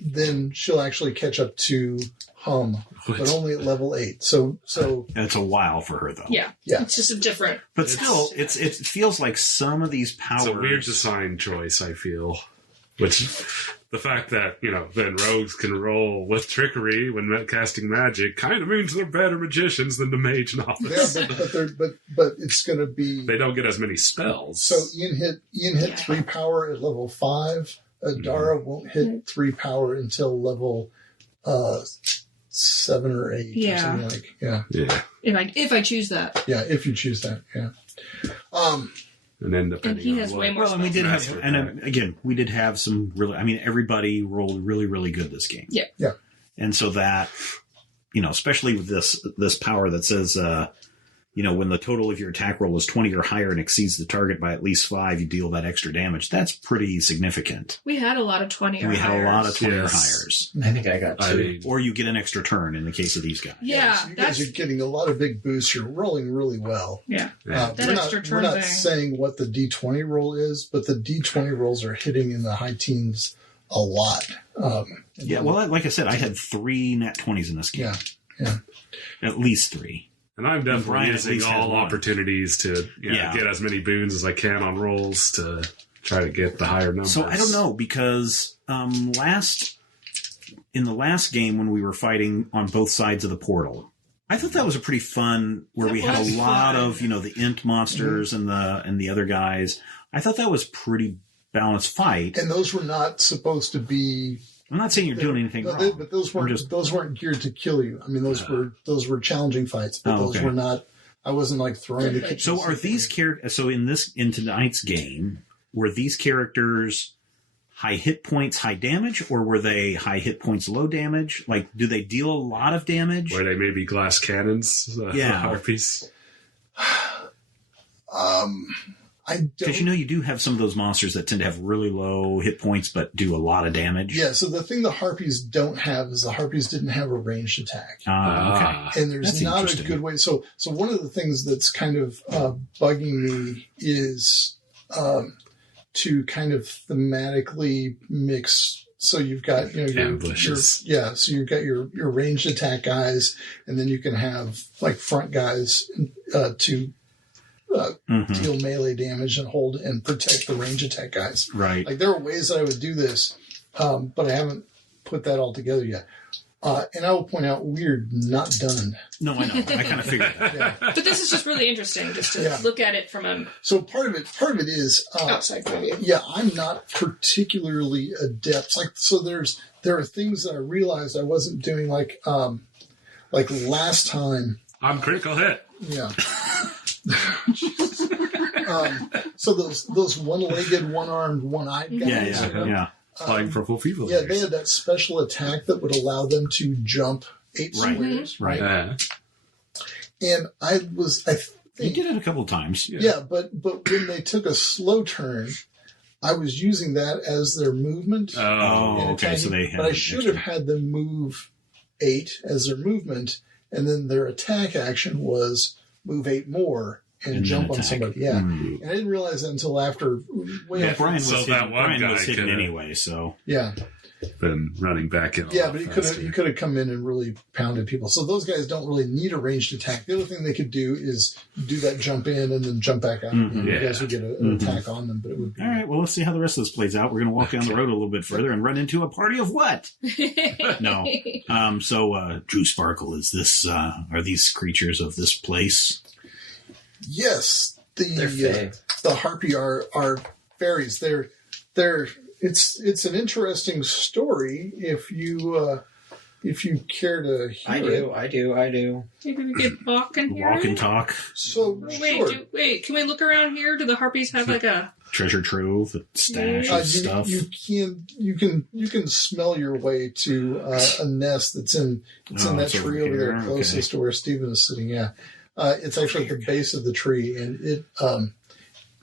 then she'll actually catch up to Hum, but only at level 8. So it's a while for her though. Yeah. It's just a different. But still, it feels like some of these powers. It's a weird design choice, I feel. Which, the fact that, then rogues can roll with trickery when casting magic kind of means they're better magicians than the mage novice. Yeah, but it's going to be. They don't get as many spells. So Ian hit 3 power at level 5. Adara won't hit 3 power until level 7 or 8 or something like. Yeah. If I choose that. Yeah, if you choose that. Yeah. And then depending he has on way more Well, and we did have, and again, we did have some really. I mean, everybody rolled really, really good this game. Yeah. Yeah. And so that, especially with this power that says, when the total of your attack roll is 20 or higher and exceeds the target by at least 5, you deal that extra damage. That's pretty significant. We had a lot of 20 or We higher. had a lot of 20 or higers. I think I got 2. Or you get an extra turn in the case of these guys. Yeah, so you guys are getting a lot of big boosts. You're rolling really well. Yeah. We're not saying what the D20 roll is, but the D20 rolls are hitting in the high teens a lot. Well, like I said, I had 3 nat 20s in this game. Yeah. At least 3. And I'm definitely Brian at using least had all one. opportunities to get as many boons as I can on rolls to try to get the higher numbers. So I don't know, because in the last game when we were fighting on both sides of the portal, I thought that was a pretty fun, where we had a lot of, the int monsters and the other guys. I thought that was pretty balanced fight. And those were not supposed to be. I'm not saying you're doing anything wrong. But those weren't geared to kill you. I mean, those were challenging fights, but those were not. I wasn't like throwing the kitchen. So are these characters? So in tonight's game, were these characters high hit points, high damage, or were they high hit points, low damage? Like, do they deal a lot of damage? Were they maybe glass cannons? The harpies. I don't. Because you do have some of those monsters that tend to have really low hit points but do a lot of damage. Yeah, so the thing the harpies don't have is the harpies didn't have a ranged attack. Okay. And there's not a good way. So one of the things that's kind of bugging me is to kind of thematically mix. So you've got your ambushes. So you've got your ranged attack guys, and then you can have like front guys to deal melee damage and hold and protect the range attack guys. Right. Like there are ways that I would do this, but I haven't put that all together yet. And I will point out, we're not done. No, I know. I kind of figured that. But this is just really interesting, just to look at it from a. So part of it is outside point of view. Yeah, I'm not particularly adept. There are things that I realized I wasn't doing, like last time. I'm critical hit. Yeah. So those one-legged, one-armed, one-eyed guys. Yeah. Flying purple people. Yeah, they had that special attack that would allow them to jump 8 squares. Right. And I think you did it a couple of times. Yeah, but when they took a slow turn, I was using that as their movement. Oh, okay. So but I should have had them move 8 as their movement, and then their attack action was move 8 more and jump on somebody. Yeah. And I didn't realize that until after. Brian was Brian was hidden anyway, so. Yeah. Been running back in. Yeah, but he could have come in and really pounded people. So those guys don't really need a ranged attack. The other thing they could do is do that jump in and then jump back out. And you guys would get an attack on them, but it would be... All right, well, let's see how the rest of this plays out. We're going to walk down the road a little bit further and run into a party of what? No. Drew Sparkle, is this... are these creatures of this place? Yes. They're the harpy are fairies. They're it's an interesting story if you if you care to hear I do. Maybe we could walk in here. Walk and talk. So sure. Wait, can we look around here? Do the harpies have like a Treasure trove, a stash of stuff. You can smell your way to a nest that's in that it's tree over there closest to where Stephen is sitting. Yeah, it's actually at the base of the tree, and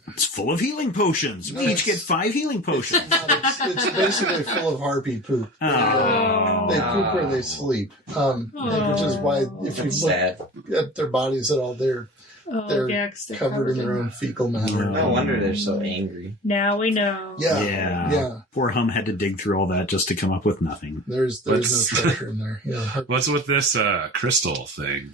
it's full of healing potions. We each get 5 healing potions. it's basically full of harpy poop. They poop where they sleep, which is why if you look at their bodies at all, they're covered in their own fecal matter. No wonder they're so angry. Now we know. Yeah. Poor Hum had to dig through all that just to come up with nothing. There's no treasure in there. Yeah. What's with this crystal thing?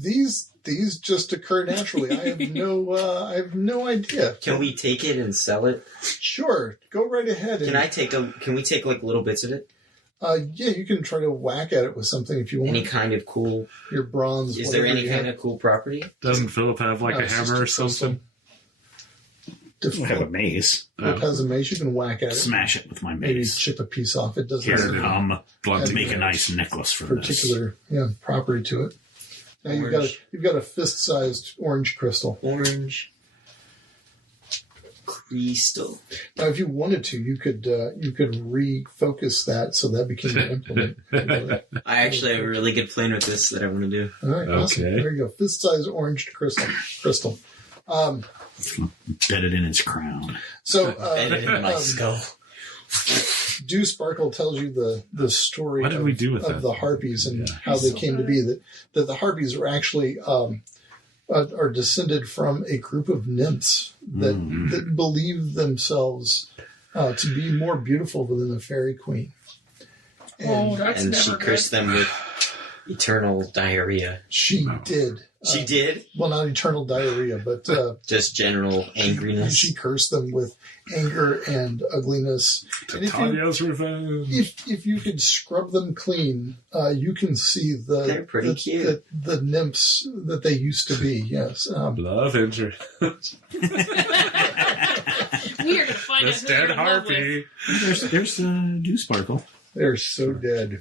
These just occur naturally. I have no idea. Can we take it and sell it? Sure, go right ahead. Can we take like little bits of it? Yeah, you can try to whack at it with something if you want. Any kind of cool... Your bronze... Is there any kind of cool property? Doesn't Philip have like a hammer or something? I have a mace. Philip has a mace. You can whack at it. Smash it with my Maybe mace. chip a piece off. It doesn't Here, have to make a nice necklace for particular property to it. Now you've got a fist-sized orange crystal. Orange crystal. Now, if you wanted to, you could refocus that so that became an implement. I actually have a really good plan with this that I want to do. All right, awesome. There you go. Fist-sized orange crystal. Bet it in its crown. So, Bet it in my skull. Dew Sparkle tells you the story What did we do with of the harpies and how they came to be. That the harpies are actually are descended from a group of nymphs that believe themselves to be more beautiful than the fairy queen. And she cursed them with eternal diarrhea. She did. She did? Well, not eternal diarrhea, but... just general angriness. She cursed them with anger and ugliness. Tanya's revenge. If you could scrub them clean, you can see They're pretty cute. The nymphs that they used to be, yes. Love injury. We are going to find This out who dead they're in love with. harpy. There's Dew Sparkle. They're so dead.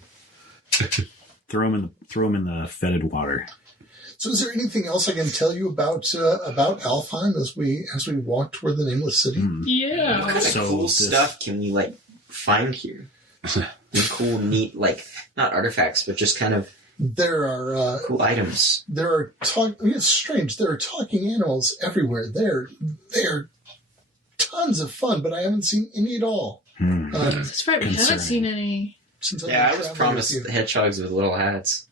Throw them in the fetid water. So, is there anything else I can tell you about Alfheim as we walk toward the Nameless City? Yeah. What kind of cool stuff can we find here? Cool, neat, not artifacts, but just kind of there are cool items. There are it's strange. There are talking animals everywhere. They're tons of fun, but I haven't seen any at all. That's right. We haven't seen any. I was promised hedgehogs with little hats.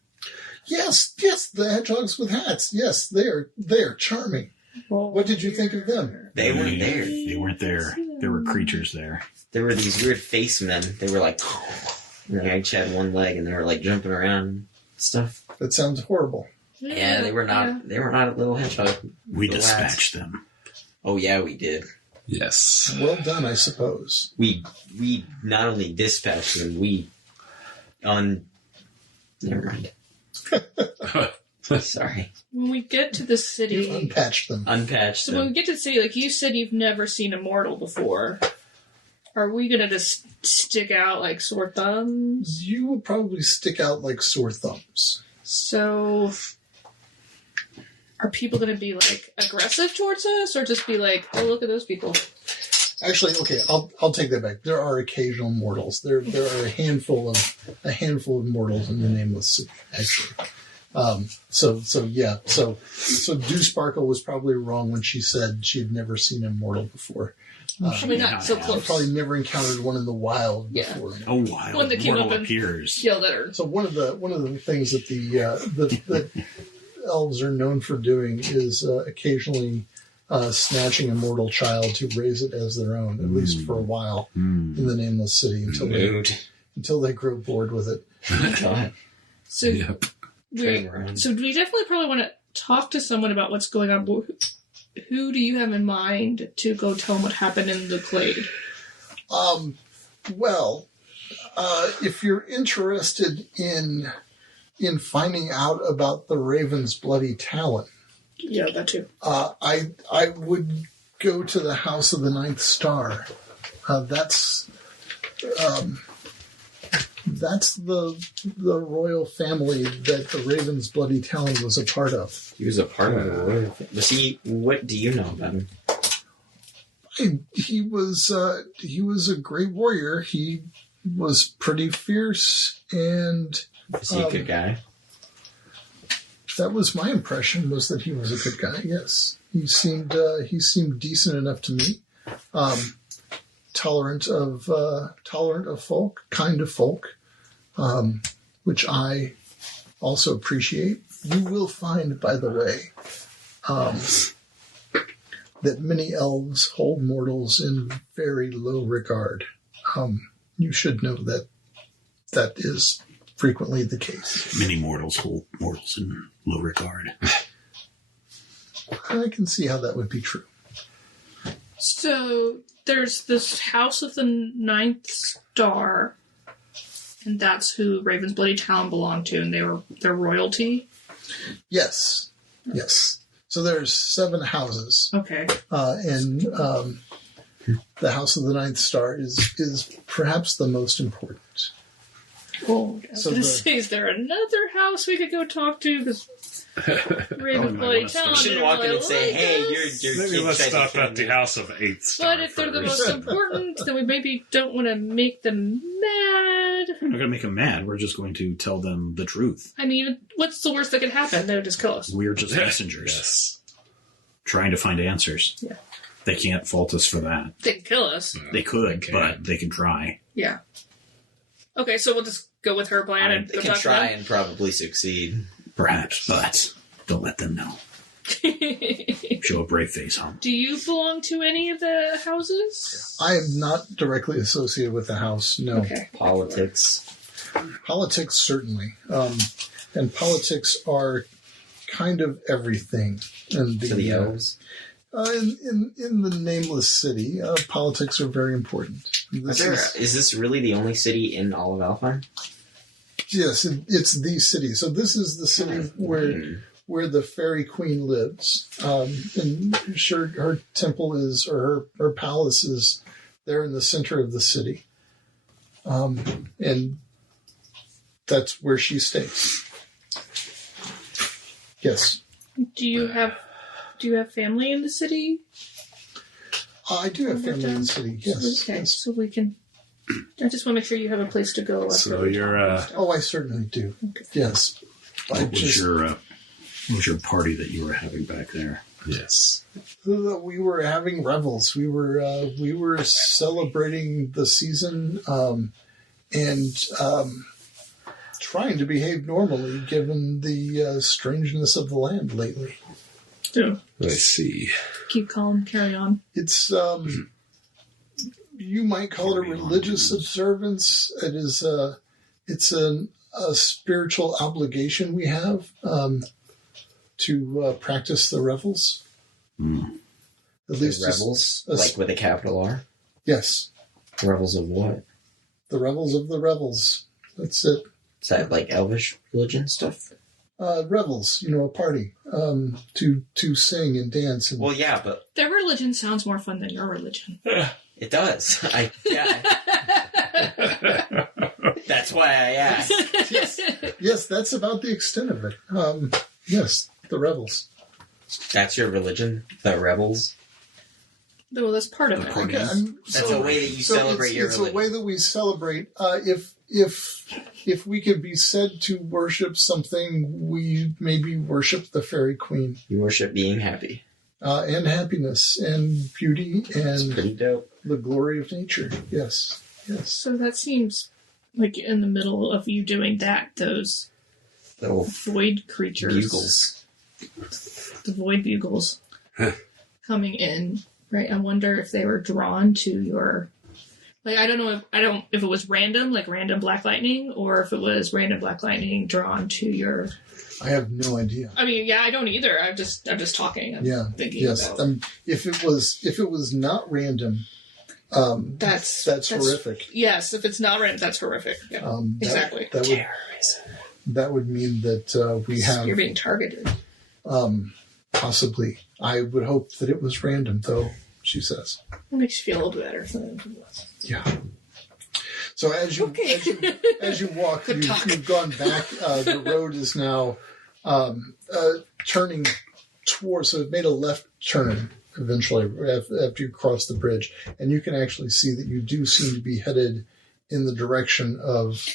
Yes, the hedgehogs with hats. Yes, they are charming. Well, what did you think of them? They weren't there. They weren't there. There were creatures there. There were these weird face men. They were they each had one leg and they were jumping around and stuff. That sounds horrible. Yeah, they were not. Yeah. They were not a little hedgehog. We dispatched them. Oh yeah, we did. Yes. Well done, I suppose. We not only dispatched them, never mind. Sorry. When we get to the city... You unpatched them. So when we get to the city, you said you've never seen a mortal before. Are we going to just stick out like sore thumbs? You would probably stick out like sore thumbs. So... Are people going to be aggressive towards us, or just be oh, look at those people? Actually, okay, I'll take that back. There are occasional mortals. There are a handful of mortals in the Nameless City, actually. So Dew Sparkle was probably wrong when she said she had never seen a mortal before. Probably not so close. Probably never encountered one in the wild before. Oh, wild! One that came mortal up and appears. Yelled at her. So one of the things that the elves are known for doing is occasionally snatching a mortal child to raise it as their own, at least for a while, in the Nameless City until they grow bored with it. So, so we definitely probably want to talk to someone about what's going on. Who do you have in mind to go tell them what happened in the Glade? Well, if you're interested in finding out about the Raven's bloody talon. Yeah, that too. I would go to the House of the Ninth Star. That's That's the royal family that the Raven's Bloody Talon was a part of. He was a part of the royal family. What do you know about him? He was a great warrior. He was pretty fierce, and Is he a good guy? that was my impression. Was that he was a good guy? Yes, he seemed decent enough to me. Tolerant of folk, kind of folk, which I also appreciate. You will find, by the way, that many elves hold mortals in very low regard. You should know that is frequently the case. Many mortals hold mortals in low regard. I can see how that would be true. So there's this House of the Ninth Star, and that's who Raven's Bloody Talon belonged to, and they're royalty. Yes. So there's 7 houses. Okay. And the House of the Ninth Star is perhaps the most important. Oh, I was going to say, is there another house we could go talk to? Because Raven's Bloody Talon. You shouldn't walk in and say, "Hey, you're Maybe let's stop at the House of Eighth Star. But if they're the most important, then we maybe don't want to make them mad. We're not going to make them mad. We're just going to tell them the truth. I mean, what's the worst that could happen? They'll just kill us. We're just messengers. Yes. Trying to find answers. Yeah. They can't fault us for that. They can kill us. They could, but they can try. Yeah. Okay, so we'll just go with her plan and They go can talk to try them. and probably succeed. Perhaps, but don't let them know. Show a brave face, huh? Do you belong to any of the houses? I am not directly associated with the house, no. Okay. Politics. Politics, certainly. And politics are kind of everything. And To the elves. In the nameless city, politics are very important. Is this really the only city in all of Alfheim? Yes, it's the city. So this is the city where the fairy queen lives. And sure, her temple is, or her palace is there in the center of the city. And that's where she stays. Yes. Do you have family in the city? I do have family in the city, yes. Okay, Yes. so we can... I just want to make sure you have a place to go. So you're, Oh, I certainly do. Okay. Yes. What was your party that you were having back there? yes. We were having revels. We were celebrating the season and trying to behave normally given the strangeness of the land lately. Yeah. I see. Keep calm, carry on. It's you might call it a religious observance. It's a spiritual obligation we have to practice the revels. At least Revels? Like with a capital R? yes, Revels of what? the revels of the revels. That's it. Is that like Elvish religion stuff? Revels, a party to sing and dance. And, Well, yeah, but Their religion sounds more fun than your religion. it does. That's why I asked. yes, that's about the extent of it. Yes, the revels. That's your religion? The rebels? Well, that's part of it. Okay, That's a way that you celebrate your it's religion. a way that we celebrate. If we could be said to worship something, we maybe worship the fairy queen You worship being happy. and happiness and beauty It's and pretty dope. the glory of nature. Yes. So that seems like in the middle of you doing that, those Little void creatures, bugles. the void bugles, coming in, right? I wonder if they were drawn to your, like, I don't know if it was random, like random black lightning, or if it was random black lightning drawn to your. I have no idea. I mean, yeah, I don't either. I'm just talking. I'm thinking Yes. about. If it was not random, that's horrific. Yes, if it's not random, that's horrific. Yeah, exactly. That would mean that we have. You're being targeted. Possibly. I would hope that it was random, though. She says. It makes you feel a little better. Yeah. So as you walk, you've gone back. The road is now turning towards. So it made a left turn eventually after you cross the bridge, and you can actually see that you do seem to be headed in the direction of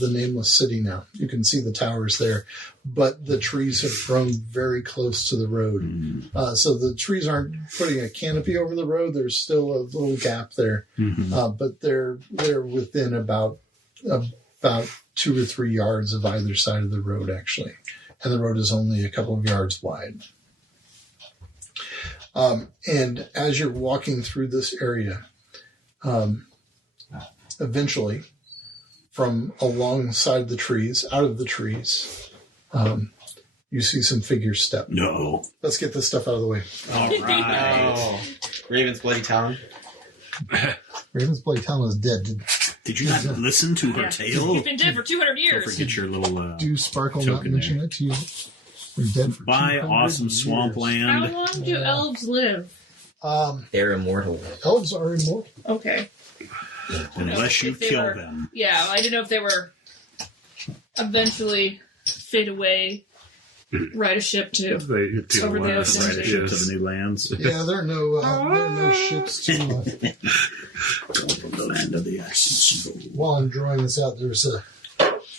the nameless city now. You can see the towers there, but the trees have grown very close to the road. So the trees aren't putting a canopy over the road. There's still a little gap there, but they're within about 2 or 3 yards of either side of the road, actually. And the road is only a couple of yards wide. And as you're walking through this area, eventually, from alongside the trees, out of the trees, you see some figures step. No. Let's get this stuff out of the way. All right. Oh, Raven's Bloody Talon. Raven's Bloody Talon is dead. Did you not listen to her tale? He's been dead for 200 years. Don't forget your little Do Sparkle not token mention there. it to you? We're dead for By 200 awesome years. swampland. How long do elves live? They're immortal. Elves are immortal. Okay. Unless you If they kill were- them. Yeah, I didn't know if they were eventually fade away, ride a ship to They over the ocean. Right to the new lands. Yeah, there are no ships to. Going from the land of the ice. While I'm drawing this out, there's a.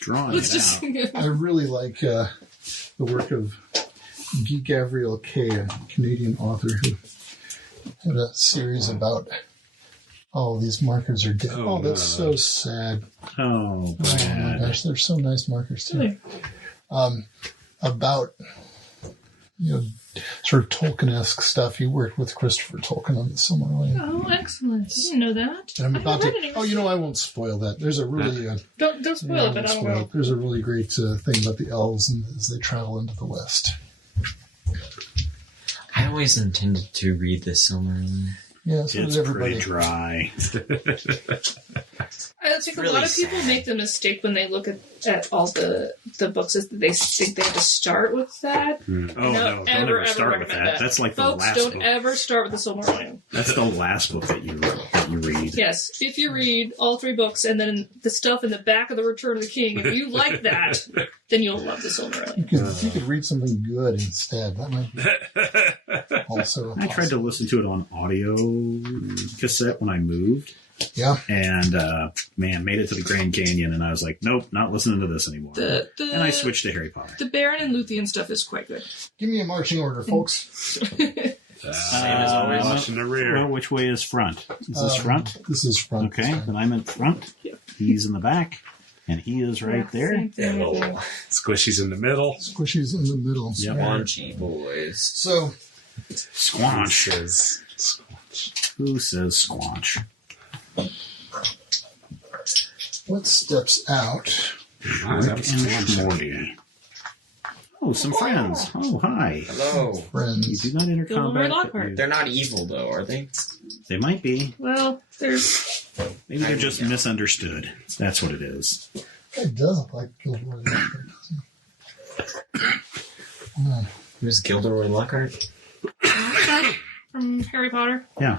Drawing Let's it just out. I really like the work of Guy Gavriel Kay, a Canadian author who had a series about. Oh, these markers are dead. Oh, that's so sad. Oh, Oh my bad. gosh, they're so nice markers too. Really? About sort of Tolkien-esque stuff. He worked with Christopher Tolkien on the Silmarillion. Oh, excellent! I didn't know that. And I'm I about haven't to. read any- Oh, I won't spoil that. There's a really Don't spoil it, but I don't know. There's a really great thing about the elves and as they travel into the west. I always intended to read this Silmarillion. Yeah, so It's did everybody. pretty dry. I think Really a lot of people sad. make the mistake when they look at all the books is that they think they have to start with that. Oh, no. Don't ever start with recommend that. That's like the Folks, last don't book. ever start with the Silmarillion. That's the last book that you read. Yes, if you read all 3 books and then the stuff in the back of the Return of the King, if you like that, then you'll love the Silmarillion. You could read something good instead. That might be also. I tried to listen to it on audio cassette when I moved. Yeah. And, made it to the Grand Canyon, and I was like, nope, not listening to this anymore. And I switched to Harry Potter. The Baron and Luthien stuff is quite good. Give me a marching order, folks. Same as always. Watch in the rear. Well, which way is front? Is this front? This is front. Okay, then I'm in front. Yeah. He's in the back, and he is right there. Same thing with Hello. Squishy's in the middle. Squishy's in the middle. Yep. Waunchy boys. So, Squanch. Says, Who says squanch? what steps out? And Morty. Oh, some friends. Oh, hi. Hello. You Friends. do not enter Gilmore combat. Lockhart. They're not evil, though, are they? They might be. Well, there's Maybe they're just misunderstood. That's what it is. It does look like Gilmore Lockhart, doesn't it? Who's Gilderoy Lockhart? from Harry Potter. Yeah.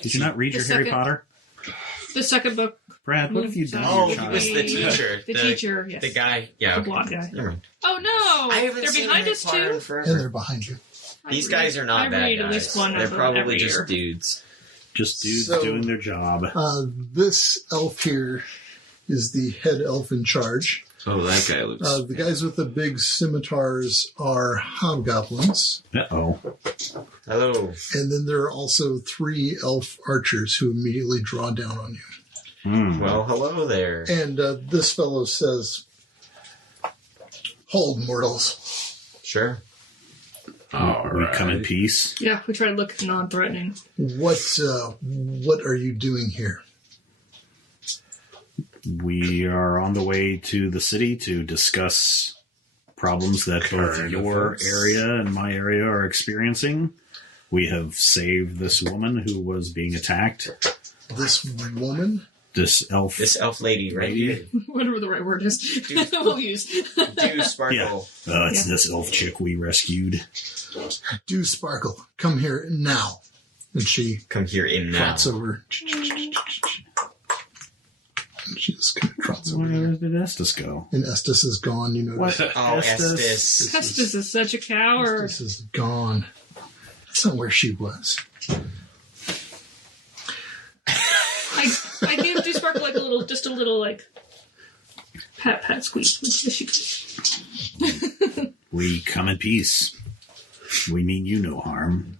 Did you not read The your Harry second- Potter? The second book. Brad, what have you done? Oh, to he your was child? the teacher. The teacher, yes. The guy. Yeah, The okay. blonde guy. Never mind. Oh no! I haven't They're seen behind Harry us Potter in too. forever. And they're behind you. These guys are not I bad read guys. at least one They're of them probably every just year. dudes. Just dudes So- doing their job. This elf here is the head elf in charge. Oh, that guy looks. The guys with the big scimitars are hobgoblins. Uh-oh. Hello. And then there are also 3 elf archers who immediately draw down on you. Well, hello there. And this fellow says, "Hold, mortals. Sure. We come in peace. Yeah, we try to look non-threatening. What are you doing here?" We are on the way to the city to discuss problems that both Current your events. area and my area are experiencing. We have saved this woman who was being attacked. This woman? This elf. This elf lady right here. Whatever the right word is. We'll use. Do sparkle. Yeah. It's this elf chick we rescued. Do Sparkle, come here now. And she Come here in now. trots over. She just kind of trots over Where there. did Estes go? And Estes is gone. You notice. Oh, Estes. Estes is such a coward. Estes is gone. That's not where she was. I gave Dew Sparkle like a little like pat squeeze. There she goes. We come in peace. We mean you no harm.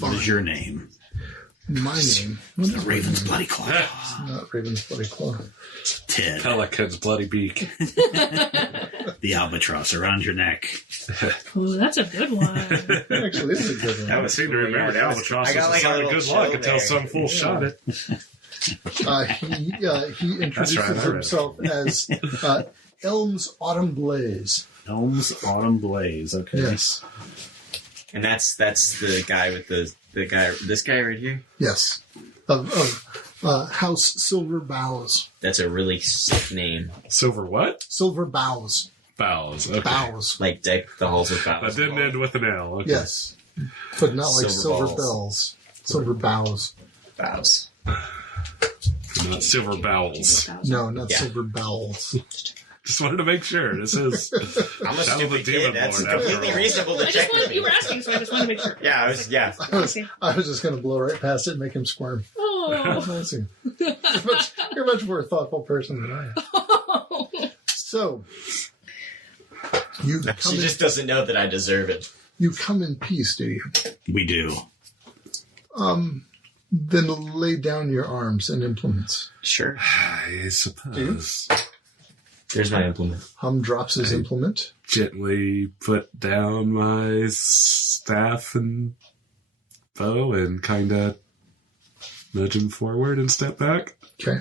What is your name? My name. The Raven's Bloody Claw. Not Raven's Bloody Claw. Ted. Pelican's bloody beak. The albatross around your neck. Oh, that's a good one. Actually, it's a good one. I would seem to remember the albatross I was got a like a sign of little good chill luck until there. some fool shot it. He introduces right, I read it. himself as Elms Autumn Blaze. Elms Autumn Blaze. Okay. Yes. And that's the guy with the guy. This guy right here. Yes. Of House Silver Boughs. That's a really sick name. Silver what? Silver Boughs. Boughs. Okay. Boughs. Like deck the halls with That boughs. didn't end with an L. Okay. Yes. But not like Silver silver balls. bells. Silver Boughs. Boughs. Not silver bowels. No, not Yeah. silver bowels. Just wanted to make sure. This is I'm a Shadow of the stupid Demon kid. That's Lord, after completely all. reasonable to I check just with wanted, me. you were asking, so I just wanted to make sure. Yeah, I was. Yeah. I was just going to blow right past it and make him squirm. Oh. I see. You're much more a thoughtful person than I am. So, you come, She just doesn't know that I deserve it. you come in peace, do you? We do. Then lay down your arms and implements. Sure. I suppose. Here's my implement. Hum drops his implement. Gently put down my staff and bow and kind of nudge him forward and step back. Okay.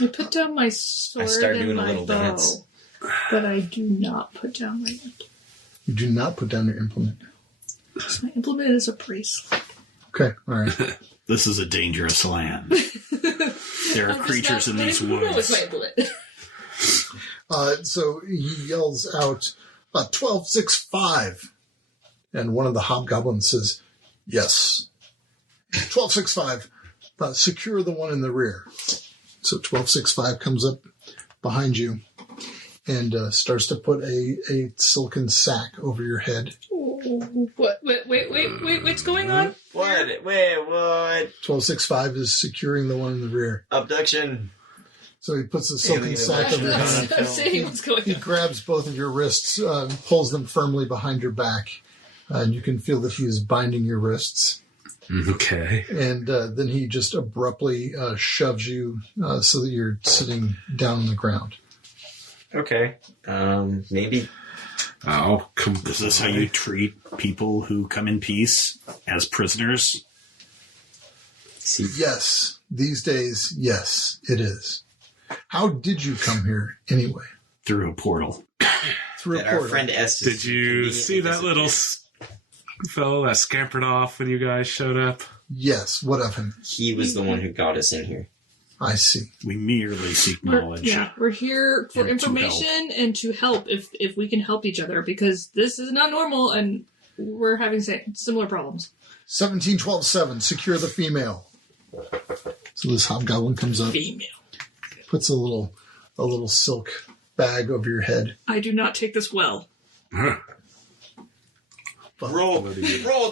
I put down my sword start and doing a my little bow, dance. but I do not put down my implement. You do not put down your implement. My implement is a bracelet. Okay. All right. This is a dangerous land. There are I'm just creatures not in these comfortable with woods. my implement. So he yells out, 1265. And one of the hobgoblins says, yes. 1265. Secure the one in the rear. So 1265 comes up behind you and starts to put a silken sack over your head. What? Wait, what's going on? What? Wait, what? 1265 is securing the one in the rear. Abduction. So he puts the silken Alien sack over your hand. I'm saying what's going He on. grabs both of your wrists, pulls them firmly behind your back, and you can feel that he is binding your wrists. Okay. And then he just abruptly shoves you so that you're sitting down on the ground. Okay. Maybe. Oh, Is this how you treat people who come in peace as prisoners? See. Yes, these days, yes, it is. How did you come here anyway? Through a portal. Through a That our portal. friend S. Did you see that little fellow that scampered off when you guys showed up? Yes, what of him? He was the one who got us in here. I see. We merely seek knowledge. We're here for And to information and to help if we can help each other, because this is not normal and we're having similar problems. 1712-7, secure the female. So this hobgoblin comes up, Female. puts a little silk bag over your head. I do not take this well. Roll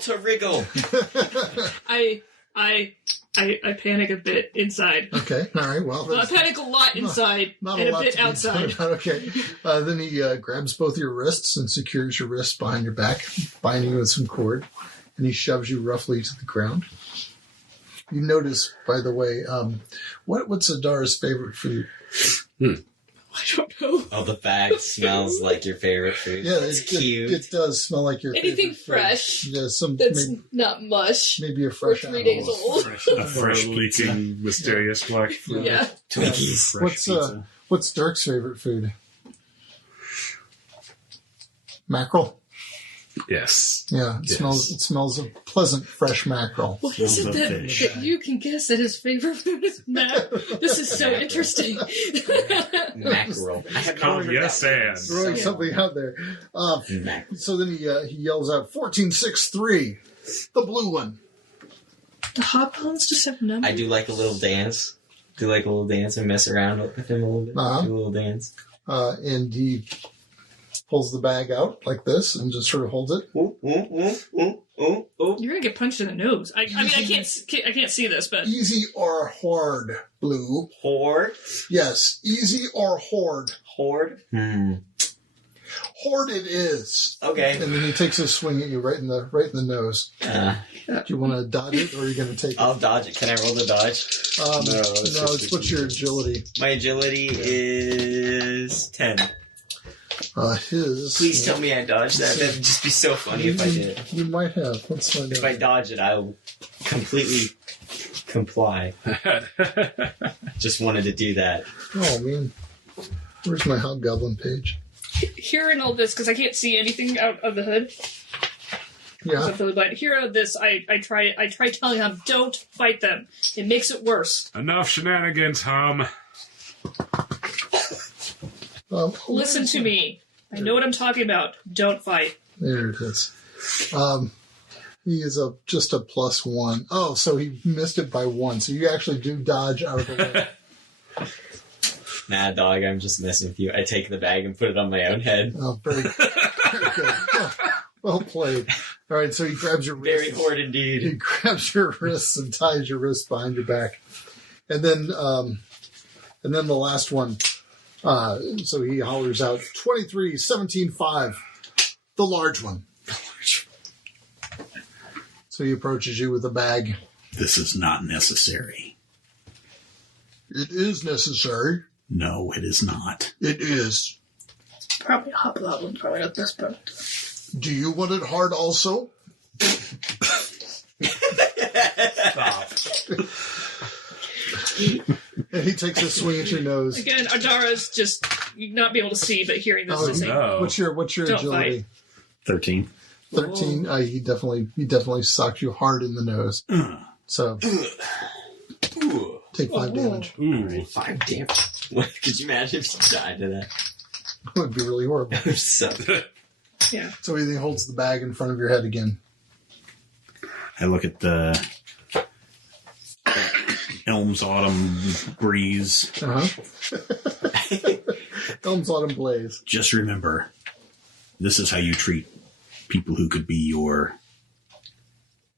to wriggle. I panic a bit inside. Okay, all right, well. I panic a lot inside Not and a lot bit to be outside. done. Okay. Then he grabs both your wrists and secures your wrists behind your back, binding you with some cord, and he shoves you roughly to the ground. You notice, by the way, what's Adara's favorite food? I don't know. Oh, the bag smells like your favorite food. Yeah, it's cute. It does smell like your Anything favorite food. fresh Yeah, that's not mush. maybe a Or fresh 3 days apple. old. A fresh leaking, mysterious black fruit. Yeah. Twinkies. What's Dirk's favorite food? Mackerel. Yes. Yeah, it smells of pleasant fresh mackerel. What is it Of that fish. you can guess that his favorite food is mac? This is so interesting. Mackerel. I have not heard Yes, that. and. Throwing something out there. Mackerel. So then he yells out 1463, the blue one. The hobgoblins just have numbers. I do like a little dance. do like a little dance and mess around with him a little bit. Uh-huh. Do a little dance. And he pulls the bag out like this and just sort of holds it. Ooh, ooh, ooh, ooh, ooh. You're gonna get punched in the nose. I mean, I can't see this, but Easy or hard, Blue? Horde? Yes, easy or horde? Horde? Horde it is. Okay. And then he takes a swing at you right in the nose. Do you want to dodge it, or are you going to take it? I'll dodge it. Can I roll the dodge? No, it's what's your agility? My agility is 10. Please tell me I dodged that. That'd just be so funny if I did. You might have. Let's find out. If I dodge it, I'll completely comply. Just wanted to do that. Oh, man. Where's my Hobgoblin page? hearing all this, because I can't see anything out of the hood. Yeah. But hearing this, I try telling him, don't fight them. It makes it worse. Enough shenanigans, Hum. Listen to me. I know what I'm talking about. Don't fight. There it is. He is just a +1. Oh, so he missed it by 1. So you actually do dodge out of the way. Nah, dog, I'm just messing with you. I take the bag and put it on my own head. Oh, very good. Well played. All right, so he grabs your wrist. Very horde indeed. He grabs your wrists and ties your wrists behind your back. And then the last one. So he hollers out, 23, 17, 5. The large one. So he approaches you with a bag. This is not necessary. It is necessary. No, it is not. It is. Probably a hobgoblin, probably at this point. Do you want it hard also? Stop. And he takes a swing at your nose. Again, Adara's just not be able to see, but hearing this is no. What's your Don't agility? fight. 13. 13. He definitely socked you hard in the nose. So take 5 damage. Ooh. 5 damage. What, could you imagine if you died to that? It would be really horrible. So, Yeah. So he holds the bag in front of your head again. I look at the Elms Autumn Breeze. Elms Autumn Blaze. Just remember, this is how you treat people who could be your,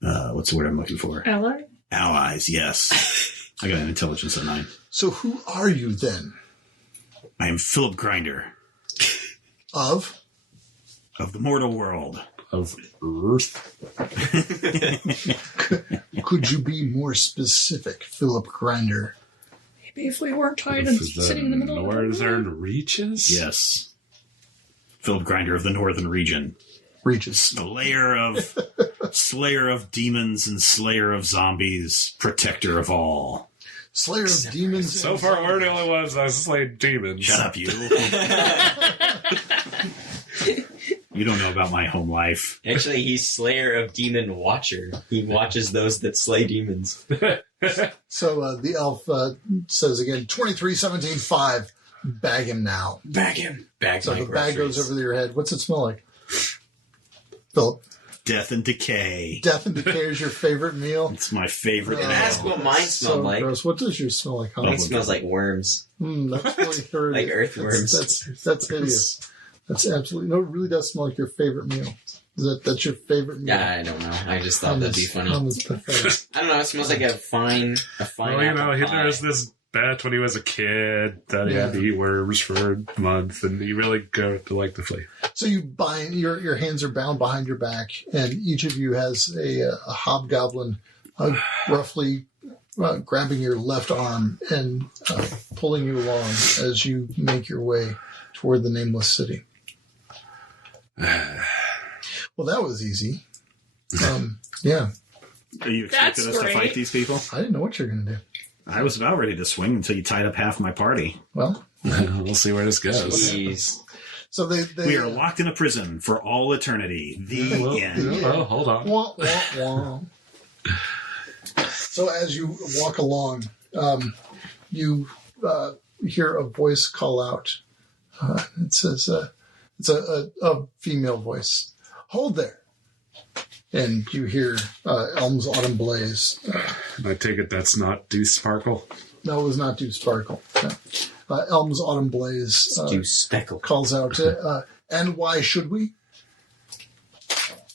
what's the word I'm looking for? Ally? Allies, yes. I got an intelligence of 9. So who are you then? I am Philip Grinder Of? of the mortal world. Of Earth. Could you be more specific, Philip Grinder? Maybe if we weren't tied and sitting in the middle of the Northern reaches? Yes. Philip Grinder of the northern region. Reaches. Slayer of demons and slayer of zombies, protector of all. Slayer of demons. So far, we're the only ones that slay demons. Shut up, you. You don't know about my home life. actually, he's Slayer of Demon Watcher. He watches those that slay demons. So the elf says again, 23, 17, 5. Bag him now. Bag him. Bag So my the bag groceries. goes over your head. What's it smell like? Philip, Death and decay. death and decay is your favorite meal? It's my favorite Can I ask meal. what mine smelled So like? gross. What does yours smell like? Huh? Mine smells like worms. That's really dirty. Like earthworms. That's hideous. That's absolutely no. It really does smell like your favorite meal. That's your favorite meal? Yeah, I don't know. I just thought that'd be funny. Hum is pathetic. I don't know. It smells like a fine Well, you know, apple pie. there was this bet when he was a kid that he had to eat worms for a month, and he really grew to like the flavor. So you bind your hands are bound behind your back, and each of you has a hobgoblin, roughly grabbing your left arm and pulling you along as you make your way toward the nameless city. Well, that was easy. Yeah, Are you expecting That's us to great. fight these people? I didn't know what you're going to do. I was about ready to swing until you tied up half my party. Well, We'll see where this goes. Jeez. so they We are locked in a prison for all eternity. The Well, end. oh, hold on. Wah, wah, wah. So as you walk along, you hear a voice call out. It says, it's a female voice. Hold there. And you hear Elm's Autumn Blaze. I take it that's not Deuce Sparkle. No, it was not Dew Sparkle. No. Elm's Autumn Blaze Do speckle. calls out, and why should we?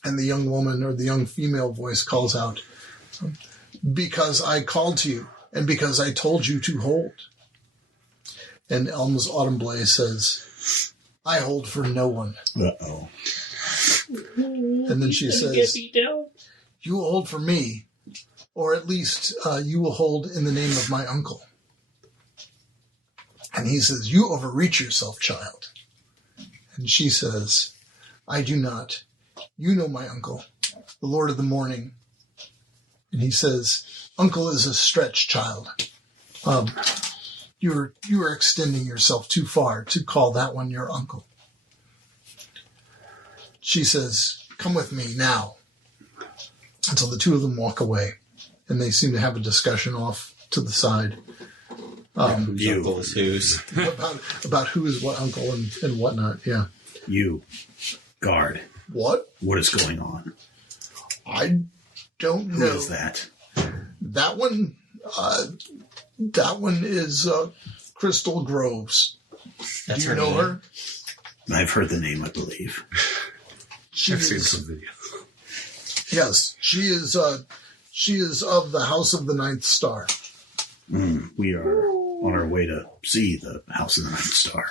And the young woman or the young female voice calls out, because I called to you and because I told you to hold. And Elm's Autumn Blaze says, I hold for no one. Uh-oh. And then she says, you hold for me, or at least you will hold in the name of my uncle. And he says, you overreach yourself, child. And she says, I do not. You know my uncle, the Lord of the Morning. And he says, uncle is a stretch, child. You are extending yourself too far to call that one your uncle. She says, come with me now. And so the two of them walk away, and they seem to have a discussion off to the side. Whose uncle is whose. about who is what uncle and whatnot, yeah. You, guard. What? What is going on? I don't know. Who is that? That one is Crystal Groves. That's Do you her know name. her? I've heard the name, I believe. I've seen some videos. Yes, she is of the House of the Ninth Star. We are on our way to see the House of the Ninth Star.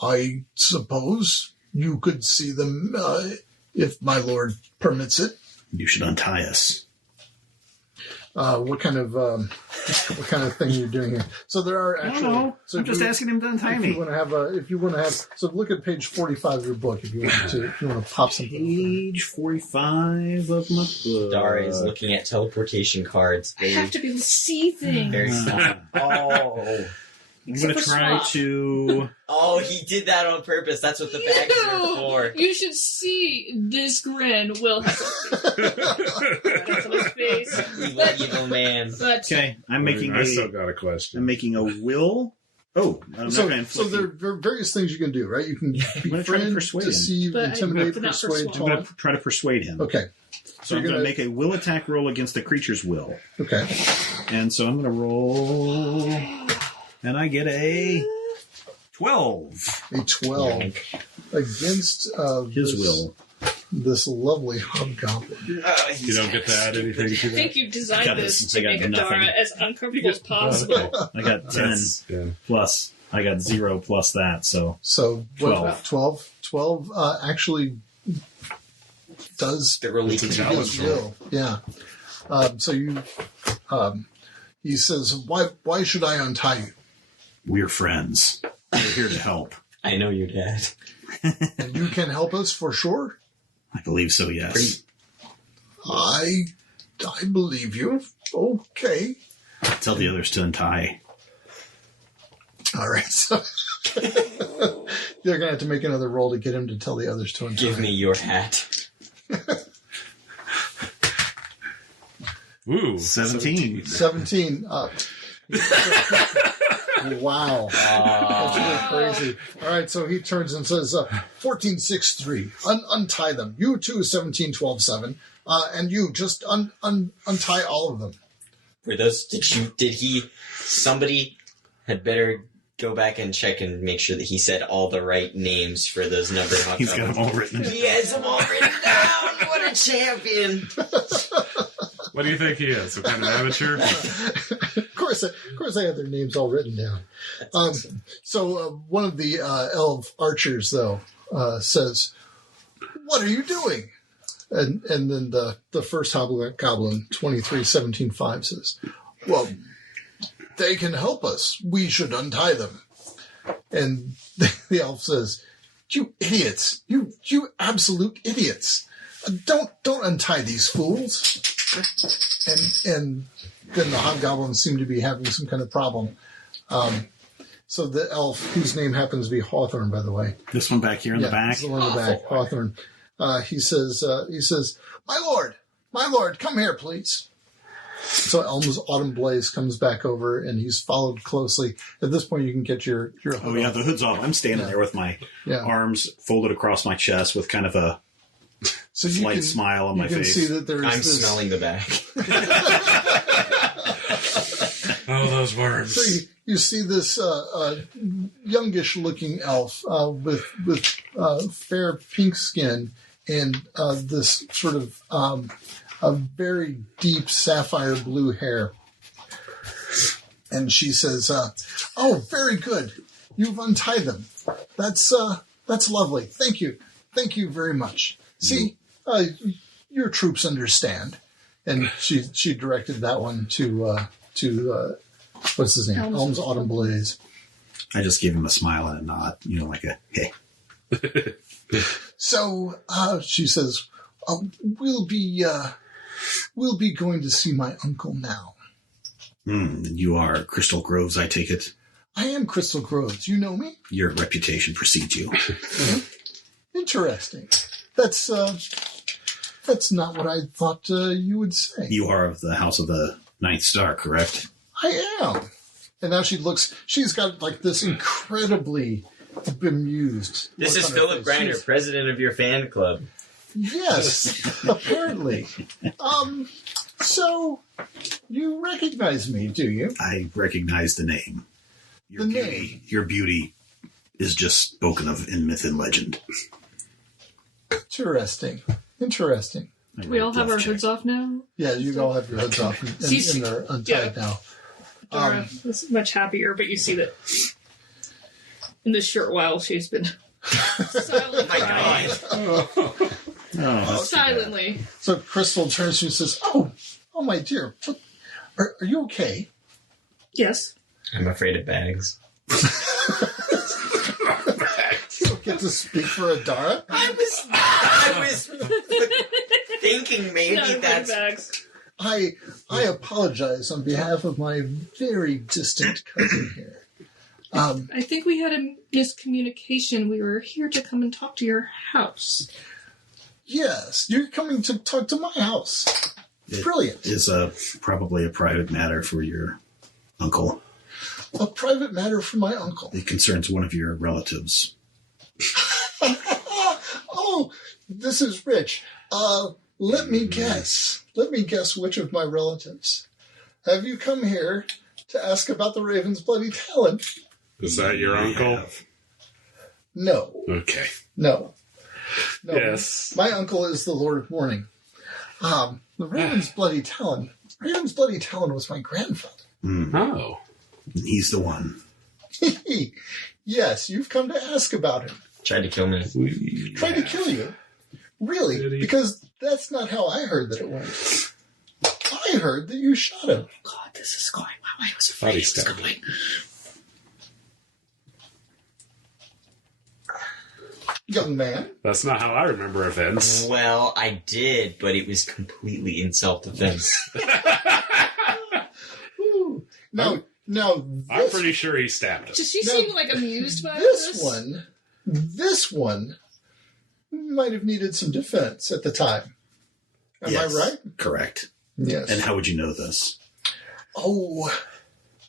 I suppose you could see them if my lord permits it. You should untie us. What kind of thing are you doing here? So there are actually. I don't know. So I'm just asking him to untie me. If you want to have, so look at page 45 of your book. If you want to pop something. Page 45 of my book. Dara is looking at teleportation cards. I have to be able to see things. Very small. Oh. I'm going to try to... Oh, he did that on purpose. That's what the bags are for. You should see this grin Will has on his face. Evil man. But Okay, I still got a I'm question. making a will. Oh, I'm not going to So there are various things you can do, right? You can gonna try to befriend, persuade him. deceive, But intimidate, but not persuade, persuade. I'm going taunt. to try to persuade him. Okay. So I'm going to make a will attack roll against the creature's will. Okay. And so I'm going to roll... And I get a 12. A 12 against His will. This lovely hobgoblin. You don't get to add anything to I that? think you designed got this this. to I got make nothing. Adara as uncomfortable as possible. I got 10 Yeah. plus. I got 0 plus that, so... So 12. 12 actually does The relief It's a control. challenge his will. Yeah. So you, he says, why should I untie you? We're friends. We're here to help. I know your dad. And you can help us for sure? I believe so, yes. I believe you. Okay. Tell the others to untie. All right. So you're going to have to make another roll to get him to tell the others to untie. Give me your hat. Ooh, 17. 17. Wow. That's really crazy. All right, so he turns and says, 1463, untie them. You too, 17, 12, 7. And you, just untie all of them. For those, somebody had better go back and check and make sure that he said all the right names for those number of He's got them all written down. He has them all written down. What a champion. what do you think he is? Some kind of amateur? Of course, I have their names all written down. So one of the elf archers, though, says, "What are you doing?" And then the first hobgoblin, 23-17-5, says, "Well, they can help us. We should untie them." And the elf says, "You idiots! You absolute idiots! Don't untie these fools!" And then the hobgoblins seem to be having some kind of problem. So the elf, whose name happens to be Hawthorne, by the way. This one back here in the back. This one in the back, Hawthorne. He says, my lord, come here, please. So Elm's Autumn Blaze comes back over, and he's followed closely. At this point, you can get your hood Oh, yeah, off. the hood's off. I'm standing there with my arms folded across my chest with kind of a So slight smile on my face. You can see that there's I'm this... smelling the back. Oh, those worms. So you see this youngish-looking elf with fair pink skin and this sort of a very deep sapphire blue hair. And she says, "Oh, very good. You've untied them. That's lovely. Thank you. Thank you very much. See, your troops understand." And she directed that one to what's his name? Elms Autumn Blaze. I just gave him a smile and a nod, like a hey. So she says, "We'll be going to see my uncle now." You are Crystal Groves, I take it? I am Crystal Groves. You know me? Your reputation precedes you. Interesting. That's not what I thought you would say. You are of the House of the Ninth Star, correct? I am. And now she's got like this incredibly bemused. This is look on her Philip face. Griner, president of your fan club. Yes, apparently. So you recognize me, do you? I recognize the name. Your The beauty, name. Your beauty is just spoken of in myth and legend. Interesting. We all have our hoods off now. Yeah, you all have your hoods off and they're untied now. Dora is much happier, but you see that in this short while she's been silently crying. Silently. So Crystal turns to you and says, "Oh, my dear, are you okay?" Yes. I'm afraid of bags. You don't get to speak for Adara? I was thinking maybe Not that's... bags. I apologize on behalf of my very distant cousin here. I think we had a miscommunication. We were here to come and talk to your house. Yes, you're coming to talk to my house. Brilliant. It is probably a private matter for your uncle. A private matter for my uncle. It concerns one of your relatives. Oh, this is rich. Let me guess. Let me guess which of my relatives. Have you come here to ask about the Raven's bloody talent? Is that your uncle? No. Okay. No. Yes. My uncle is the Lord of Morning. The Raven's bloody talent. Raven's bloody talent was my grandfather. Oh. He's the one. Yes, you've come to ask about him. Tried to kill me. Tried to kill you. Really? Did he? Because that's not how I heard that it went. I heard that you shot him. God, this is going. Wow, I was Thought afraid he it was stabbed going. Young man. That's not how I remember events. Well, I did, but it was completely in self-defense. Ooh. Now, I'm pretty sure he stabbed us. Does she seem like amused by this one might have needed some defense at the time. Am Yes, I right? Correct. Yes. And how would you know this? Oh,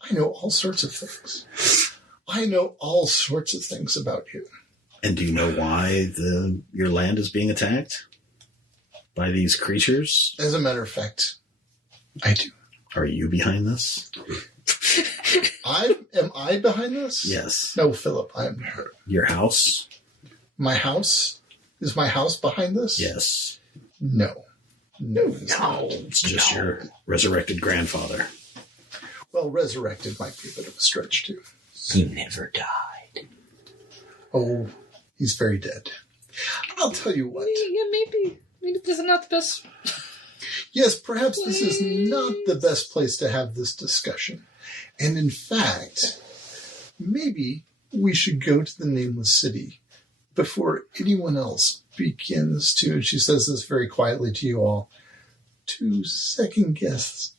I know all sorts of things. I know all sorts of things about you. And do you know why your land is being attacked by these creatures? As a matter of fact, I do. Are you behind this? Am I behind this? Yes. No, Philip, I am not. Your house? My house? Is my house behind this? Yes. No. It's not. It's just your resurrected grandfather. Well, resurrected might be a bit of a stretch, too. He never died. Oh, he's very dead. I'll tell you what. Yeah, maybe. Maybe this is not the best. Yes, perhaps this is not the best place to have this discussion. And in fact, maybe we should go to the Nameless City before anyone else begins to, and she says this very quietly to you all, to second guess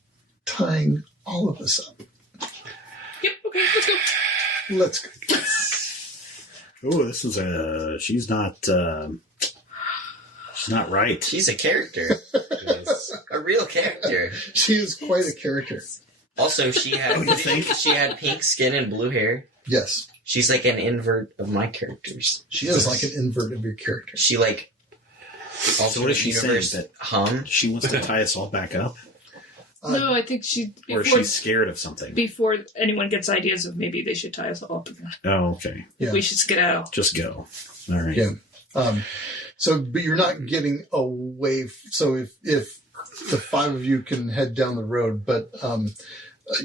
tying all of us up. Yep, okay, let's go. Let's go. Oh, this is she's not right. She's a character. A real character. She is quite a character. Also, she had you think? she had pink skin and blue hair. Yes. She's like an invert of my characters. She is like an invert of your character. She like So what is she saying? universe That hum. she wants to tie us all back up? No, I think or she's scared of something. Before anyone gets ideas of maybe they should tie us all up again. Oh, okay. Yeah. We should skedaddle. Just go. All right. Yeah. But you're not getting away. So if the five of you can head down the road, but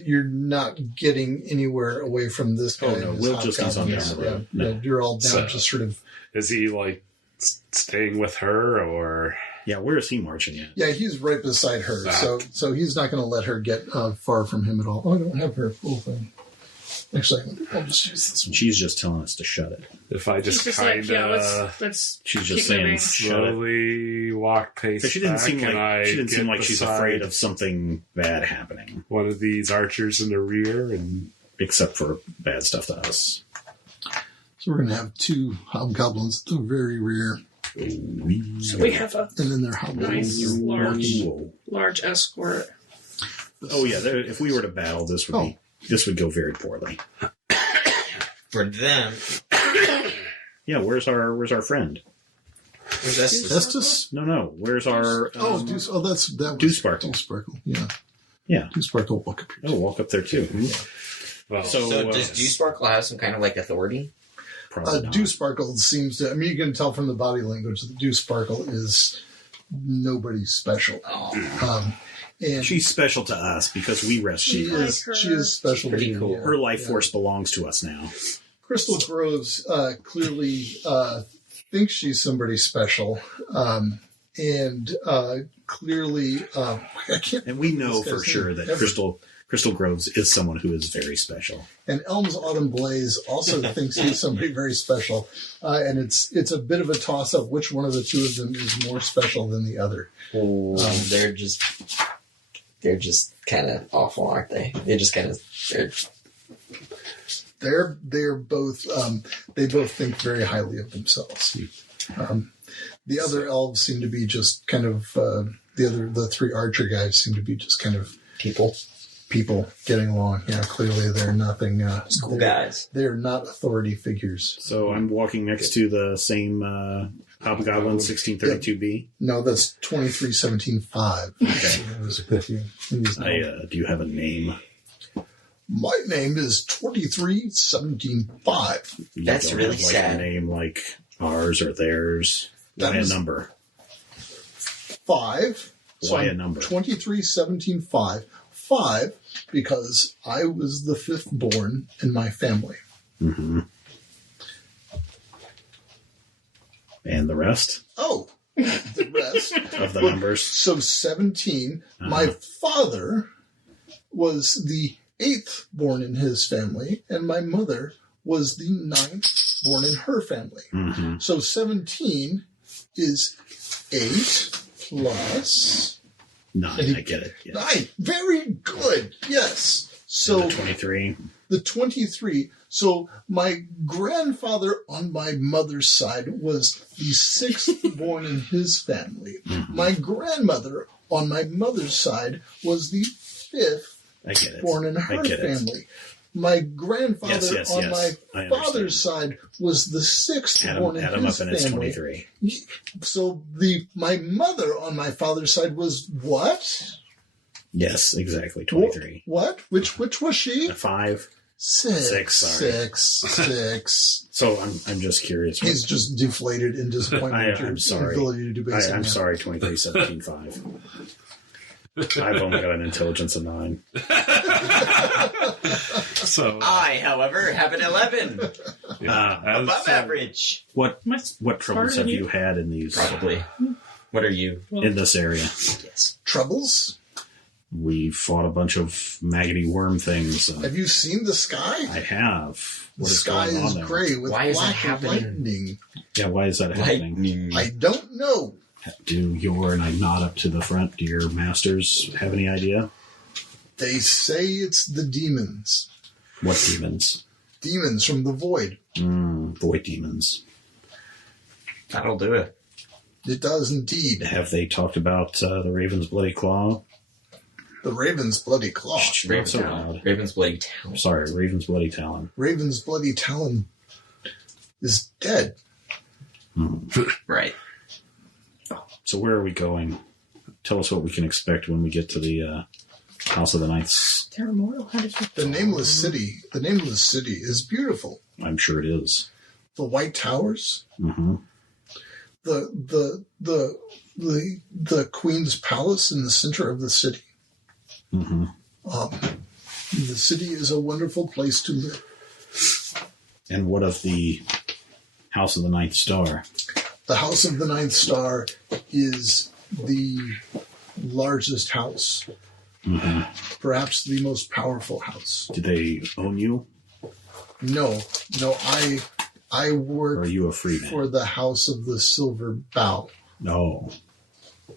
you're not getting anywhere away from this guy. Oh, no. Will just goes on down the road. Yeah, No. you're all down, So- just sort of. Is he like staying with her, or Yeah, where is he marching at? Yeah, he's right beside her, Ah. so he's not going to let her get far from him at all. Oh, I don't have her full thing. Actually, I'll just use this one. She's just telling us to shut it. if I just He's just kind like, yeah, of let's She's keep just saying moving. shut it. slowly walk pace But she didn't back, seem and I like get she's beside afraid of something bad happening, one of these archers in the rear, and except for bad stuff to us. So we're going to have two hobgoblins at the very rear, So we have a and then they're hobgoblins. nice They're walking. large escort. Oh yeah, if we were to battle, this would go very poorly. For them, Yeah, where's our friend? where's Estes? Estes? No. Where's our? That was Dewsparkle. Dewsparkle, yeah. Yeah. Dewsparkle walk up here. Oh, walk up there too. well, So does Dewsparkle have some kind of like authority? Probably not. Dewsparkle seems to. I mean, you can tell from the body language that Dewsparkle is nobody special. And She's special to us because we she rescued her. is special. Pretty to cool. you. Her life Yeah. force belongs to us now. Crystal Groves clearly thinks she's somebody special, and clearly I can't. And we know This for guy's sure name that ever. Crystal Groves is someone who is very special. And Elms Autumn Blaze also thinks he's somebody very special, and it's a bit of a toss up which one of the two of them is more special than the other. They're just kind of awful, aren't they? They're just kind of. They're both they both think very highly of themselves. The other elves seem to be just kind of the three archer guys seem to be just kind of people getting along. Yeah, clearly they're nothing. Cool guys. They're not authority figures. So I'm walking next to the same Hobgoblin 1632B. No, that's 2317-5. Okay. Do you have a name? My name is 2317-5. You That's don't really have, like, sad. a name like ours or theirs. Why a number? 5. Why a number? 2317-5. 5 because I was the fifth born in my family. Mm-hmm. And the rest Oh, the rest. of the numbers? So 17. My father was the 8th born in his family, and my mother was the 9th born in her family. Mm-hmm. So 17 is 8 plus 9, I get it. Yeah. 9. Very good. Yes. So And the 23. the 23. So my grandfather on my mother's side was the 6th born in his family. Mm-hmm. My grandmother on my mother's side was the 5th I get it. born in her I get it. family. My grandfather Yes, on yes. my I father's side was the 6th born in Add him his up and it's family. 23. So my mother on my father's side was what? Yes, exactly. 23. What? Which was she? A 5. 6. sorry. 6. So I'm just curious. He's just deflated in disappointment at your I'm sorry. ability to do basic I'm math. sorry, 23, 17, 5. I've only got an intelligence of 9. so I, however, have an 11. yeah, Above average. What troubles smarter have than you you? had in these Probably. What are you? in this area? Yes. Troubles? We fought a bunch of maggoty worm things. Have you seen the sky? I have. The What is sky going on is there? gray with Why is that black happening? lightning. Yeah, why is that happening? Lightning. I don't know. Do your, and I nod up to the front, do your masters have any idea? They say it's the demons. What demons? Demons from the void. Void demons. That'll do it. It does indeed. Have they talked about the Raven's Bloody Claw? The Raven's bloody claw. Shh, not so loud. Raven's Bloody Talon. Sorry, Raven's Bloody Talon. Raven's bloody talon is dead. Right. So where are we going? Tell us what we can expect when we get to the House of the Ninth. Terra Mortal. How did you? The nameless city. The nameless city is beautiful. I'm sure it is. The White Towers. Mm-hmm. The Queen's Palace in the center of the city. Mm-hmm. The city is a wonderful place to live. And what of the House of the Ninth Star? The House of the Ninth Star is the largest house. Mm-hmm. Perhaps the most powerful house. Do they own you? No, I work Or are you a free man? for the House of the Silver Bow. No.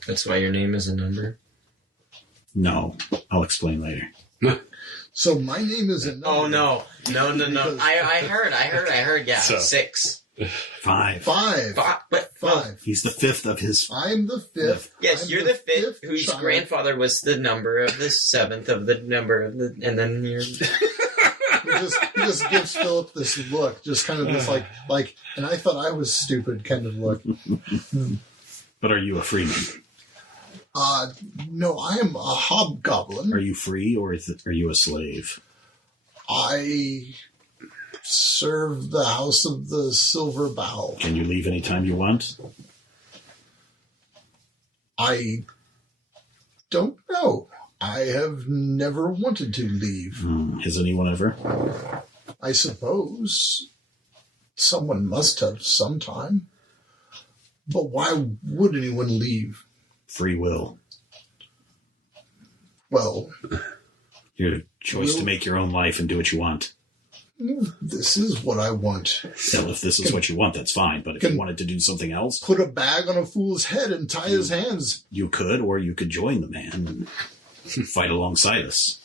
That's why your name is a number. No. I'll explain later. So my name is a number. Oh no. Because- I heard. Yeah, So- 6. 5. Five. But Five. He's the fifth of his... I'm the fifth. yes, I'm you're the fifth, whose child. grandfather was the number of the 7th of the number of the, and then you're. He just gives Philip this look, just kind of this like, and I thought I was stupid kind of look. But are you a freeman? No, I am a hobgoblin. Are you free or are you a slave? I serve the House of the Silver Bow. Can you leave anytime you want? I don't know. I have never wanted to leave. Has anyone ever? I suppose someone must have sometime. But why would anyone leave? Free will. Well, Your choice to make your own life and do what you want. this is what I want. Well, if this is what you want, that's fine. But if you wanted to do something else, Put a bag on a fool's head and tie his hands. you could, or you could join the man and fight alongside us.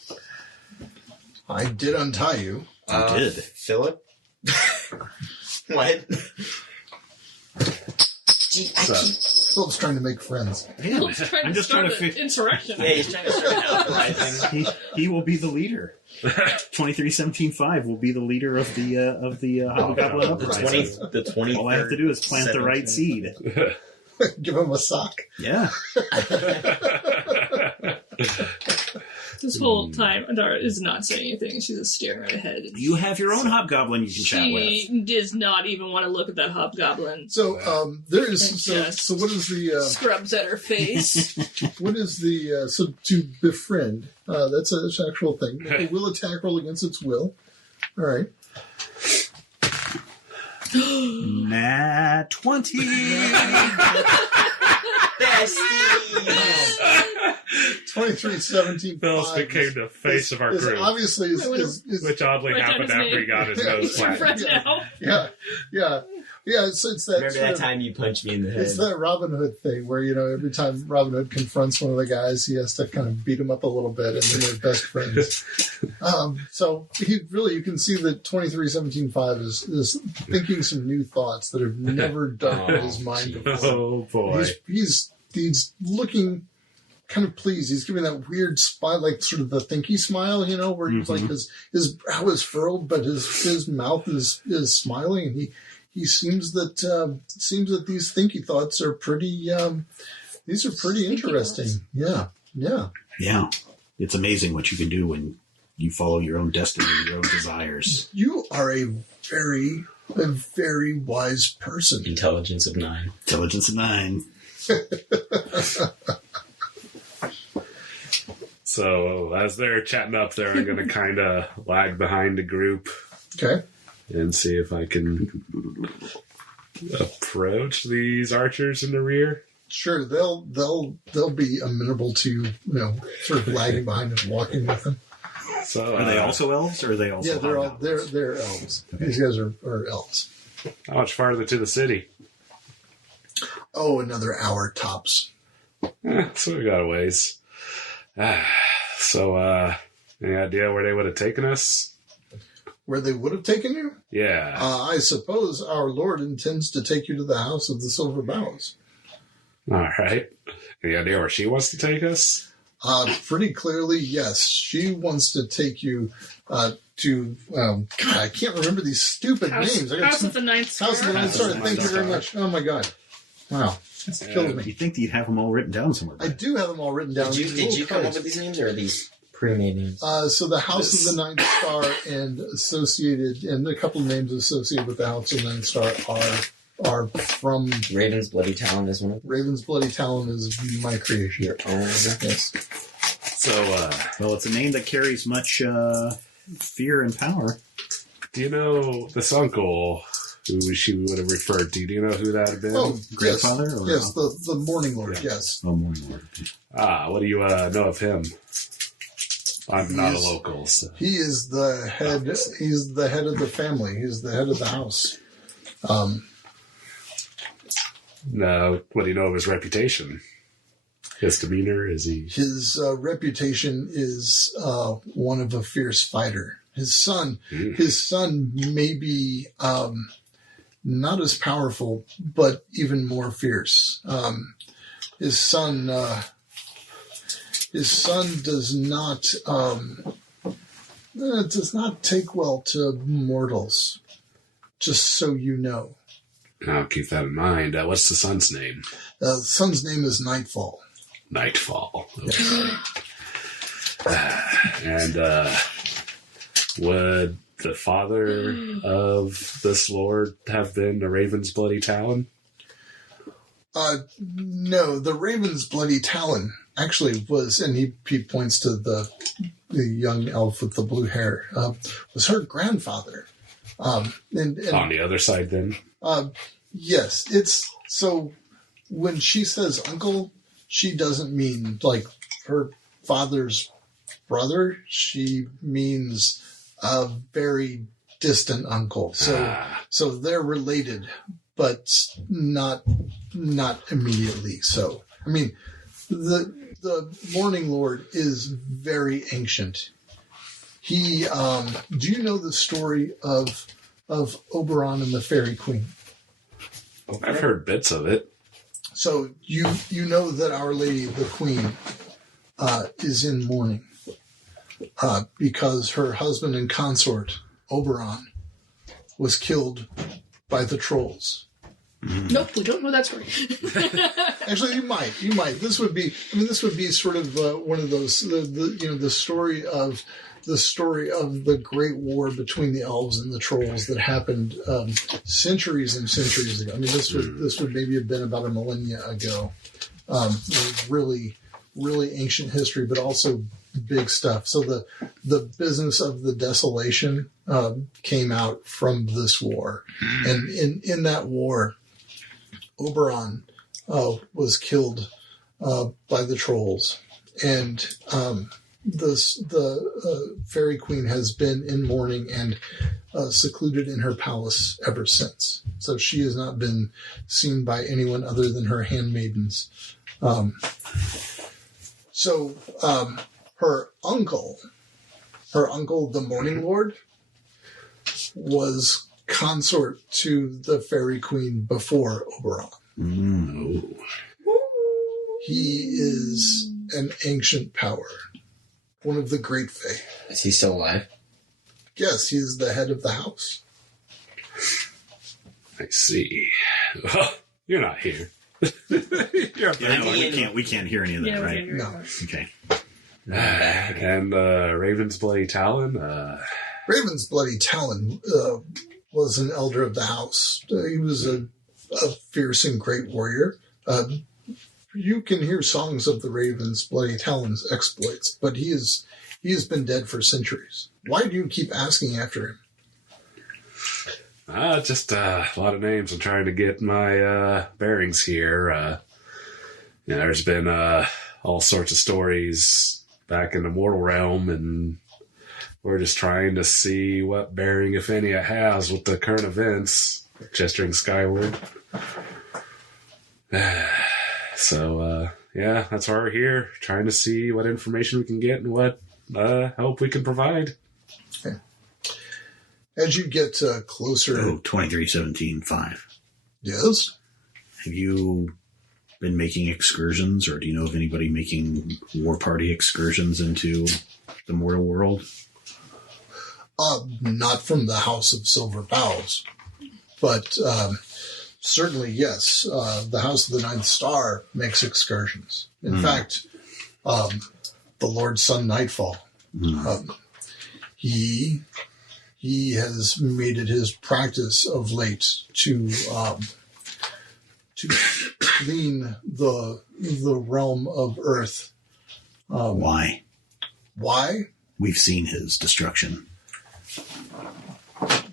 I did untie you. You did. Philip? What? Gee, I keep. Philip's trying to make friends. Yeah, I'm just trying to start an insurrection. Yeah, he's trying to start an uprising. he will be the leader. 2317-5 will be the leader of the Hobgoblin uprising. The 20. All I have to do is plant the right seed. Give him a sock. Yeah. This whole time, Adara is not saying anything. She's just staring right ahead. You have your own hobgoblin you can chat with. She does not even want to look at that hobgoblin. So there is Just so what is the scrubs at her face. what is the so to befriend? That's an actual thing. Make a will attack roll against its will. All right. Nat 20. Besties! 23-17. Phyllis became the face of our group, Obviously, is which oddly Write down happened his after name. he got his nose We're flattened. friends now. yeah. It's that Remember sort that of- time you punched me in the head? It's that Robin Hood thing where, every time Robin Hood confronts one of the guys, he has to kind of beat him up a little bit, and then they're best friends. So you can see that 23-17-5 is thinking some new thoughts that have never done in his mind before. Oh boy! He's looking kind of pleased. He's giving that weird smile, like sort of the thinky smile, where he's like his brow is furrowed, but his mouth is smiling, and he seems that these thinky thoughts are pretty. These are pretty interesting. Yeah. Yeah. It's amazing what you can do when you follow your own destiny, your own desires. You are a very wise person. Intelligence of 9. Intelligence of 9. So as they're chatting up there, I'm going to kind of lag behind the group Okay. and see if I can approach these archers in the rear. Sure, they'll be amenable to sort of lagging behind and walking with them. So Are they also elves, or are they also Yeah, they're hobgoblins? they're elves. These guys are elves. how much farther to the city? Oh, another hour tops. So we got a ways. So any idea where they would have taken us? Where they would have taken you? Yeah. I suppose our Lord intends to take you to the House of the Silver Boughs. All right. Any idea where she wants to take us? Pretty clearly, yes. She wants to take you to. God, I can't remember these stupid names. House of the Ninth Star. House of the Ninth Star. Thank you very much. Oh my God! Wow, it's killed me. You'd think that you'd have them all written down somewhere. I do have them all written down. Did you come up with these names, or are these pre-made names. So the House of the Ninth Star and associated, and a couple of names associated with the House of the Ninth Star are from... Raven's Bloody Talon is one of them. Raven's Bloody Talon is my creation. Your own. Yes. So, well, it's a name that carries much fear and power. Do you know this uncle who she would have referred to? Do you know who that had been? Oh, Grandfather? Yes, or yes, the Morning Lord, yes. Oh, Morning Lord. What do you know of him? I'm not a local. So. He is the head. He's the head of the family. He's the head of the house. No, what do you know of his reputation? His demeanor? Is he? His reputation is one of a fierce fighter. His son may be not as powerful, but even more fierce. His son does not take well to mortals. Just so you know. I'll keep that in mind. What's the son's name? The son's name is Nightfall. Nightfall. Okay. And would the father of this lord have been the Raven's Bloody Talon? No, the Raven's Bloody Talon actually was, and he points to the young elf with the blue hair, was her grandfather. And on the other side, then? Yes, it's so when she says uncle, she doesn't mean like her father's brother. She means a very distant uncle. So they're related, but not immediately. So I mean, the Morning Lord is very ancient. He, do you know the story of Oberon and the Fairy Queen? I've heard bits of it. So you know that Our Lady, the Queen, is in mourning because her husband and consort, Oberon, was killed by the trolls. Nope, we don't know that story. Actually, you might. This would be sort of one of those, the story of the Great War between the elves and the trolls that happened centuries and centuries ago. I mean, this would maybe have been about a millennia ago. Really, really ancient history, but also big stuff. So the business of the desolation came out from this war, and in that war, Oberon was killed by the trolls, and the Fairy Queen has been in mourning and secluded in her palace ever since. So she has not been seen by anyone other than her handmaidens. Her uncle, the Morning Lord, was consort to the Fairy Queen before Oberon. Mm. He is an ancient power. One of the great fae. Is he still alive? Yes, he's the head of the house. I see. Well, you're not here. We can't hear any of that, Yeah, right? No. Okay. And Raven's Bloody Talon? Raven's Bloody Talon was an elder of the house. He was a fierce and great warrior. You can hear songs of the Raven's Bloody Talon's exploits, but he has been dead for centuries. Why do you keep asking after him? Just a lot of names. I'm trying to get my bearings here. There's been all sorts of stories back in the mortal realm, and we're just trying to see what bearing, if any, it has with the current events, gesturing skyward. So, that's why we're here, trying to see what information we can get and what help we can provide. Okay. As you get closer... 2317-5. Yes? Have you been making excursions, or do you know of anybody making war party excursions into the mortal world? Not from the House of Silver Boughs, but certainly, yes. The House of the Ninth Star makes excursions. In fact, the Lord's son Nightfall He has made it his practice of late to clean the realm of Earth. Why? Why? We've seen his destruction.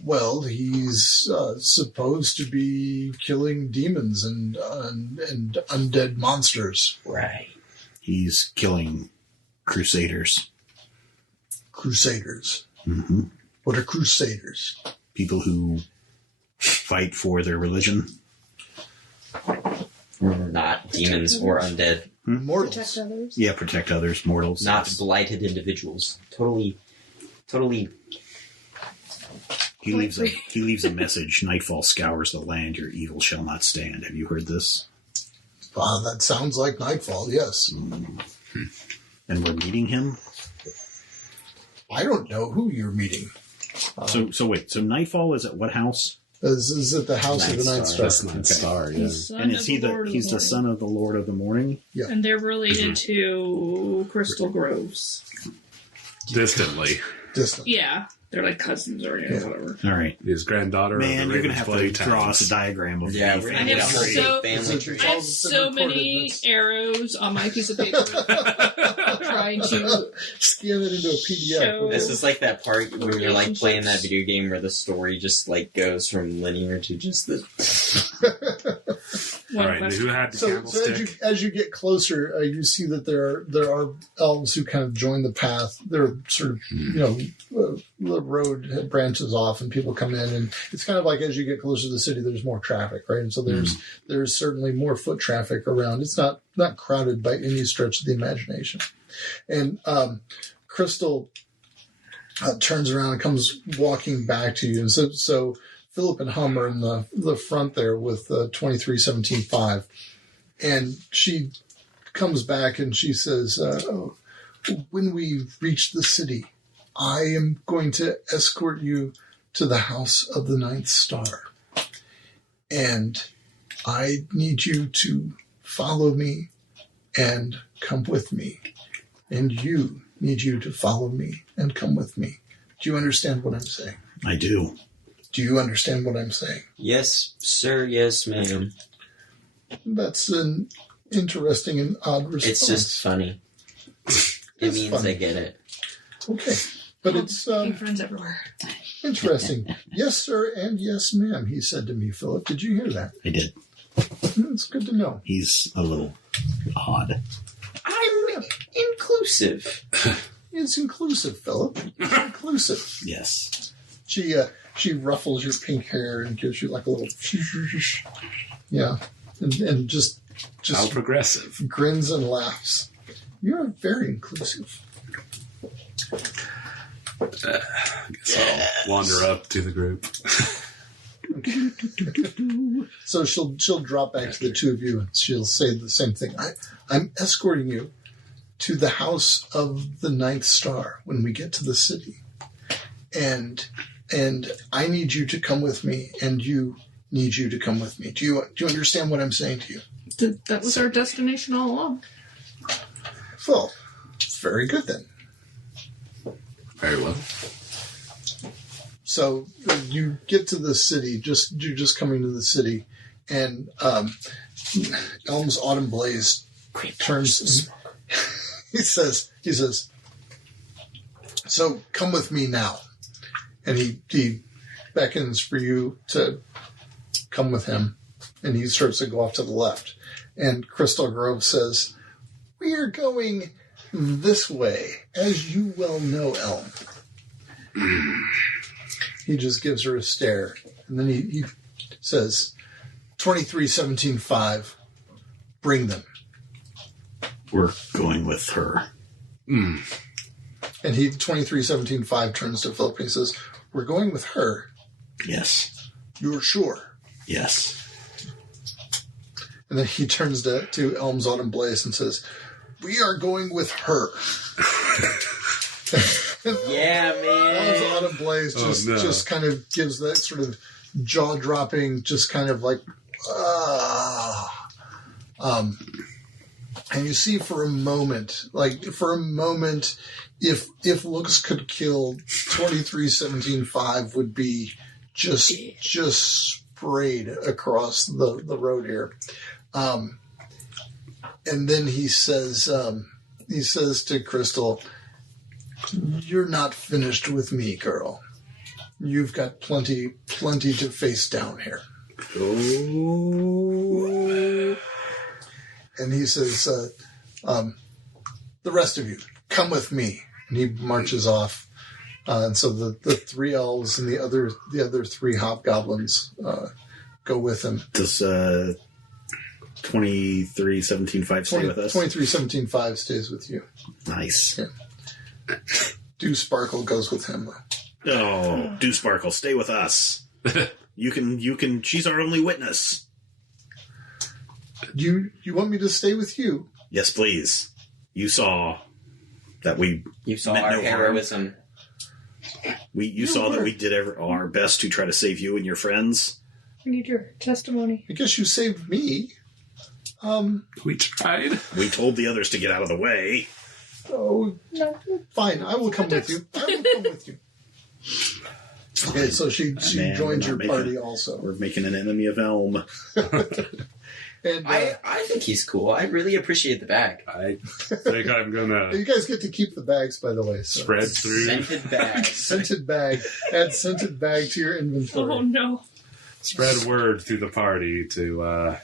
Well, he's supposed to be killing demons and undead monsters. Right. He's killing crusaders. Crusaders. Mm-hmm. What are crusaders? People who fight for their religion. Not demons or undead. Mortals. Protect others. Yeah, protect others, mortals. Not yes. blighted individuals. Totally. He leaves a message. Nightfall scours the land. Your evil shall not stand. Have you heard this? That sounds like Nightfall, yes. And we're meeting him? I don't know who you're meeting. So wait. So Nightfall is at what house? Is it the House of the Ninth Star? That's Ninth Star, yeah. He's And is he he's the son of the Lord of the Morning? Yeah. And they're related to Crystal Groves. Distantly. Distant. Yeah. They're like cousins or whatever. All right. His granddaughter. Man, of the you're going to Ravens have to Bloody draw us a Towns. diagram of Yeah, the we're I gonna have get a whole so- big family tree. I have so many arrows on my piece of paper trying to Scan it into a PDF. show. This is like that part when you're like playing that video game where the story just like goes from linear to just the. All one right, question. who had the So candlestick? as you get closer, you see that there are elves who kind of join the path. They're sort of the road branches off, and people come in, and it's kind of like as you get closer to the city, there's more traffic, right? And so there's certainly more foot traffic around. It's not crowded by any stretch of the imagination. And Crystal turns around and comes walking back to you, and so Philip and Hum are in the front there with 2317.5. And she comes back and she says, when we reach the city, I am going to escort you to the House of the Ninth Star. And I need you to follow me and come with me. And you need you to follow me and come with me. Do you understand what I'm saying? I do. Do you understand what I'm saying? Yes, sir. Yes, ma'am. That's an interesting and odd response. It's just funny. It It's means funny. I get it. Okay. But it's Making friends everywhere. interesting. Yes, sir, and yes, ma'am, he said to me, Philip. Did you hear that? I did. It's good to know. He's a little odd. I'm inclusive. It's inclusive, Philip. It's inclusive. Yes. She ruffles your pink hair and gives you like a little yeah. And just How progressive. grins and laughs. You're very inclusive. I guess I'll wander up to the group. So she'll drop back to the two of you and she'll say the same thing. I'm escorting you to the House of the Ninth Star when we get to the city. And I need you to come with me, and you need you to come with me. Do you understand what I'm saying to you? That was our destination all along. Well, very good then. Very well. So you get to the city, you're just coming to the city, and Elm's Autumn Blaze turns. He says, so come with me now. And he beckons for you to come with him, and he starts to go off to the left. And Crystal Grove says, we are going this way, as you well know, Elm. He just gives her a stare, and then he says, 2317.5, bring them. We're going with her. And he 2317.5 turns to Philip and he says, we're going with her. Yes. You're sure? Yes. And then he turns to Elm's Autumn Blaze and says, we are going with her. Yeah, Elm's man. Autumn Blaze just kind of gives that sort of jaw-dropping, just kind of like, And you see for a moment, if looks could kill, 2317.5 would be just sprayed across the road here. And then he says to Crystal, "You're not finished with me, girl. You've got plenty to face down here." Oh. And he says, "The rest of you, come with me." And he marches off. And so the 3 elves and the other 3 hobgoblins go with him. Does 2317.5 stay with us? 2317.5 stays with you. Nice. Yeah. Dew Sparkle goes with him. Oh, Dew Sparkle, stay with us. You can. She's our only witness. You want me to stay with you? Yes, please. You saw that we. You saw meant our no harm. heroism. You saw that we did our best to try to save you and your friends. I need your testimony. I guess you saved me. We tried. We told the others to get out of the way. Oh, no, fine. I will come with you. Okay, so she joins your party also. We're making an enemy of Elm. And I think he's cool. I really appreciate the bag. I think I'm gonna you guys get to keep the bags, by the way. So. spread through. Scented bag. Scented bag. Add scented bag to your inventory. Oh no. Spread word through the party to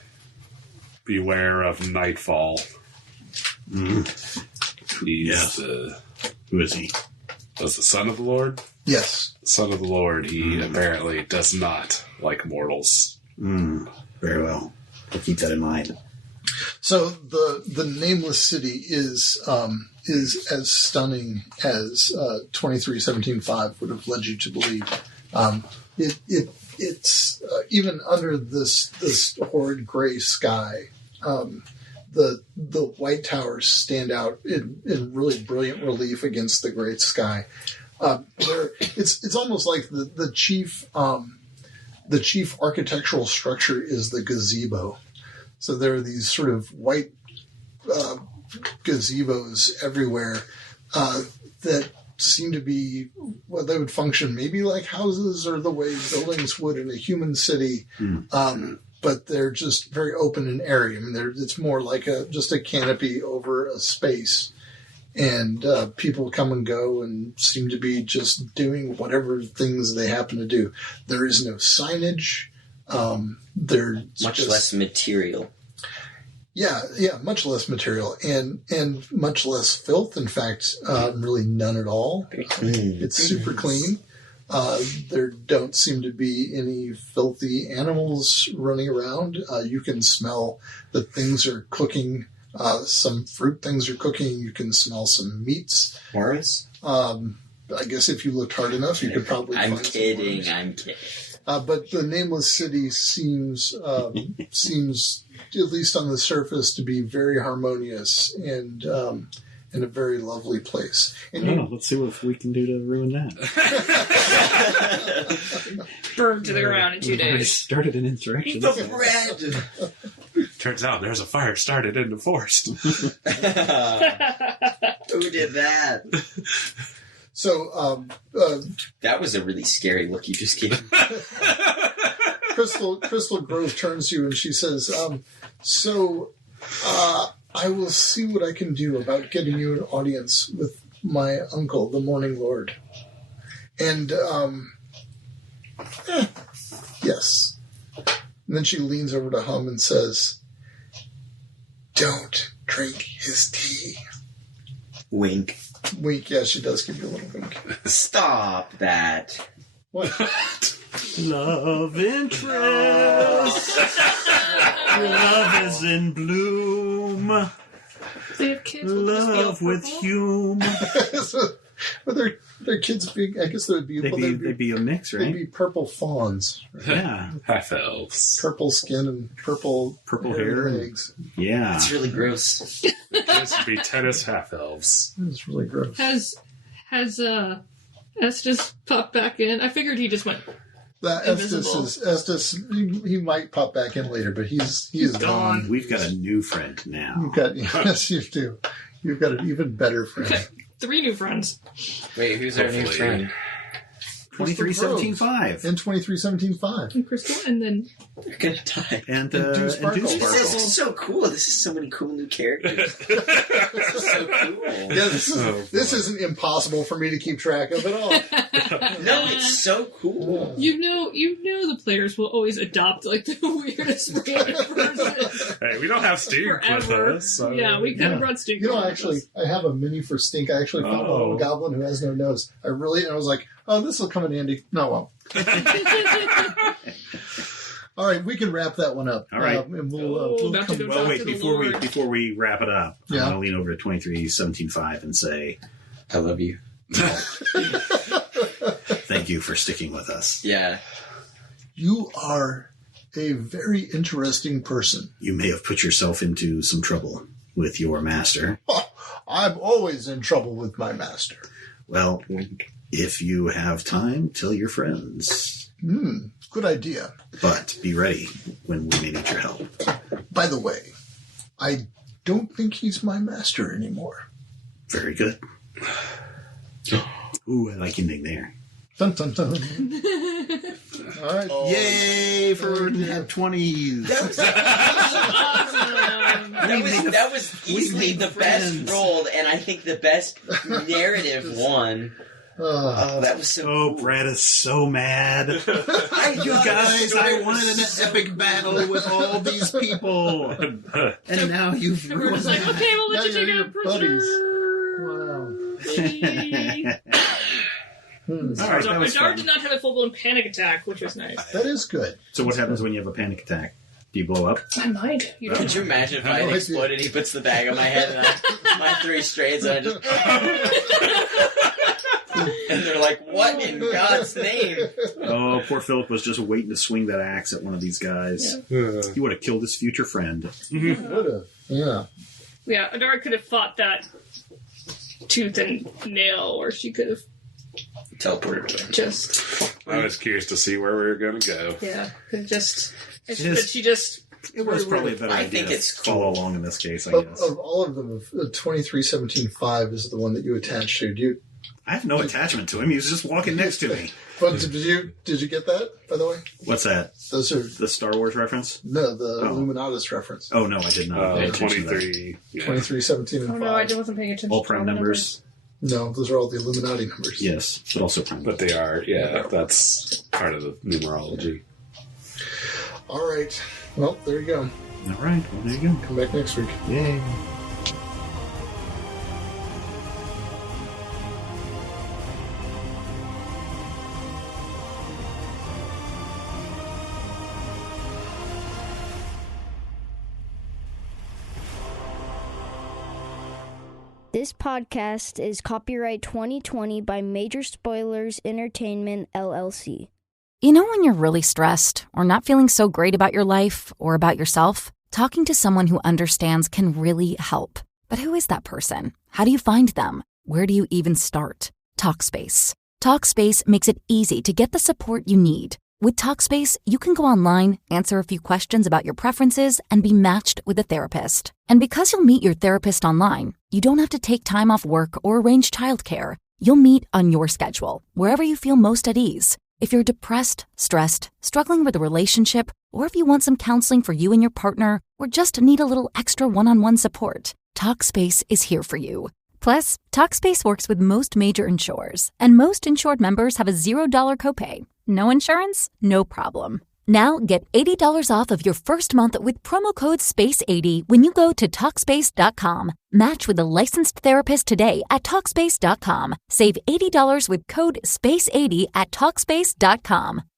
beware of Nightfall. He's Who is he? was the son of the Lord? Yes. Son of the Lord. He apparently does not like mortals. Very well. I'll keep that in mind. So the nameless city is as stunning as 2317.5 would have led you to believe. It's even under this horrid gray sky. The white towers stand out in really brilliant relief against the great sky. It's almost like the chief architectural structure is the gazebo. So there are these sort of white gazebos everywhere that seem to be what they would function maybe like houses or the way buildings would in a human city. But they're just very open and airy. I mean, it's more like just a canopy over a space. And people come and go and seem to be just doing whatever things they happen to do. There is no signage. Much less material. Yeah, much less material and much less filth. In fact, really none at all. Very clean. It's super clean. There don't seem to be any filthy animals running around. You can smell that things are cooking. Some fruit things are cooking. You can smell some meats. Worms? I guess if you looked hard enough, you could probably I'm find kidding. some worms. I'm kidding. But the nameless city seems, at least on the surface, to be very harmonious and a very lovely place. And let's see what we can do to ruin that. Burned to the ground in 2 I days. started an insurrection. The bread! Turns out there's a fire started in the forest. Who did that? So, That was a really scary look you just gave. Crystal Grove turns to you and she says, I will see what I can do about getting you an audience with my uncle, the Morning Lord. And, yes. And then she leans over to Hum and says, "Don't drink his tea." Wink. Wink, yeah, she does give you a little wink. Stop that. What? Love interest. Love is in bloom. They have kids with this Love feel with purple. Hume. But their kids being, I guess they'd be They'd be a mix, they'd right? be purple fawns. Yeah. Half elves. Purple skin and purple hair and- legs. Yeah. It's really gross. This would be tennis half elves. It's really gross. Has Estes popped back in? I figured he just went Estes, he might pop back in later, but he's gone. We've got a new friend now. Yes, you do. You've got an even better friend. 3 new friends. Wait, who's our new friend? 2317.5. And 2317.5. And Crystal, and then... You're gonna die. And Dew Sparkle. This is so cool. This is so many cool new characters. This is so cool. Yeah, this isn't impossible for me to keep track of at all. No, it's so cool. You know the players will always adopt like the weirdest random person. Hey, we don't have Stink with Forever. us. So. Yeah, we could have brought Stink. Actually, I have a mini for Stink. I actually found a little goblin who has no nose. I was like, oh, this will come in handy. No, well. All right, we can wrap that one up. All right. And we'll about to go come. talk Well, wait, to the before Lord. we wrap it up, I'm Yeah. going to lean over to 2317.5 and say, I love you. thank you for sticking with us. Yeah. You are a very interesting person. You may have put yourself into some trouble with your master. I'm always in trouble with my master. Well, if you have time, tell your friends. Good idea. But be ready when we may need your help. By the way, I don't think he's my master anymore. Very good. Ooh, I like ending there. Dun, dun, dun. All right. Yay for net 20s. That was easily the best rolled, and I think the best narrative one. Oh, that was so cool. Brad is so mad. You guys, I wanted an epic battle with all these people. And now you've And we're ruined just like, that. okay, we'll let you Now take you're a prisoner. Wow. All right, that was Adar fun. did not have a full-blown panic attack, which was nice. That is good. So what happens when you have a panic attack? Do you blow up? I might. You Could you imagine if I had No idea. exploded? He puts the bag on my head and my 3 strays, and I just. And they're like, what in God's name? Oh, poor Philip was just waiting to swing that axe at one of these guys. He would have killed his future friend. Would have. Yeah. Yeah, Adar could have fought that tooth and nail, or she could have Teleported away. just... I was curious to see where we were going to go. Yeah, could have just... But Yes. she just... It was probably a better I idea think to it's follow cool. along in this case, I Of guess. all of them, 2317.5 is the one that you attach to. Do you? I have no attachment to him. He was just walking next to me. But did you get that? By the way, What's that? those are The Star Wars reference? no the Oh. Illuminatus reference. Oh, no, I did not. pay attention to that. 23. Yeah. 2317 and Oh 5. no, I wasn't paying attention. All to prime the numbers? No, those are all the Illuminati numbers. Yes, but also prime. But they are, that's part of the numerology. All right. Well, there you go. All right, well, there you go. Come back next week. Yay. This podcast is copyright 2020 by Major Spoilers Entertainment, LLC. You know when you're really stressed or not feeling so great about your life or about yourself? Talking to someone who understands can really help. But who is that person? How do you find them? Where do you even start? Talkspace. Talkspace makes it easy to get the support you need. With Talkspace, you can go online, answer a few questions about your preferences, and be matched with a therapist. And because you'll meet your therapist online, you don't have to take time off work or arrange childcare. You'll meet on your schedule, wherever you feel most at ease. If you're depressed, stressed, struggling with a relationship, or if you want some counseling for you and your partner, or just need a little extra one-on-one support, Talkspace is here for you. Plus, Talkspace works with most major insurers, and most insured members have a $0 copay. No insurance? No problem. Now get $80 off of your first month with promo code SPACE80 when you go to Talkspace.com. Match with a licensed therapist today at Talkspace.com. Save $80 with code SPACE80 at Talkspace.com.